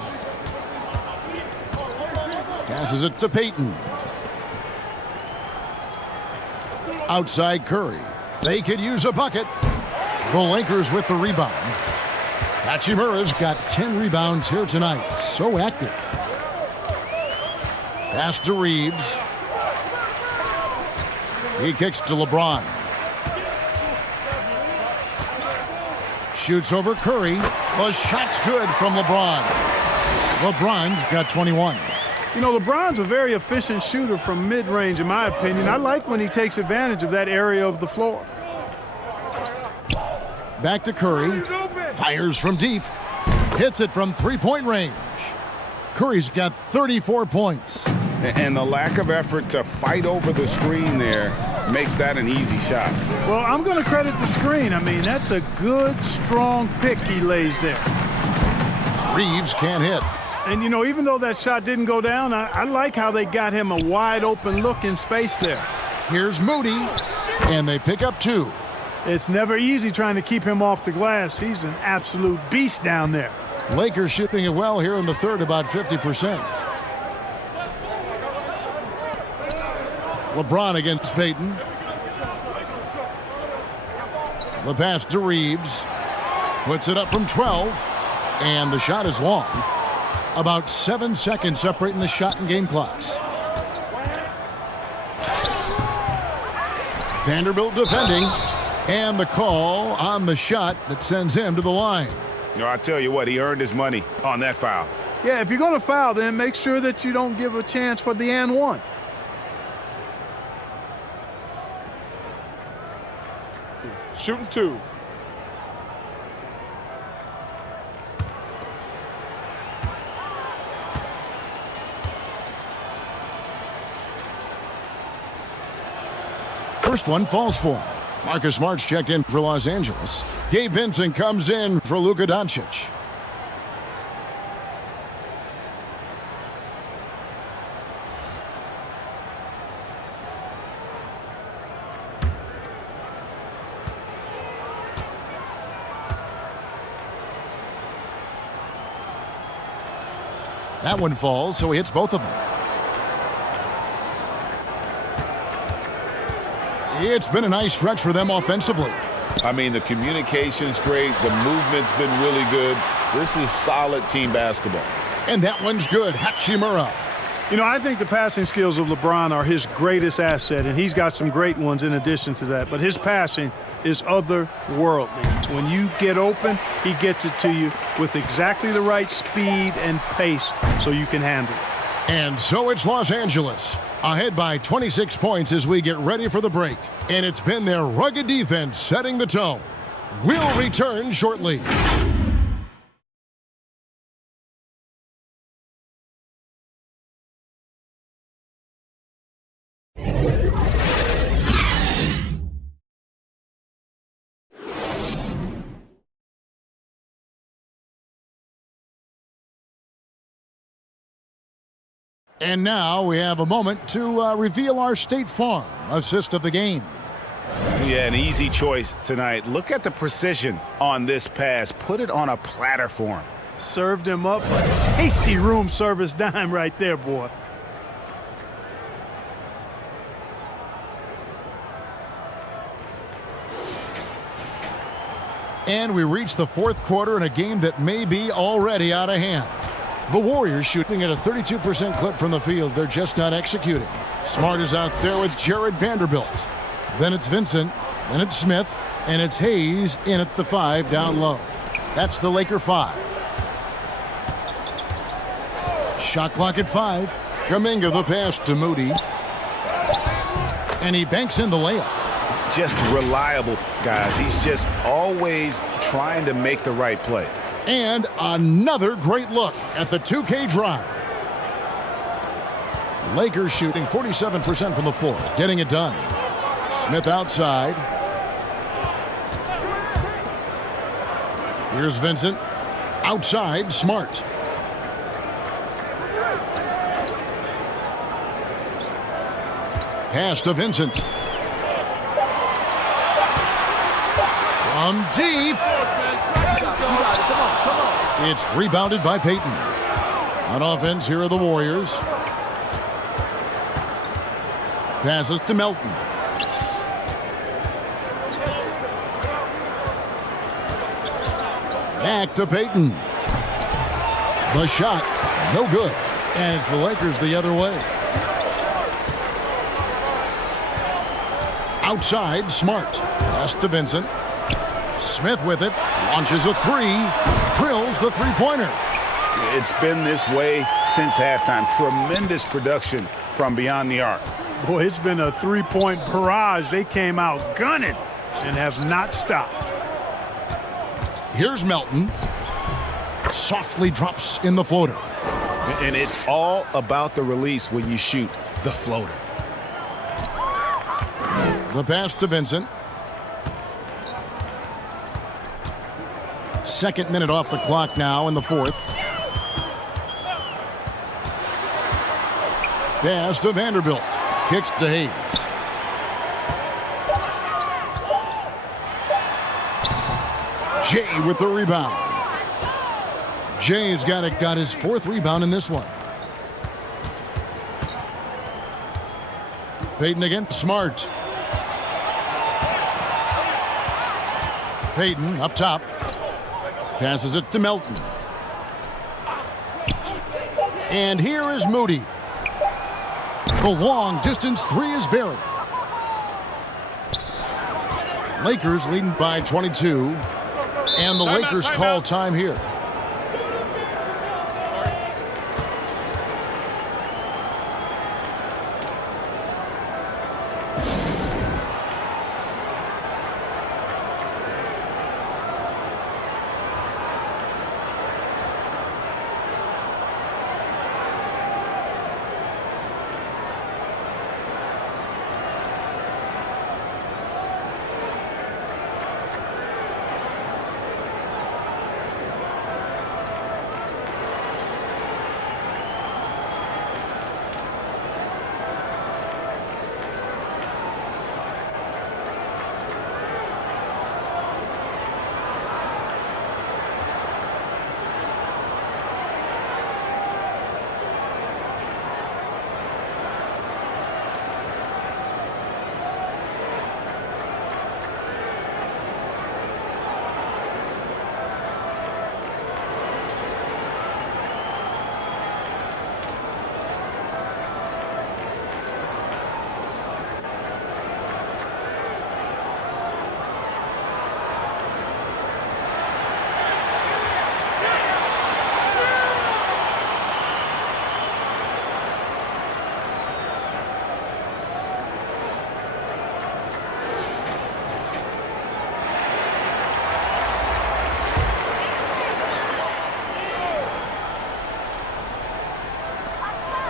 Passes it to Payton. Outside Curry. They could use a bucket. The Lakers with the rebound. Hachimura's got 10 rebounds here tonight. So active. Pass to Reeves. He kicks to LeBron. Shoots over Curry. The shot's good from LeBron. LeBron's got 21. You know, LeBron's a very efficient shooter from mid-range, in my opinion. I like when he takes advantage of that area of the floor. Back to Curry. Fires from deep. Hits it from three-point range. Curry's got 34 points. And the lack of effort to fight over the screen there makes that an easy shot. Well, I'm going to credit the screen. I mean, that's a good, strong pick he lays there. Reeves can't hit. And, you know, even though that shot didn't go down, I like how they got him a wide-open look in space there. Here's Moody, and they pick up 2. It's never easy trying to keep him off the glass. He's an absolute beast down there. Lakers shooting it well here in the third, about 50%. LeBron against Payton. The pass to Reeves. Puts it up from 12. And the shot is long. About 7 seconds separating the shot and game clocks. Vanderbilt defending. And the call on the shot that sends him to the line. You know, I tell you what, he earned his money on that foul. Yeah, if you're going to foul, then make sure that you don't give a chance for the and one. Shooting 2. First one falls for him. Marcus Smart's checked in for Los Angeles. Gabe Vincent comes in for Luka Doncic. That one falls, so he hits both of them. It's been a nice stretch for them offensively. I mean, the communication's great. The movement's been really good. This is solid team basketball. And that one's good. Hachimura. You know, I think the passing skills of LeBron are his greatest asset, and he's got some great ones in addition to that. But his passing is otherworldly. When you get open, he gets it to you with exactly the right speed and pace so you can handle it. And so it's Los Angeles, ahead by 26 points as we get ready for the break. And it's been their rugged defense setting the tone. We'll return shortly. And now we have a moment to reveal our State Farm assist of the game. Yeah, an easy choice tonight. Look at the precision on this pass. Put it on a platter for him. Served him up a tasty room service dime right there, boy. And we reach the fourth quarter in a game that may be already out of hand. The Warriors shooting at a 32% clip from the field. They're just not executing. Smart is out there with Jared Vanderbilt. Then it's Vincent. Then it's Smith. And it's Hayes in at the 5 down low. That's the Laker 5. Shot clock at 5. Kuminga the pass to Moody. And he banks in the layup. Just reliable, guys. He's just always trying to make the right play. And another great look at the 2K drive. Lakers shooting 47% from the floor, getting it done. Smith outside. Here's Vincent. Outside, Smart. Pass to Vincent. From deep. It's rebounded by Payton. On offense, here are the Warriors. Passes to Melton. Back to Payton. The shot, no good. And it's the Lakers the other way. Outside, Smart. Pass to Vincent. Smith with it. Launches a 3. Drills the three-pointer. It's been this way since halftime. Tremendous production from beyond the arc. Boy, it's been a three-point barrage. They came out gunning and have not stopped. Here's Melton. Softly drops in the floater. And it's all about the release when you shoot the floater. The pass to Vincent. Second minute off the clock now in the fourth. Pass to Vanderbilt. Kicks to Hayes. Jay with the rebound. Jay's got his fourth rebound in this one. Payton again. Smart. Payton up top. Passes it to Melton. And here is Moody. The long distance 3 is buried. Lakers leading by 22. And the Lakers call time here.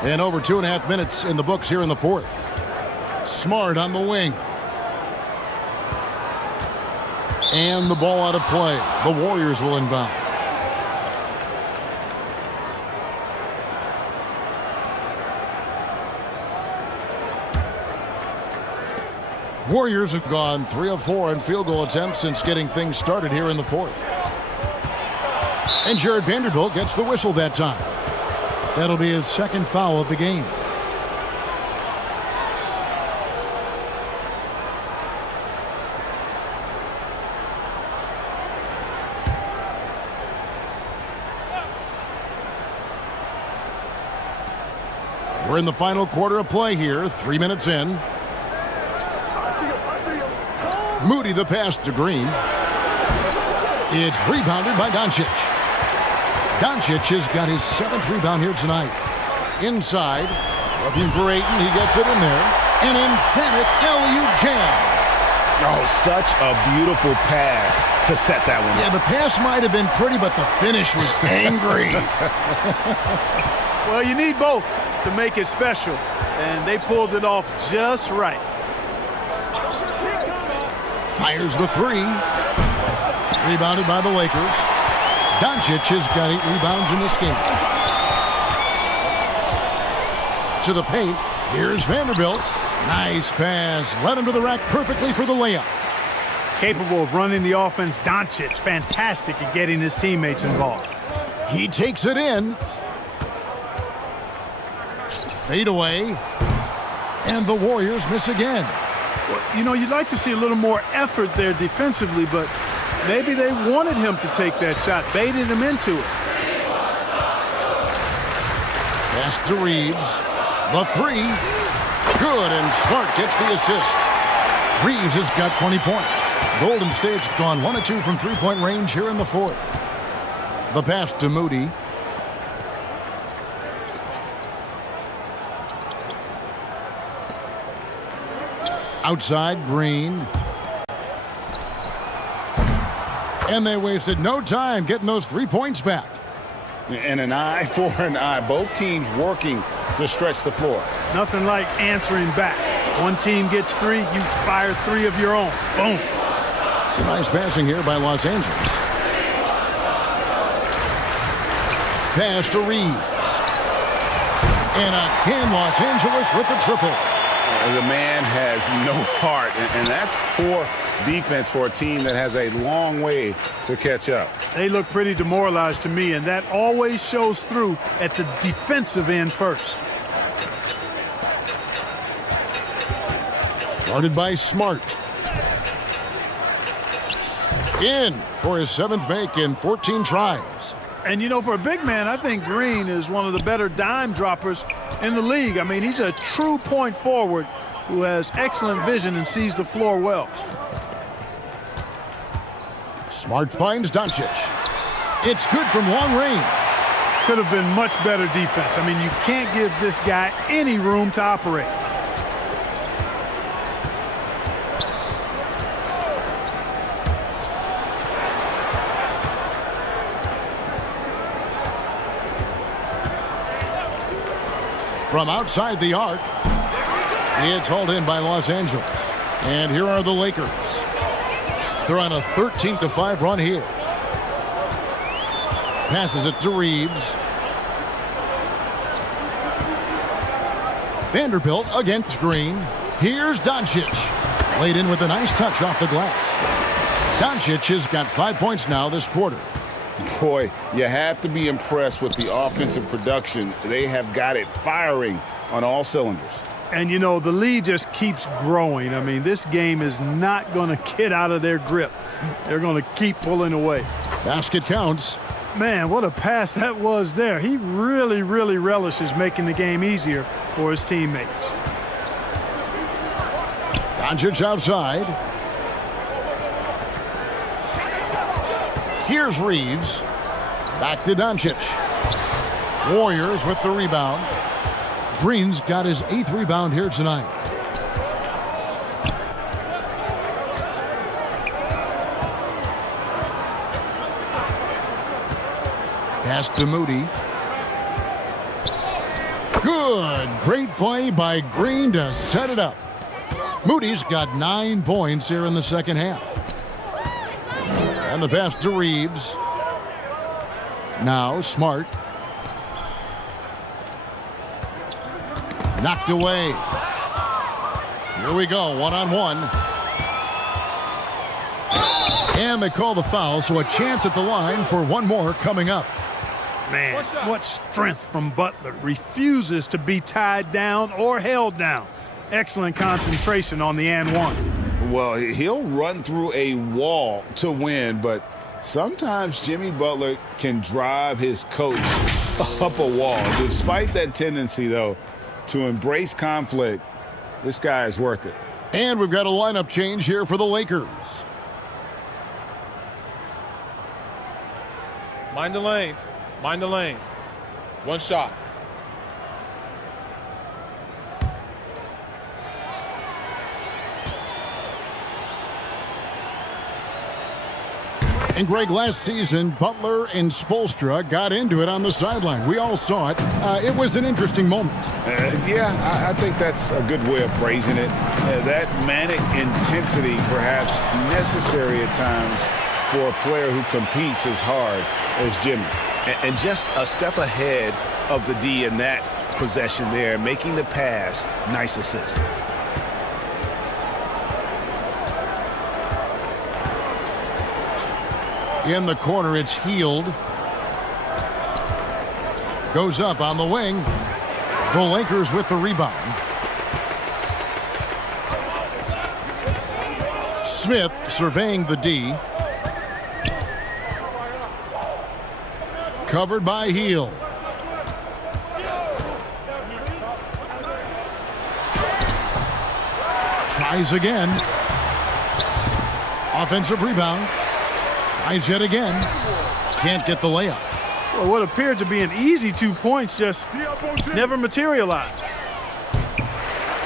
And over 2.5 minutes in the books here in the fourth. Smart on the wing. And the ball out of play. The Warriors will inbound. Warriors have gone 3 of 4 in field goal attempts since getting things started here in the fourth. And Jared Vanderbilt gets the whistle that time. That'll be his second foul of the game. We're in the final quarter of play here, 3 minutes in. Moody the pass to Green. It's rebounded by Doncic. Doncic has got his 7th rebound here tonight. Inside, looking for Ayton. He gets it in there. An emphatic alley-oop jam. Oh, such a beautiful pass to set that one up. Yeah, the pass might have been pretty, but the finish was angry. Well, you need both to make it special, and they pulled it off just right. Fires the three. Rebounded by the Lakers. Doncic has got 8 rebounds in this game. To the paint. Here's Vanderbilt. Nice pass. Led him to the rack perfectly for the layup. Capable of running the offense. Doncic, fantastic at getting his teammates involved. He takes it in. Fade away. And the Warriors miss again. Well, you know, you'd like to see a little more effort there defensively, but maybe they wanted him to take that shot, baited him into it. Pass to Reeves. The three. Good, and Smart gets the assist. Reeves has got 20 points. Golden State's gone 1 of 2 from three-point range here in the fourth. The pass to Moody. Outside, Green. And they wasted no time getting those 3 points back. And an eye for an eye. Both teams working to stretch the floor. Nothing like answering back. One team gets 3, you fire 3 of your own. Boom. Some nice passing here by Los Angeles. Pass to Reeves. And again, Los Angeles with the triple. The man has no heart, and that's poor defense for a team that has a long way to catch up. They look pretty demoralized to me, and that always shows through at the defensive end first. Guarded by Smart. In for his 7th make in 14 tries. And, you know, for a big man, I think Green is one of the better dime droppers in the league. I mean, he's a true point forward who has excellent vision and sees the floor well. Smart finds Doncic. It's good from long range. Could have been much better defense. I mean, you can't give this guy any room to operate. From outside the arc, it's hauled in by Los Angeles. And here are the Lakers. They're on a 13-5 run here. Passes it to Reeves. Vanderbilt against Green. Here's Doncic. Laid in with a nice touch off the glass. Doncic has got 5 points now this quarter. Boy, you have to be impressed with the offensive production. They have got it firing on all cylinders. And, you know, the lead just keeps growing. I mean, this game is not going to get out of their grip. They're going to keep pulling away. Basket counts. Man, what a pass that was there. He really, really relishes making the game easier for his teammates. Doncic outside. Here's Reeves. Back to Doncic. Warriors with the rebound. Green's got his 8th rebound here tonight. Pass to Moody. Good. Great play by Green to set it up. Moody's got 9 points here in the second half. And the pass to Reeves. Now Smart. Knocked away. Here we go, one-on-one. And they call the foul, so a chance at the line for one more coming up. Man, what strength from Butler. Refuses to be tied down or held down. Excellent concentration on the and one. Well, he'll run through a wall to win, but sometimes Jimmy Butler can drive his coach up a wall. Despite that tendency, though, to embrace conflict, this guy is worth it. And we've got a lineup change here for the Lakers. Mind the lanes. Mind the lanes. One shot. And Greg, last season, Butler and Spoelstra got into it on the sideline. We all saw it. It was an interesting moment. I think that's a good way of phrasing it. That manic intensity, perhaps necessary at times for a player who competes as hard as Jimmy. And just a step ahead of the D in that possession there, making the pass. Nice assist. In the corner, it's Healed. Goes up on the wing. The Lakers with the rebound. Smith surveying the D. Covered by Heal. Tries again. Offensive rebound. Tries yet again. Can't get the layup. Well, what appeared to be an easy 2 points just never materialized.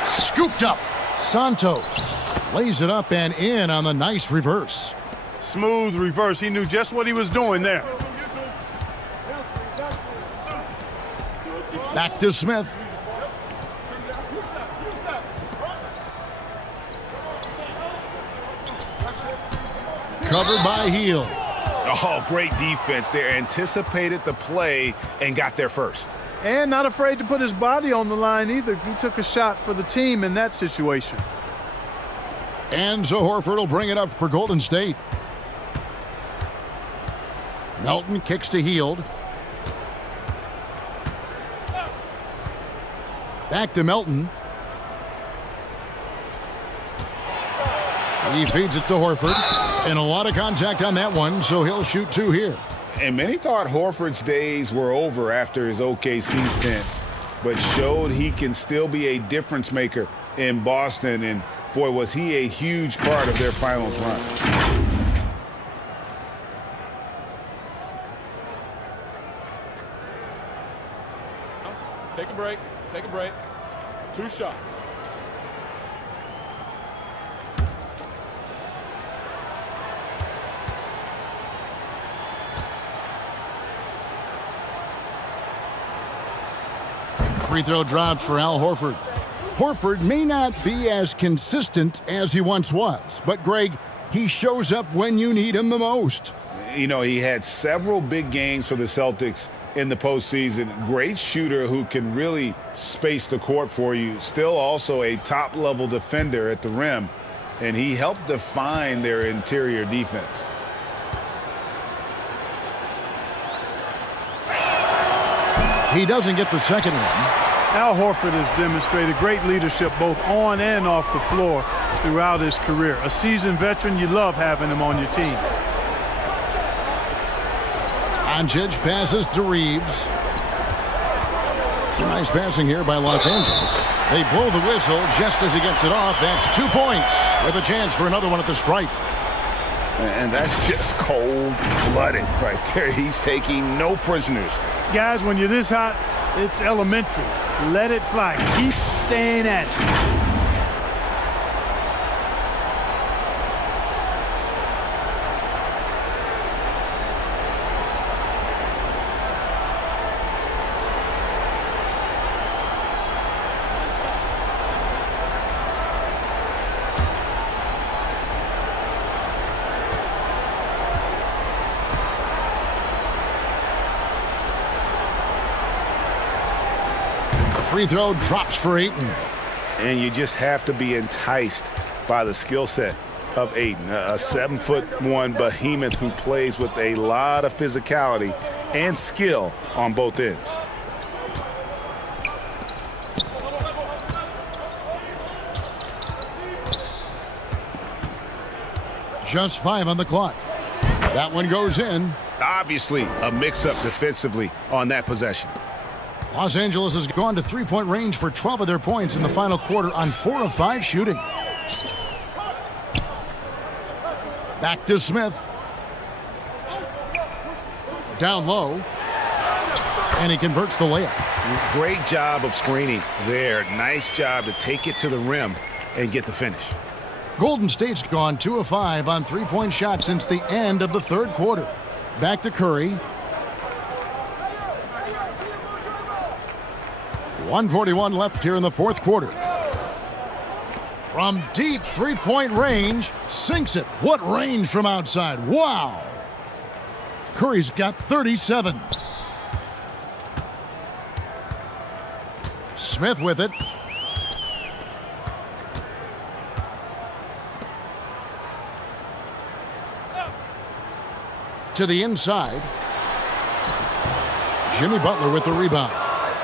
Scooped up. Santos lays it up and in on the nice reverse. Smooth reverse. He knew just what he was doing there. Back to Smith. Covered by Heal. Oh, great defense there. Anticipated the play and got there first. And not afraid to put his body on the line either. He took a shot for the team in that situation. And so Horford will bring it up for Golden State. Melton kicks to Healed. Back to Melton. He feeds it to Horford. And a lot of contact on that one, so he'll shoot 2 here. And many thought Horford's days were over after his OKC stint, but showed he can still be a difference maker in Boston. And, boy, was he a huge part of their finals run. Take a break. Take a break. 2 shots. Free throw dropped for Al Horford. Horford may not be as consistent as he once was, but Greg, he shows up when you need him the most. You know, he had several big games for the Celtics in the postseason. Great shooter who can really space the court for you. Still also a top-level defender at the rim, and he helped define their interior defense. He doesn't get the second one. Al Horford has demonstrated great leadership both on and off the floor throughout his career. A seasoned veteran, you love having him on your team. Doncic passes to Reeves. Nice passing here by Los Angeles. They blow the whistle just as he gets it off. That's 2 points with a chance for another one at the stripe. And that's just cold-blooded right there. He's taking no prisoners. Guys, when you're this hot, it's elementary. Let it fly. Keep staying at it. free throw drops for Ayton. And you just have to be enticed by the skill set of Ayton, a 7'1" behemoth who plays with a lot of physicality and skill on both ends. Just 5 on the clock. That one goes in. Obviously, a mix-up defensively on that possession. Los Angeles has gone to three-point range for 12 of their points in the final quarter on 4 of 5 shooting. Back to Smith. Down low. And he converts the layup. Great job of screening there. Nice job to take it to the rim and get the finish. Golden State's gone 2 of 5 on three-point shots since the end of the third quarter. Back to Curry. 1:41 left here in the fourth quarter. From deep three-point range, sinks it. What range from outside? Wow! Curry's got 37. Smith with it. To the inside. Jimmy Butler with the rebound.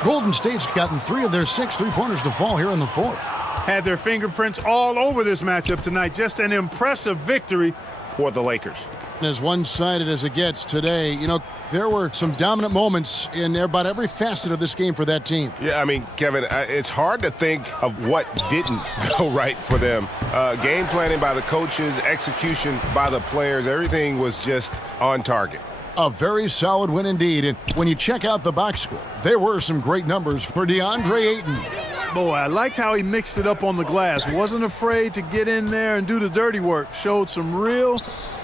Golden State's gotten 3 of their 6 three-pointers to fall here in the fourth. Had their fingerprints all over this matchup tonight. Just an impressive victory for the Lakers. As one-sided as it gets today, you know, there were some dominant moments in about every facet of this game for that team. Yeah, I mean, Kevin, it's hard to think of what didn't go right for them. Game planning by the coaches, execution by the players, everything was just on target. A very solid win indeed. And when you check out the box score, there were some great numbers for DeAndre Ayton. Boy, I liked how he mixed it up on the glass. Wasn't afraid to get in there and do the dirty work. Showed some real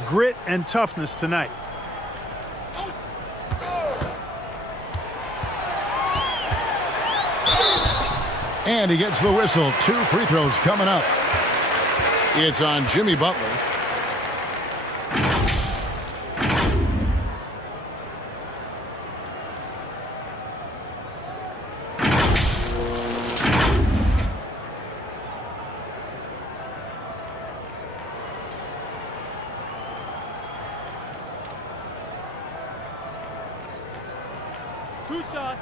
grit and toughness tonight. And he gets the whistle. 2 free throws coming up. It's on Jimmy Butler. Two shot.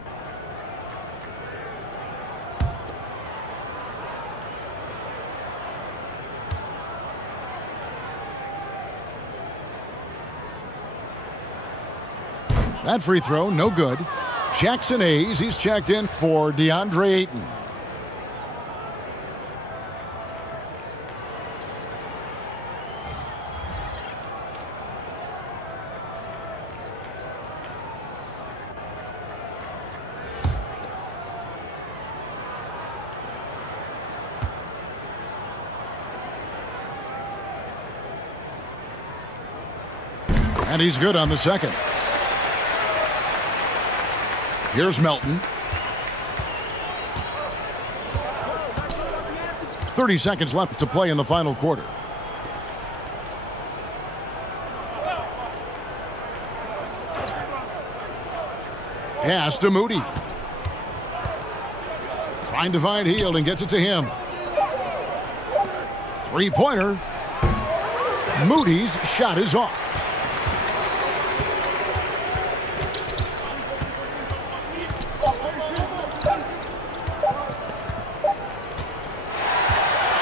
That free throw, no good. Jackson Hayes, he's checked in for DeAndre Ayton. And he's good on the second. Here's Melton. 30 seconds left to play in the final quarter. Pass to Moody. Trying to find Hield and gets it to him. Three-pointer. Moody's shot is off.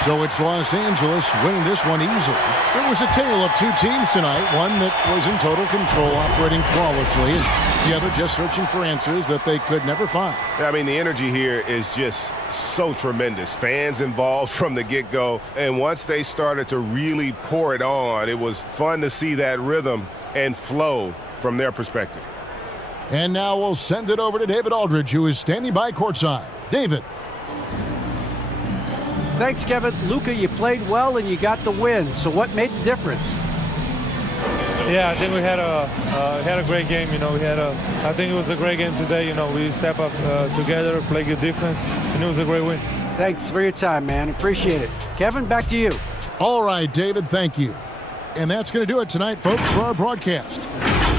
So it's Los Angeles winning this one easily. It was a tale of 2 teams tonight. One that was in total control, operating flawlessly, and the other just searching for answers that they could never find. I mean, the energy here is just so tremendous. Fans involved from the get-go, and once they started to really pour it on, it was fun to see that rhythm and flow from their perspective. And now we'll send it over to David Aldridge, who is standing by courtside. David. Thanks, Kevin. Luka, you played well and you got the win. So what made the difference? Yeah, I think we had a great game. You know, I think it was a great game today. You know, we step up together, play good defense, and it was a great win. Thanks for your time, man. Appreciate it. Kevin, back to you. All right, David, thank you. And that's going to do it tonight, folks, for our broadcast.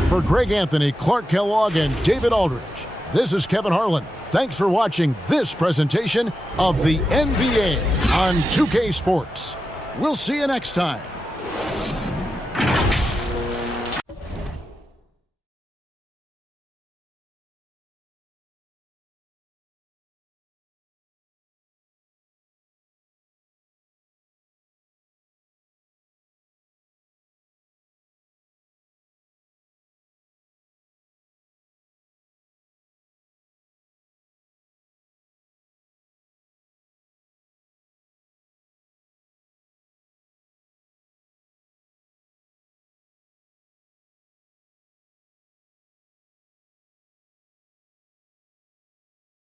For Greg Anthony, Clark Kellogg, and David Aldridge, this is Kevin Harlan. thanks for watching this presentation of the NBA on 2K Sports. We'll see you next time.